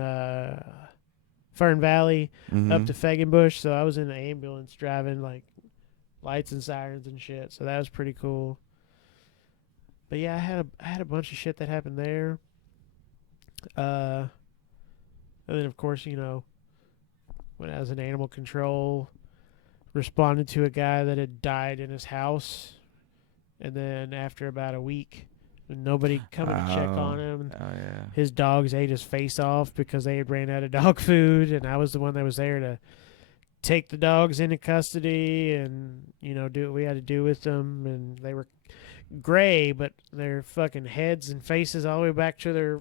Fern Valley up to Fegenbush. So I was in an ambulance driving like lights and sirens and shit. So that was pretty cool. But yeah, I had a bunch of shit that happened there. And then of course, when I was in animal control, responded to a guy that had died in his house, and then after about a week, nobody coming to check on him. Oh yeah. His dogs ate his face off because they had ran out of dog food, and I was the one that was there to take the dogs into custody and do what we had to do with them. And they were gray, but their fucking heads and faces all the way back to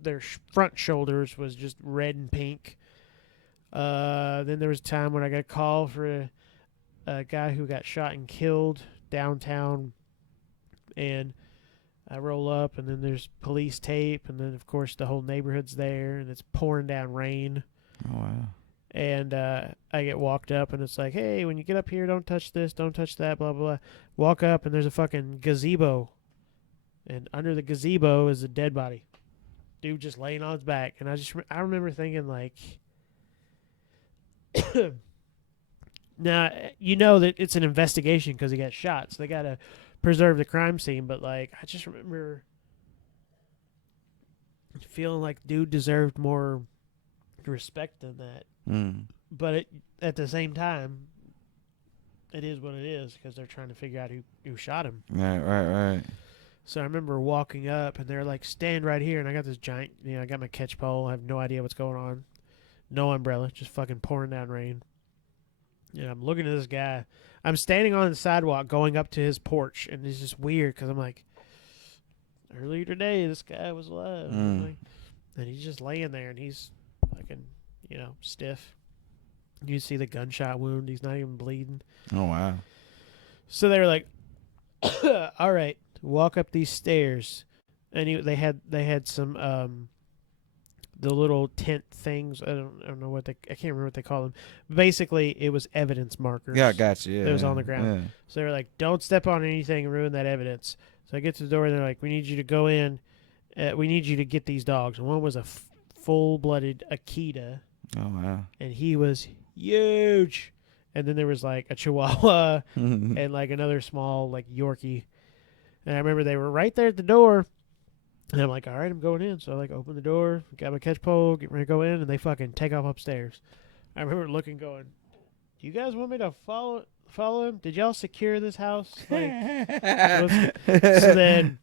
their front shoulders was just red and pink. Then there was a time when I got a call for a guy who got shot and killed downtown, and I roll up, and then there's police tape, and then of course the whole neighborhood's there, and it's pouring down rain. Oh wow. And I get walked up, and it's like, hey, when you get up here, don't touch this, don't touch that, blah blah blah. Walk up, and there's a fucking gazebo, and under the gazebo is a dead body, dude just laying on his back. And I remember thinking like, now that it's an investigation because he got shot, so they gotta preserve the crime scene. But like, I just remember feeling like dude deserved more respect than that. But at the same time, it is what it is because they're trying to figure out who shot him. Right. So I remember walking up, and they're like, stand right here. And I got this giant, I got my catch pole. I have no idea what's going on. No umbrella, just fucking pouring down rain. And I'm looking at this guy. I'm standing on the sidewalk going up to his porch, and it's just weird because I'm like, earlier today, this guy was alive. And he's just laying there, and he's fucking, stiff. You see the gunshot wound. He's not even bleeding. Oh wow. So they were like, all right, walk up these stairs. And they had some the little tent things. I don't know I can't remember what they call them. Basically, it was evidence markers. Yeah, gotcha. Yeah. That was on the ground. Yeah. So they were like, don't step on anything and ruin that evidence. So I get to the door, and they're like, we need you to go in. We need you to get these dogs. And one was a full-blooded Akita. Oh wow. And he was huge. And then there was like a Chihuahua and like another small like Yorkie. And I remember they were right there at the door. And I'm like, all right, I'm going in. So I like open the door, got my catch pole, get ready to go in, and they fucking take off upstairs. I remember looking, going, do you guys want me to follow him? Did y'all secure this house? Like, so then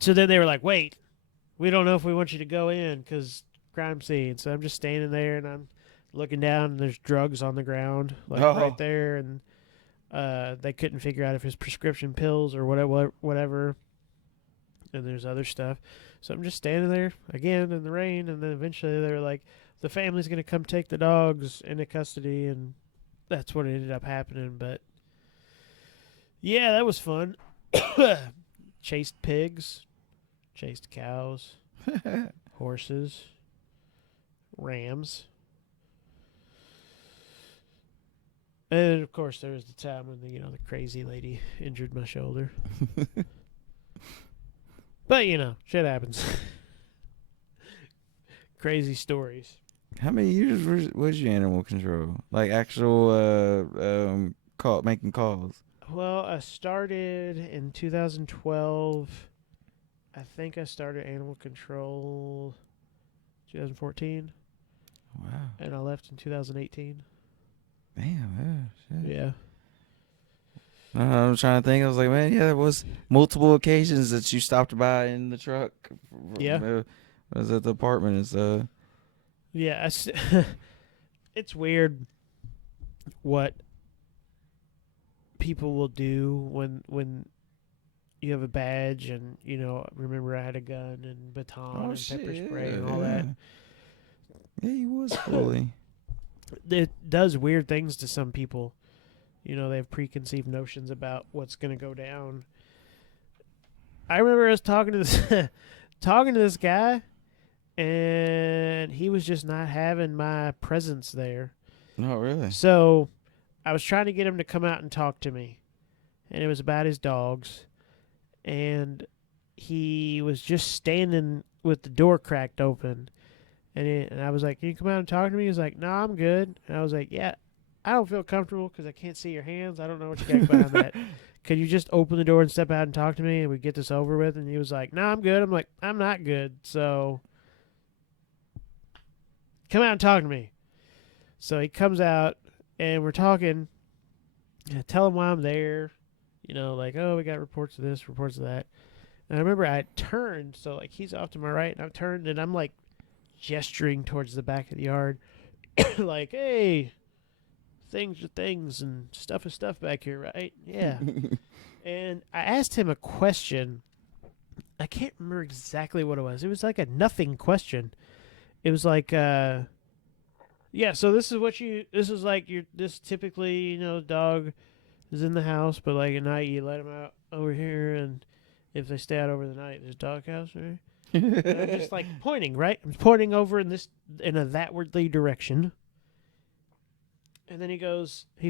they were like, wait, we don't know if we want you to go in because crime scene. So I'm just standing there, and I'm looking down, and there's drugs on the ground, like right there. And they couldn't figure out if it's prescription pills or whatever. And there's other stuff. So I'm just standing there again in the rain, and then eventually they were like, the family's going to come take the dogs into custody, and that's what ended up happening. But yeah, that was fun. Chased pigs, chased cows, horses, rams. And of course, there was the time when the crazy lady injured my shoulder. But shit happens. Crazy stories. How many years was your animal control? Like actual making calls? Well, I started in 2012. I think I started animal control 2014, Wow. and I left in 2018. Damn. Yeah. Shit. Yeah. I'm trying to think. I was like, man, yeah, there was multiple occasions that you stopped by in the truck. Yeah. I was at the apartment and stuff. Yeah. It's weird what people will do when you have a badge and remember I had a gun and baton and pepper spray and all that. Yeah, he was fully. It does weird things to some people. They have preconceived notions about what's going to go down. I remember us talking to this guy, and he was just not having my presence there. No, really. So I was trying to get him to come out and talk to me, and it was about his dogs. And he was just standing with the door cracked open. And I was like, can you come out and talk to me? He was like, no, I'm good. And I was like, yeah, I don't feel comfortable because I can't see your hands. I don't know what you got behind that. Could you just open the door and step out and talk to me and we get this over with? And he was like, no, I'm good. I'm like, I'm not good. So come out and talk to me. So he comes out and we're talking. And I tell him why I'm there. Like, oh, we got reports of this, reports of that. And I remember I turned, so like he's off to my right, and I've turned, and I'm like gesturing towards the back of the yard, like, hey, things are things, and stuff is stuff back here, right? Yeah. And I asked him a question. I can't remember exactly what it was. It was like a nothing question. It was like, yeah, so this typically, dog is in the house, but like at night you let him out over here, and if they stay out over the night, there's doghouse, right? And I'm just like pointing, right? I'm pointing over in a thatwardly direction. And then he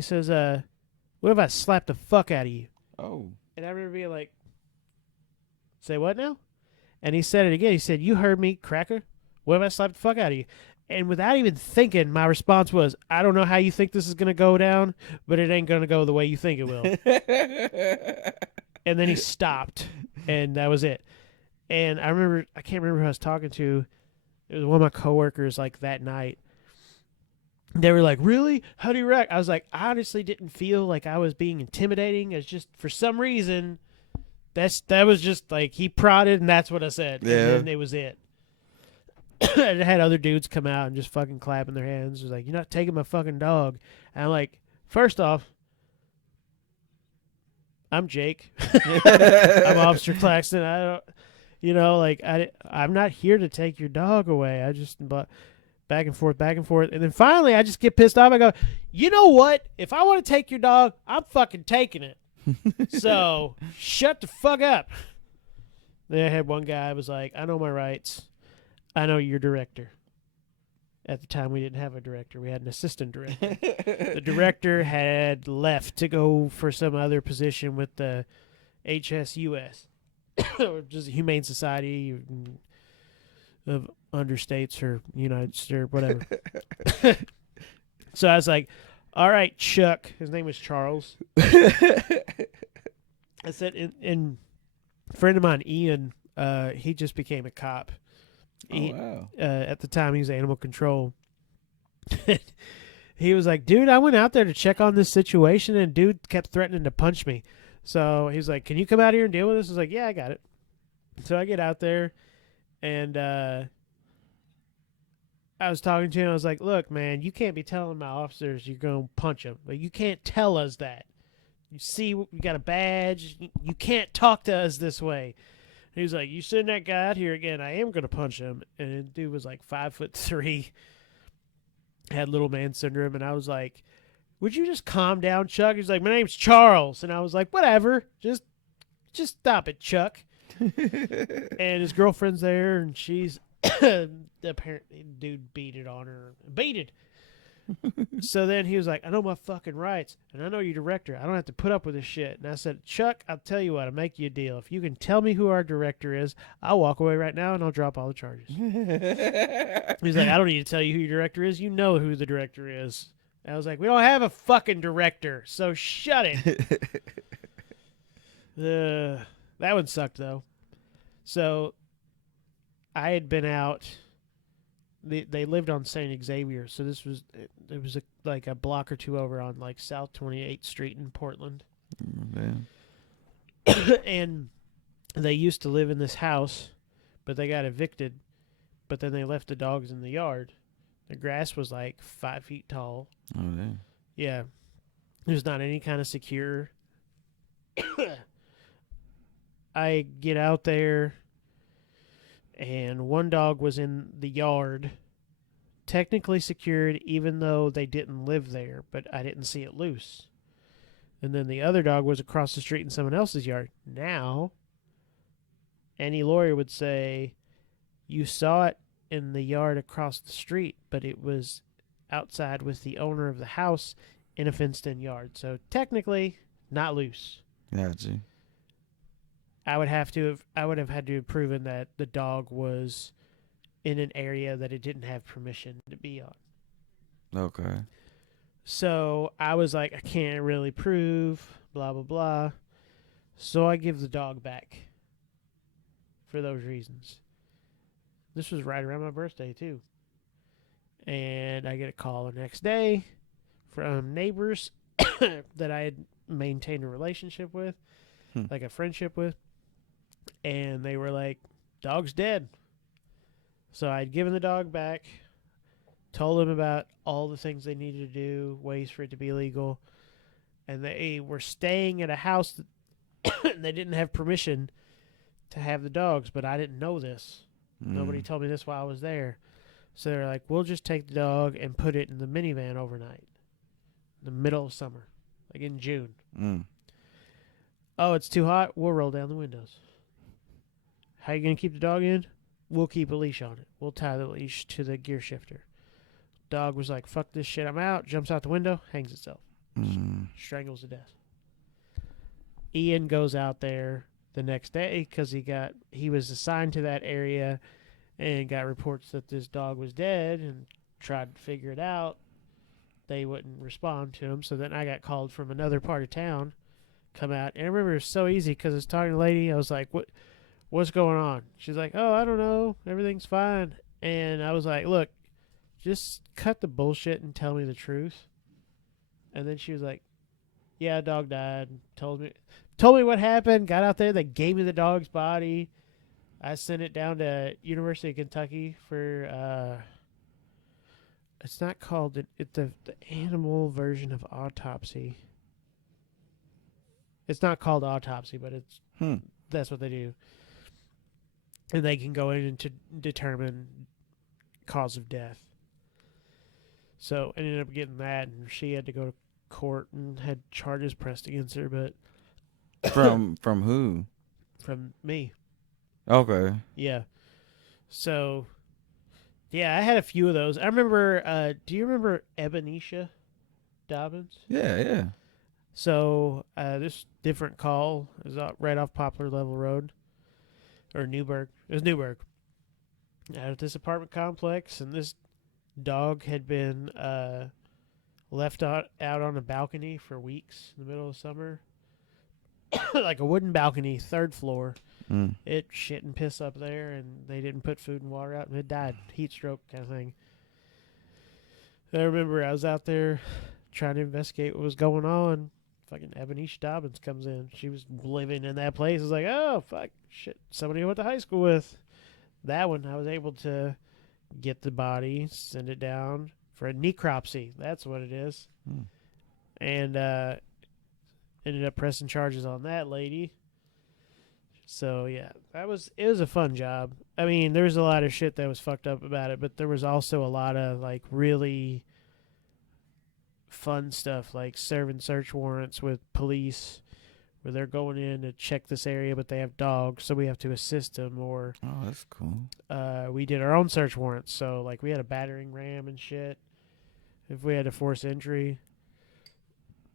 says, what if I slap the fuck out of you? Oh. And I remember being like, say what now? And he said it again. He said, you heard me, cracker. What if I slap the fuck out of you? And without even thinking, my response was, I don't know how you think this is going to go down, but it ain't going to go the way you think it will. And then he stopped, and that was it. And I can't remember who I was talking to. It was one of my coworkers, like, that night. They were like, really? How do you react? I was like, I honestly didn't feel like I was being intimidating. It's just, for some reason, that was just, like, he prodded, and that's what I said. Yeah. And then it was it. And I had other dudes come out and just fucking clapping their hands. It was like, you're not taking my fucking dog. And I'm like, first off, I'm Jake. I'm Officer Claxton. I don't, I'm not here to take your dog away. I just, back and forth. And then finally, I just get pissed off. I go, you know what? If I want to take your dog, I'm fucking taking it. So shut the fuck up. Then I had one guy was like, I know my rights. I know your director. At the time, we didn't have a director. We had an assistant director. The director had left to go for some other position with the HSUS, which is a Humane Society of Understates or United States or whatever. So I was like, all right, Chuck. His name was Charles. I said, and a friend of mine, Ian, he just became a cop. Wow. At the time, he was animal control. He was like, dude, I went out there to check on this situation, and dude kept threatening to punch me. So he's like, can you come out here and deal with this? I was like, yeah, I got it. So I get out there, and I was talking to him. I was like, look, man, you can't be telling my officers you're going to punch them. Like, you can't tell us that. You see, we got a badge. You can't talk to us this way. He was like, you send that guy out here again, I am going to punch him. And the dude was like 5'3", had little man syndrome. And I was like, would you just calm down, Chuck? He's like, my name's Charles. And I was like, whatever. Just stop it, Chuck. And his girlfriend's there, and she's apparently dude beat it on her. Beat it. So then he was like, I know my fucking rights, and I know your director. I don't have to put up with this shit. And I said, Chuck, I'll tell you what, I'll make you a deal. If you can tell me who our director is, I'll walk away right now and I'll drop all the charges. He's like, I don't need to tell you who your director is. You know who the director is. And I was like, we don't have a fucking director, so shut it. That one sucked, though. So I had been out. They lived on St. Xavier, so this was it was like a block or two over on like South 28th Street in Portland. And they used to live in this house, but they got evicted. But then they left the dogs in the yard. The grass was like 5 feet tall. Oh, yeah. Yeah, there's not any kind of secure. I get out there, and one dog was in the yard, technically secured, even though they didn't live there, but I didn't see it loose. And then the other dog was across the street in someone else's yard. Now, any lawyer would say, you saw it in the yard across the street, but it was outside with the owner of the house in a fenced-in yard. So technically, not loose. Gotcha. I would have had to have proven that the dog was in an area that it didn't have permission to be on. Okay. So I was like, I can't really prove, blah, blah, blah. So I give the dog back for those reasons. This was right around my birthday, too. And I get a call the next day from neighbors that I had maintained a relationship with, like a friendship with. And they were like, dog's dead. So I'd given the dog back, told them about all the things they needed to do, ways for it to be legal. And they were staying at a house that they didn't have permission to have the dogs, but I didn't know this. Nobody told me this while I was there. So they're like, we'll just take the dog and put it in the minivan overnight. In the middle of summer. Like in June. Oh, it's too hot? We'll roll down the windows. How you going to keep the dog in? We'll keep a leash on it. We'll tie the leash to the gear shifter. Dog was like, fuck this shit, I'm out. Jumps out the window, hangs itself. Strangles to death. Ian goes out there the next day because he was assigned to that area and got reports that this dog was dead and tried to figure it out. They wouldn't respond to him, so then I got called from another part of town, come out. And I remember it was so easy because I was talking to a lady. I was like, what's going on? She's like, oh, I don't know. Everything's fine. And I was like, look, just cut the bullshit and tell me the truth. And then she was like, yeah, dog died. Told me what happened. Got out there. They gave me the dog's body. I sent it down to University of Kentucky for, it's not called, the animal version of autopsy. It's not called autopsy, but it's, that's what they do. And they can go in and to determine cause of death. So I ended up getting that, and she had to go to court and had charges pressed against her, but From who? from me. Okay. Yeah. So yeah, I had a few of those. I remember do you remember Ebenetia Dobbins? Yeah. So this different call is right off Poplar Level Road. Or Newburgh. It was Newburgh. Out at this apartment complex, and this dog had been left out on a balcony for weeks in the middle of summer. Like a wooden balcony, 3rd floor. It shit and piss up there, and they didn't put food and water out, and it died. Heat stroke kind of thing. I remember I was out there trying to investigate what was going on. Fucking Ebenetia Dobbins comes in. She was living in that place. I was like, oh, fuck, shit. Somebody I went to high school with. That one, I was able to get the body, send it down for a necropsy. That's what it is. And ended up pressing charges on that lady. So, yeah, it was a fun job. I mean, there was a lot of shit that was fucked up about it, but there was also a lot of, like, really fun stuff, like serving search warrants with police where they're going in to check this area, but they have dogs, so we have to assist them. Or that's cool. We did our own search warrants, so like we had a battering ram and shit. if we had to force entry.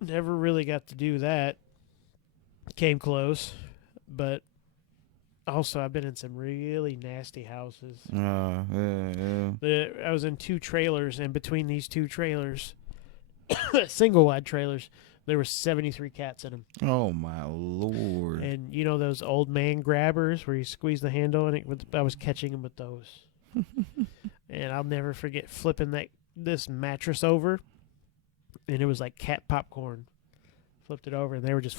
Never really got to do that. Came close, but also I've been in some really nasty houses. Yeah. I was in 2 trailers, and between these 2 trailers, single wide trailers, there were 73 cats in them. Oh my lord. And you know those old man grabbers where you squeeze the handle, and I was catching them with those. And I'll never forget flipping this mattress over, and it was like cat popcorn. Flipped it over, and they were just,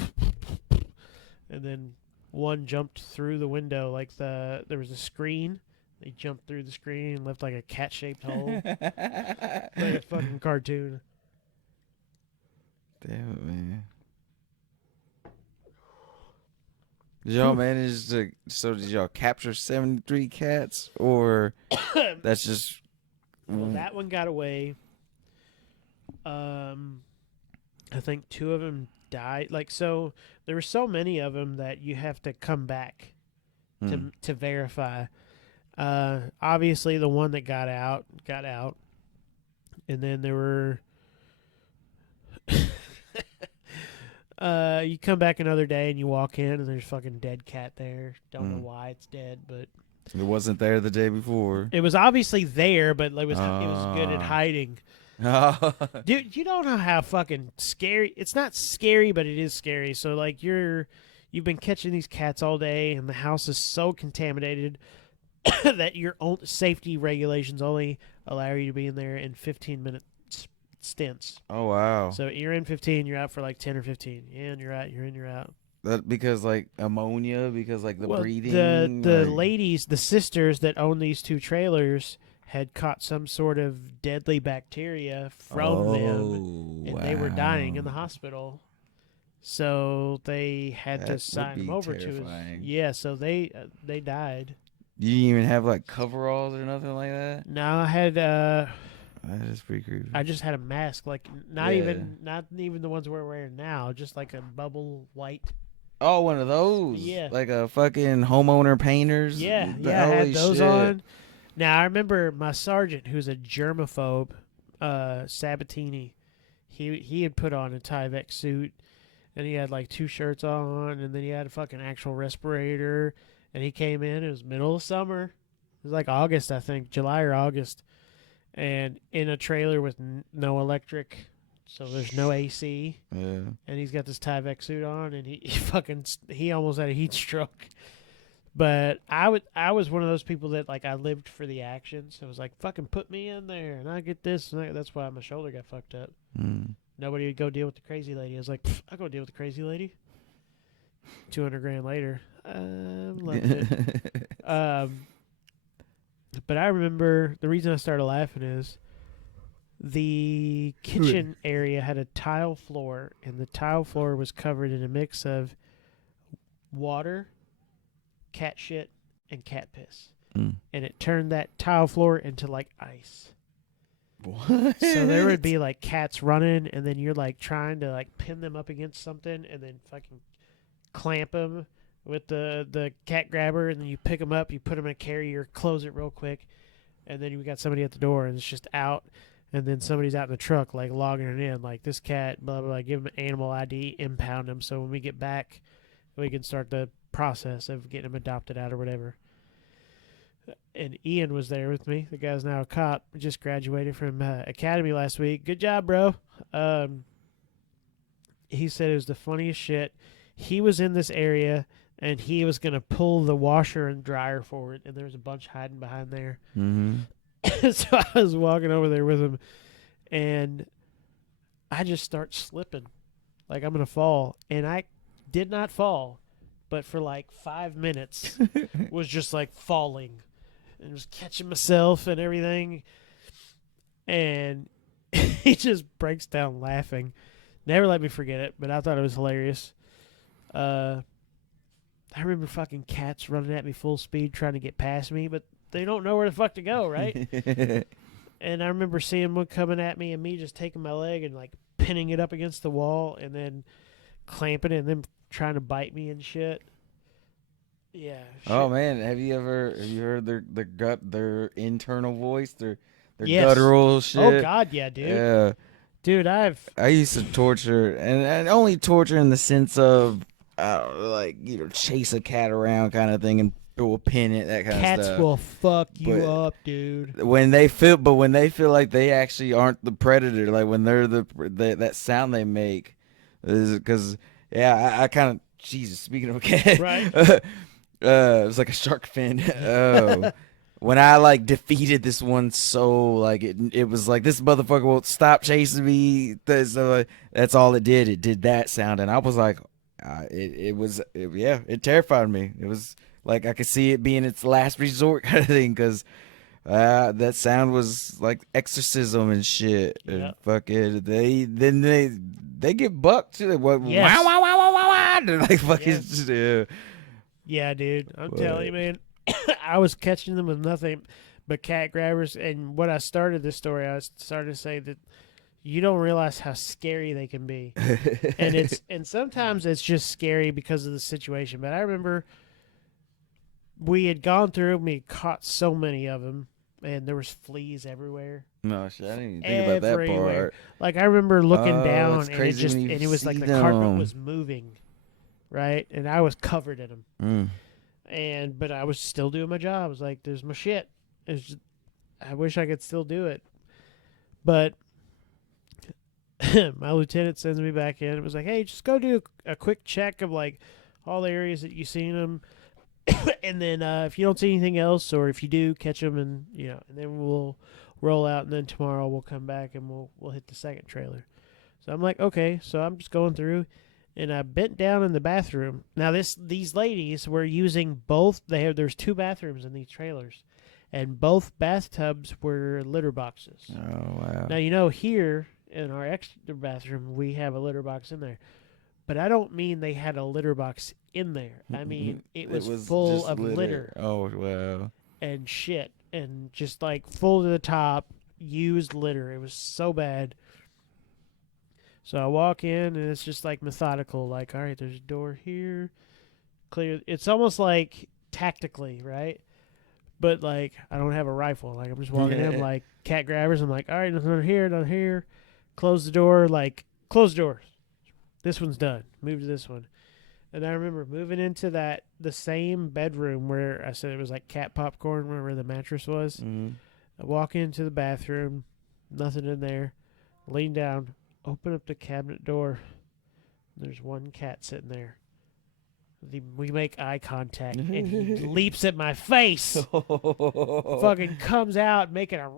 and then one jumped through the window there was a screen. They jumped through the screen and left like a cat-shaped hole, like a fucking cartoon. Damn it, man. Did y'all manage to? So did y'all capture 73 cats, or that's just? Well, that one got away. I think 2 of them died. Like, so there were so many of them that you have to come back to verify. Obviously, the one that got out, and then there were. You come back another day and you walk in and there's fucking dead cat there. Don't know why it's dead, but It wasn't there the day before. it was obviously there, but it was good at hiding. Dude, you don't know how fucking scary. It's not scary, but it is scary. So like you've been catching these cats all day, and the house is so contaminated that your own safety regulations only allow you to be in there in 15-minute stints. Oh wow. So you're in 15, you're out for like 10 or 15. Yeah, and you're out, you're in, you're out. That because like ammonia, because like the breathing. The like- ladies, the sisters that own these 2 trailers had caught some sort of deadly bacteria from them, and they were dying in the hospital. So they had to That sign would them be over to us. terrifying. Yeah, so they died. You didn't even have like coveralls or nothing like that. No, I had That is pretty creepy. I just had a mask, like not Yeah. even the ones we're wearing now, just like a bubble white. Oh, one of those. Yeah. Like a fucking homeowner painters. Yeah, The- I had holy those shit. on. Now I remember my sergeant, who's a germaphobe, Sabatini. He had put on a Tyvek suit, and he had like 2 shirts on, and then he had a fucking actual respirator. And he came in. It was middle of summer. It was like August, I think, July or August, and in a trailer with no electric, so there's no AC. Yeah. And he's got this Tyvek suit on, and he almost had a heat stroke. But I was one of those people that like I lived for the action, so it was like fucking put me in there, and I get this, and that's why my shoulder got fucked up. Mm. Nobody would go deal with the crazy lady. I was like, I'll go deal with the crazy lady. $200,000 later, loved it. But I remember the reason I started laughing is the kitchen area had a tile floor, and the tile floor was covered in a mix of water, cat shit, and cat piss. Mm. And it turned that tile floor into like ice. What? So there would be like cats running, and then you're like trying to like pin them up against something, and then fucking clamp them with the cat grabber, and then you pick them up, you put them in a carrier, close it real quick, and then you got somebody at the door, and it's just out, and then somebody's out in the truck like logging it in, like this cat, blah blah blah. Give them an animal ID, impound them, so when we get back, we can start the process of getting them adopted out or whatever. And Ian was there with me. The guy's now a cop. Just graduated from academy last week. Good job, bro. He said it was the funniest shit. He was in this area, and he was going to pull the washer and dryer forward, and there was a bunch hiding behind there. Mm-hmm. So I was walking over there with him, and I just start slipping. Like I'm going to fall. And I did not fall, but for like 5 minutes was just like falling. And was catching myself and everything. And he just breaks down laughing. Never let me forget it, but I thought it was hilarious. I remember fucking cats running at me full speed trying to get past me, but they don't know where the fuck to go, right? And I remember seeing one coming at me and me just taking my leg and like pinning it up against the wall and then clamping it and then trying to bite me and shit. Yeah. Oh shit. man, have you heard their internal voice, their They're Yes. guttural shit. Oh God, yeah, dude. Yeah. Dude, I used to torture, and only torture in the sense of, like, chase a cat around kind of thing and throw a pin in it, that kind of cats stuff. will fuck you But- up, dude. When they feel like they actually aren't the predator, like when they're that sound they make, is because I kind of Jesus. Speaking of a cat, Right. it was like a shark fin. Oh. When I like defeated this one, so like it was like this motherfucker won't stop chasing me. That's all it did. It did that sound, and I was like, it terrified me. It was like I could see it being its last resort kind of thing, because that sound was like exorcism and shit. Yeah. And fucking they get bucked too. What? Yes. Wow, wow, wow, wow, wow, wow. They're like fucking. Yes. Yeah. Yeah, dude. I'm But- telling you, man. I was catching them with nothing but cat grabbers. And when I started this story, I started to say that you don't realize how scary they can be. And sometimes it's just scary because of the situation. But I remember we had gone through and we had caught so many of them, and there was fleas everywhere. No shit, I didn't even think about that Everywhere. part. Like I remember looking Oh, down it's and crazy when you it was like see the carpet them. was moving, right? And I was covered in them. Mm. But I was still doing my job. I was like, "There's my shit." I wish I could still do it, but my lieutenant sends me back in. It was like, "Hey, just go do a quick check of like all the areas that you've seen them, and then if you don't see anything else, or if you do catch them, and and then we'll roll out, and then tomorrow we'll come back and we'll hit the second trailer." So I'm like, okay. So I'm just going through. And I bent down in the bathroom. Now these ladies were using both. There's 2 bathrooms in these trailers, and both bathtubs were litter boxes. Oh wow. Now here in our extra bathroom we have a litter box in there, but I don't mean they had a litter box in there. I mean it was full just of litter Oh wow. and shit, and just like full to the top, used litter. It was so bad. So I walk in, and it's just like methodical. Like, all right, there's a door here. Clear. It's almost like tactically, right? But like, I don't have a rifle. Like, I'm just walking in, like cat grabbers. I'm like, all right, nothing here, nothing here. Close the door. Like, close the door. This one's done. Move to this one. And I remember moving into the same bedroom where I said it was like cat popcorn, where the mattress was. Mm-hmm. I walk into the bathroom, nothing in there. Lean down, open up the cabinet door. There's one cat sitting there. We make eye contact, and he leaps at my face. Fucking comes out making a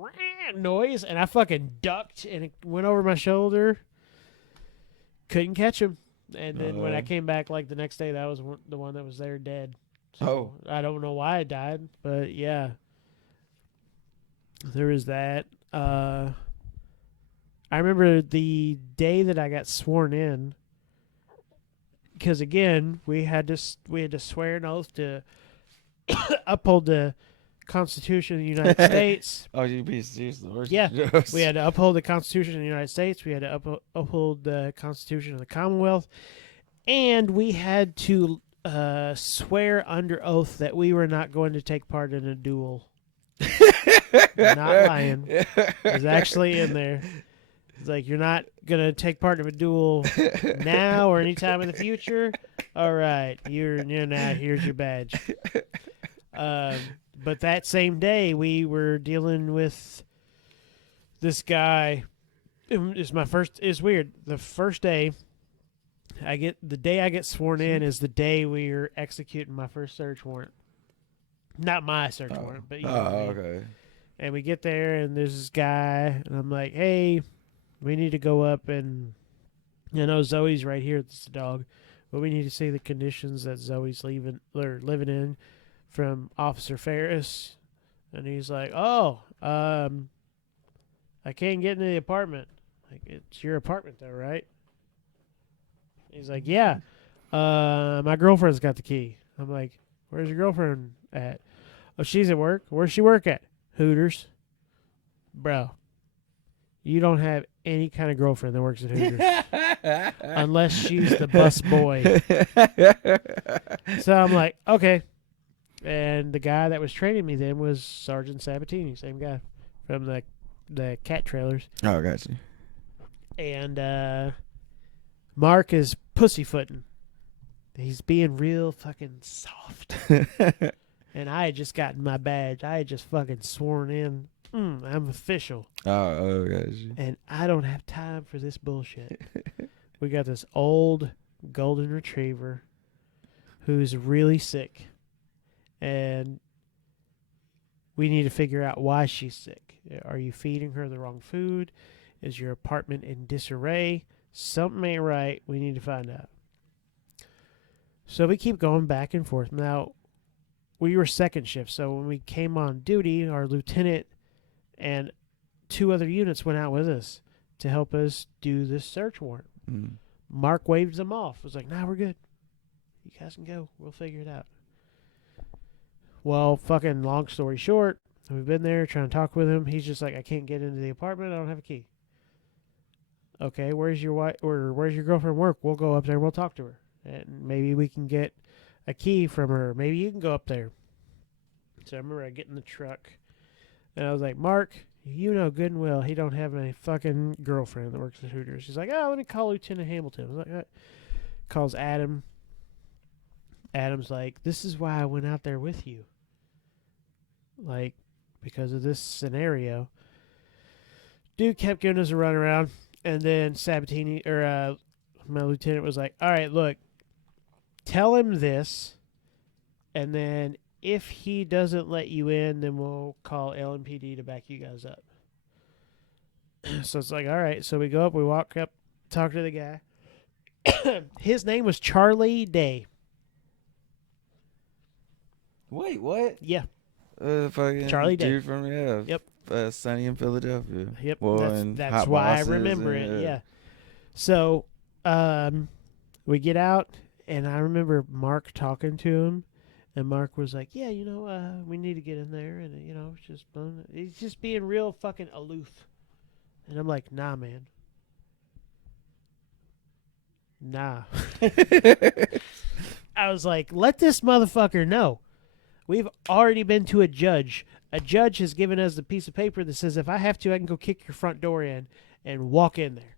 noise, and I fucking ducked, and it went over my shoulder. Couldn't catch him. And then when I came back, like the next day, that was the one that was there dead. So I don't know why it died, but yeah, there was that. I remember the day that I got sworn in, because again we had to swear an oath to uphold the Constitution of the United States. Oh, you be serious? Yeah, we had to uphold the Constitution of the United States. We had to uphold the Constitution of the Commonwealth, and we had to swear under oath that we were not going to take part in a duel. Not lying. It was actually in there. It's like, you're not gonna take part in a duel now or anytime in the future. All right, you're now. Here's your badge. But that same day, we were dealing with this guy. It's my first. It's weird. The first day I get sworn in is the day we were executing my first search warrant. Not my search warrant, but you know what I mean. Okay. And we get there, and there's this guy, and I'm like, hey, we need to go up, and Zoe's right here. It's the dog, but we need to see the conditions that Zoe's living in from Officer Ferris. And he's like, oh, I can't get into the apartment. Like, it's your apartment though, right? He's like, yeah. My girlfriend's got the key. I'm like, where's your girlfriend at? Oh, she's at work. Where's she work at? Hooters. Bro, you don't have any kind of girlfriend that works at Hooters. Unless she's the bus boy. So I'm like, okay. And the guy that was training me then was Sergeant Sabatini, same guy from the the cat trailers, Oh, got you. and Mark is pussyfooting. He's being real fucking soft. And I had just gotten my badge. I had just fucking sworn in. I'm official. Oh, got you. And I don't have time for this bullshit. We got this old golden retriever who's really sick. And we need to figure out why she's sick. Are you feeding her the wrong food? Is your apartment in disarray? Something ain't right. We need to find out. So we keep going back and forth. Now, we were second shift, so when we came on duty, our lieutenant and 2 other units went out with us to help us do this search warrant. Mm. Mark waved them off. Was like, nah, we're good. You guys can go. We'll figure it out. Well, fucking long story short, we've been there trying to talk with him. He's just like, I can't get into the apartment. I don't have a key. Okay, where's your wife or where's your girlfriend work? We'll go up there and we'll talk to her. And maybe we can get a key from her. Maybe you can go up there. So I remember I get in the truck and I was like, Mark, you know good and well he don't have a fucking girlfriend that works at Hooters. He's like, oh, let me call Lieutenant Hamilton. I was like, what? Calls Adam. Adam's like, this is why I went out there with you. Like, because of this scenario. Dude kept giving us a runaround. And then Sabatini, or my lieutenant was like, all right, look, tell him this. And then if he doesn't let you in, then we'll call LMPD to back you guys up. So it's like, all right. So we go up, we walk up, talk to the guy. His name was Charlie Day. Wait, what? Yeah. Fucking Charlie Day. dude from Yep. Sunny in Philadelphia. Yep. Well, and that's Hot why I Bosses remember and, it. Yeah. So we get out, and I remember Mark talking to him. And Mark was like, yeah, we need to get in there. And, it's just, he's just being real fucking aloof. And I'm like, nah, man. Nah. I was like, let this motherfucker know. We've already been to a judge. A judge has given us a piece of paper that says if I have to, I can go kick your front door in and walk in there.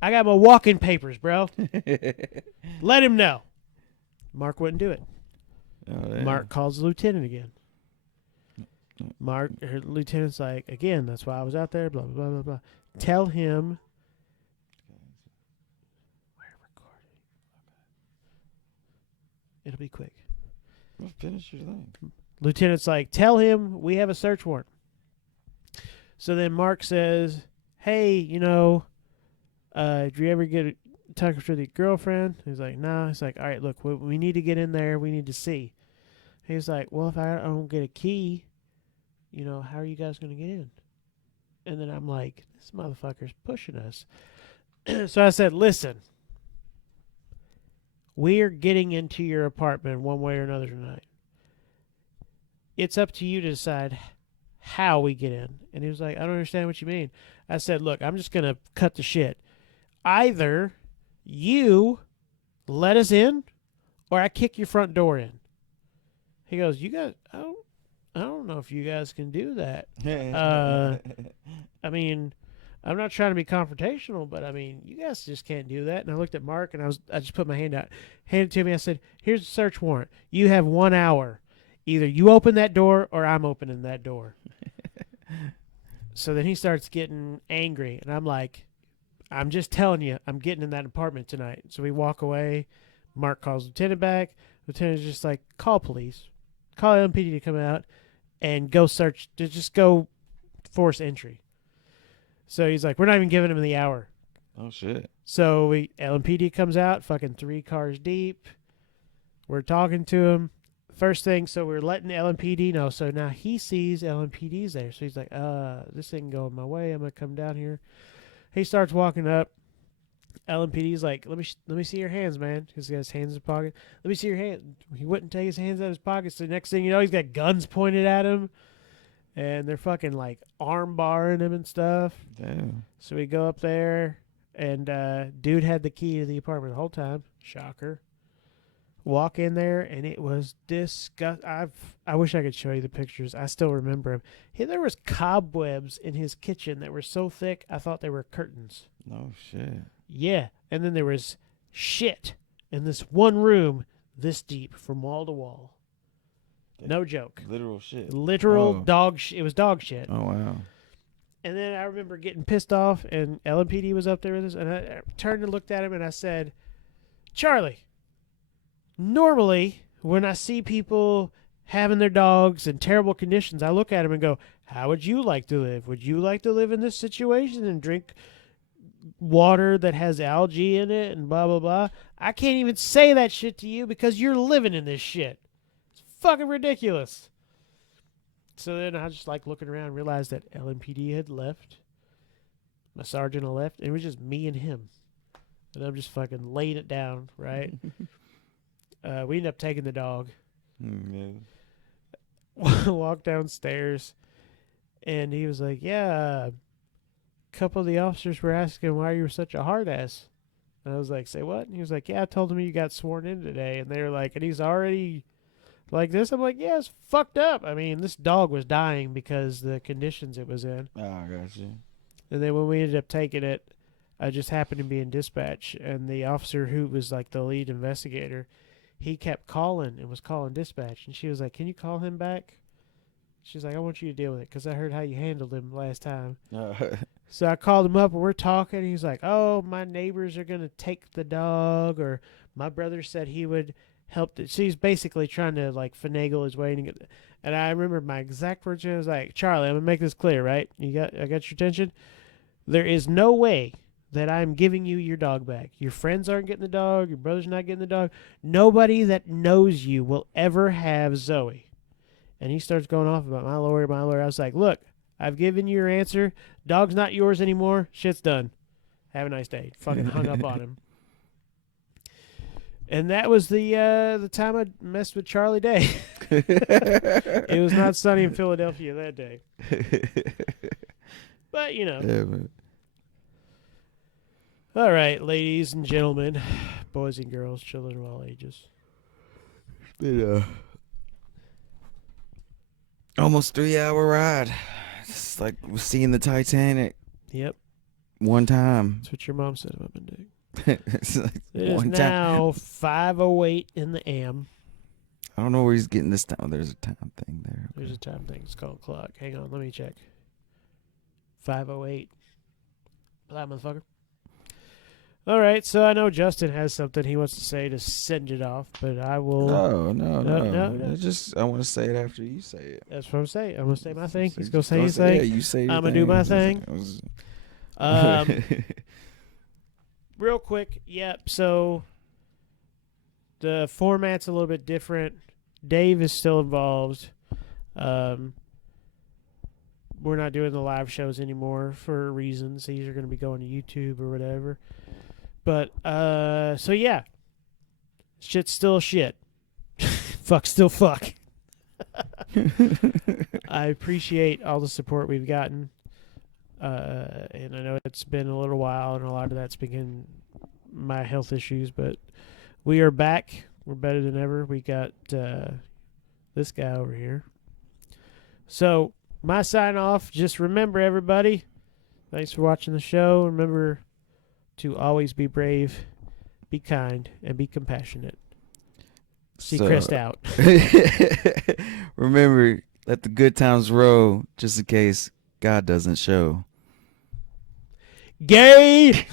I got my walk-in papers, bro. Let him know. Mark wouldn't do it. Oh, Mark calls the lieutenant again. Lieutenant's like, again, that's why I was out there, blah, blah, blah, blah, blah. Tell him. We're recording. It'll be quick. Well, finish your thing. Lieutenant's like, tell him we have a search warrant. So then Mark says, hey, do you ever get talking to the girlfriend? He's like, no. He's like, all right, look, we need to get in there. We need to see. He's like, well, if I don't get a key, how are you guys going to get in? And then I'm like, this motherfucker's pushing us. So I said, listen, we're getting into your apartment one way or another tonight. It's up to you to decide how we get in. And he was like, I don't understand what you mean. I said, look, I'm just going to cut the shit. Either you let us in or I kick your front door in. He goes, you guys, I don't know if you guys can do that. I mean, I'm not trying to be confrontational, but I mean, you guys just can't do that. And I looked at Mark and I just put my hand out, handed it to me. I said, here's a search warrant. You have 1 hour. Either you open that door or I'm opening that door. So then he starts getting angry. And I'm like, I'm just telling you, I'm getting in that apartment tonight. So we walk away. Mark calls Lieutenant back. Lieutenant's just like, call police. Call LMPD to come out and go search. Just go force entry. So he's like, we're not even giving him the hour. Oh, shit. So LMPD comes out, fucking 3 cars deep. We're talking to him. First thing, so we're letting LMPD know. So now he sees LMPD's there. So he's like, this ain't going my way. I'm going to come down here. He starts walking up. LMPD's like, let me see your hands, man. Because he got his hands in his pocket. Let me see your hands. He wouldn't take his hands out of his pockets. So the next thing you know, he's got guns pointed at him. And they're fucking like arm barring him and stuff. Damn. So we go up there. And dude had the key to the apartment the whole time. Shocker. walk in there, and it was disgust. I wish I could show you the pictures. I still remember him. There was cobwebs in his kitchen that were so thick I thought they were curtains. No shit. Yeah, and then there was shit in this one room this deep from wall to wall. No joke. Literal shit. Literal Oh. dog shit. It was dog shit. Oh wow. And then I remember getting pissed off, and LMPD was up there with us, and I turned and looked at him, and I said, Charlie, normally when I see people having their dogs in terrible conditions, I look at him and go, how would you like to live? Would you like to live in this situation and drink water that has algae in it and blah, blah, blah? I can't even say that shit to you because you're living in this shit. It's fucking ridiculous. So then I just like looking around and realized that LMPD had left. My sergeant had left. And it was just me and him. And I'm just fucking laying it down, right? We ended up taking the dog. Yeah. Walked downstairs. And he was like, yeah, a couple of the officers were asking why you were such a hard ass. And I was like, say what? And he was like, yeah, I told them you got sworn in today. And they were like, and he's already like this. I'm like, yeah, it's fucked up. I mean, this dog was dying because the conditions it was in. Oh, I got you. And then when we ended up taking it, I just happened to be in dispatch. And the officer who was like the lead investigator, he kept calling and was calling dispatch. And she was like, can you call him back? She's like, I want you to deal with it because I heard how you handled him last time. So I called him up and we're talking. He's like, oh, my neighbors are going to take the dog, or my brother said he would help. So he's basically trying to like finagle his way. And I remember my exact words. I was like, Charlie, I'm going to make this clear, right? I got your attention. There is no way that I'm giving you your dog back. Your friends aren't getting the dog. Your brother's not getting the dog. Nobody that knows you will ever have Zoe. And he starts going off about my lawyer. I was like, look, I've given you your answer. Dog's not yours anymore. Shit's done. Have a nice day. Fucking hung up on him. And that was the time I messed with Charlie Day. It was not sunny in Philadelphia that day. But, you know. Yeah, man. All right, ladies and gentlemen, boys and girls, children of all ages. Been almost 3-hour ride. It's like we're seeing the Titanic Yep. one time. That's what your mom said about my dick. It's like It is one time. now 5:08 in the AM. I don't know where he's getting this time. Oh, there's a time thing there. There's a time thing. It's called clock. Hang on, let me check. 5:08. Blah, motherfucker. All right, so I know Justin has something he wants to say to send it off, but I will. No. It's just I want to say it after you say it. That's what I'm saying. I'm gonna say my thing. He's So gonna just say his Yeah, thing. you say your I'ma do my thing. Um, real quick, yep. So the format's a little bit different. Dave is still involved. We're not doing the live shows anymore for reasons. These are going to be going to YouTube or whatever. But so yeah, shit's still shit. Fuck still fuck. I appreciate all the support we've gotten. And I know it's been a little while, and a lot of that's been my health issues, but we are back. We're better than ever. We got this guy over here. So, my sign off, just remember, everybody, thanks for watching the show. Remember to always be brave, be kind, and be compassionate. Seacrest out. Remember, let the good times roll, just in case God doesn't show. Gay!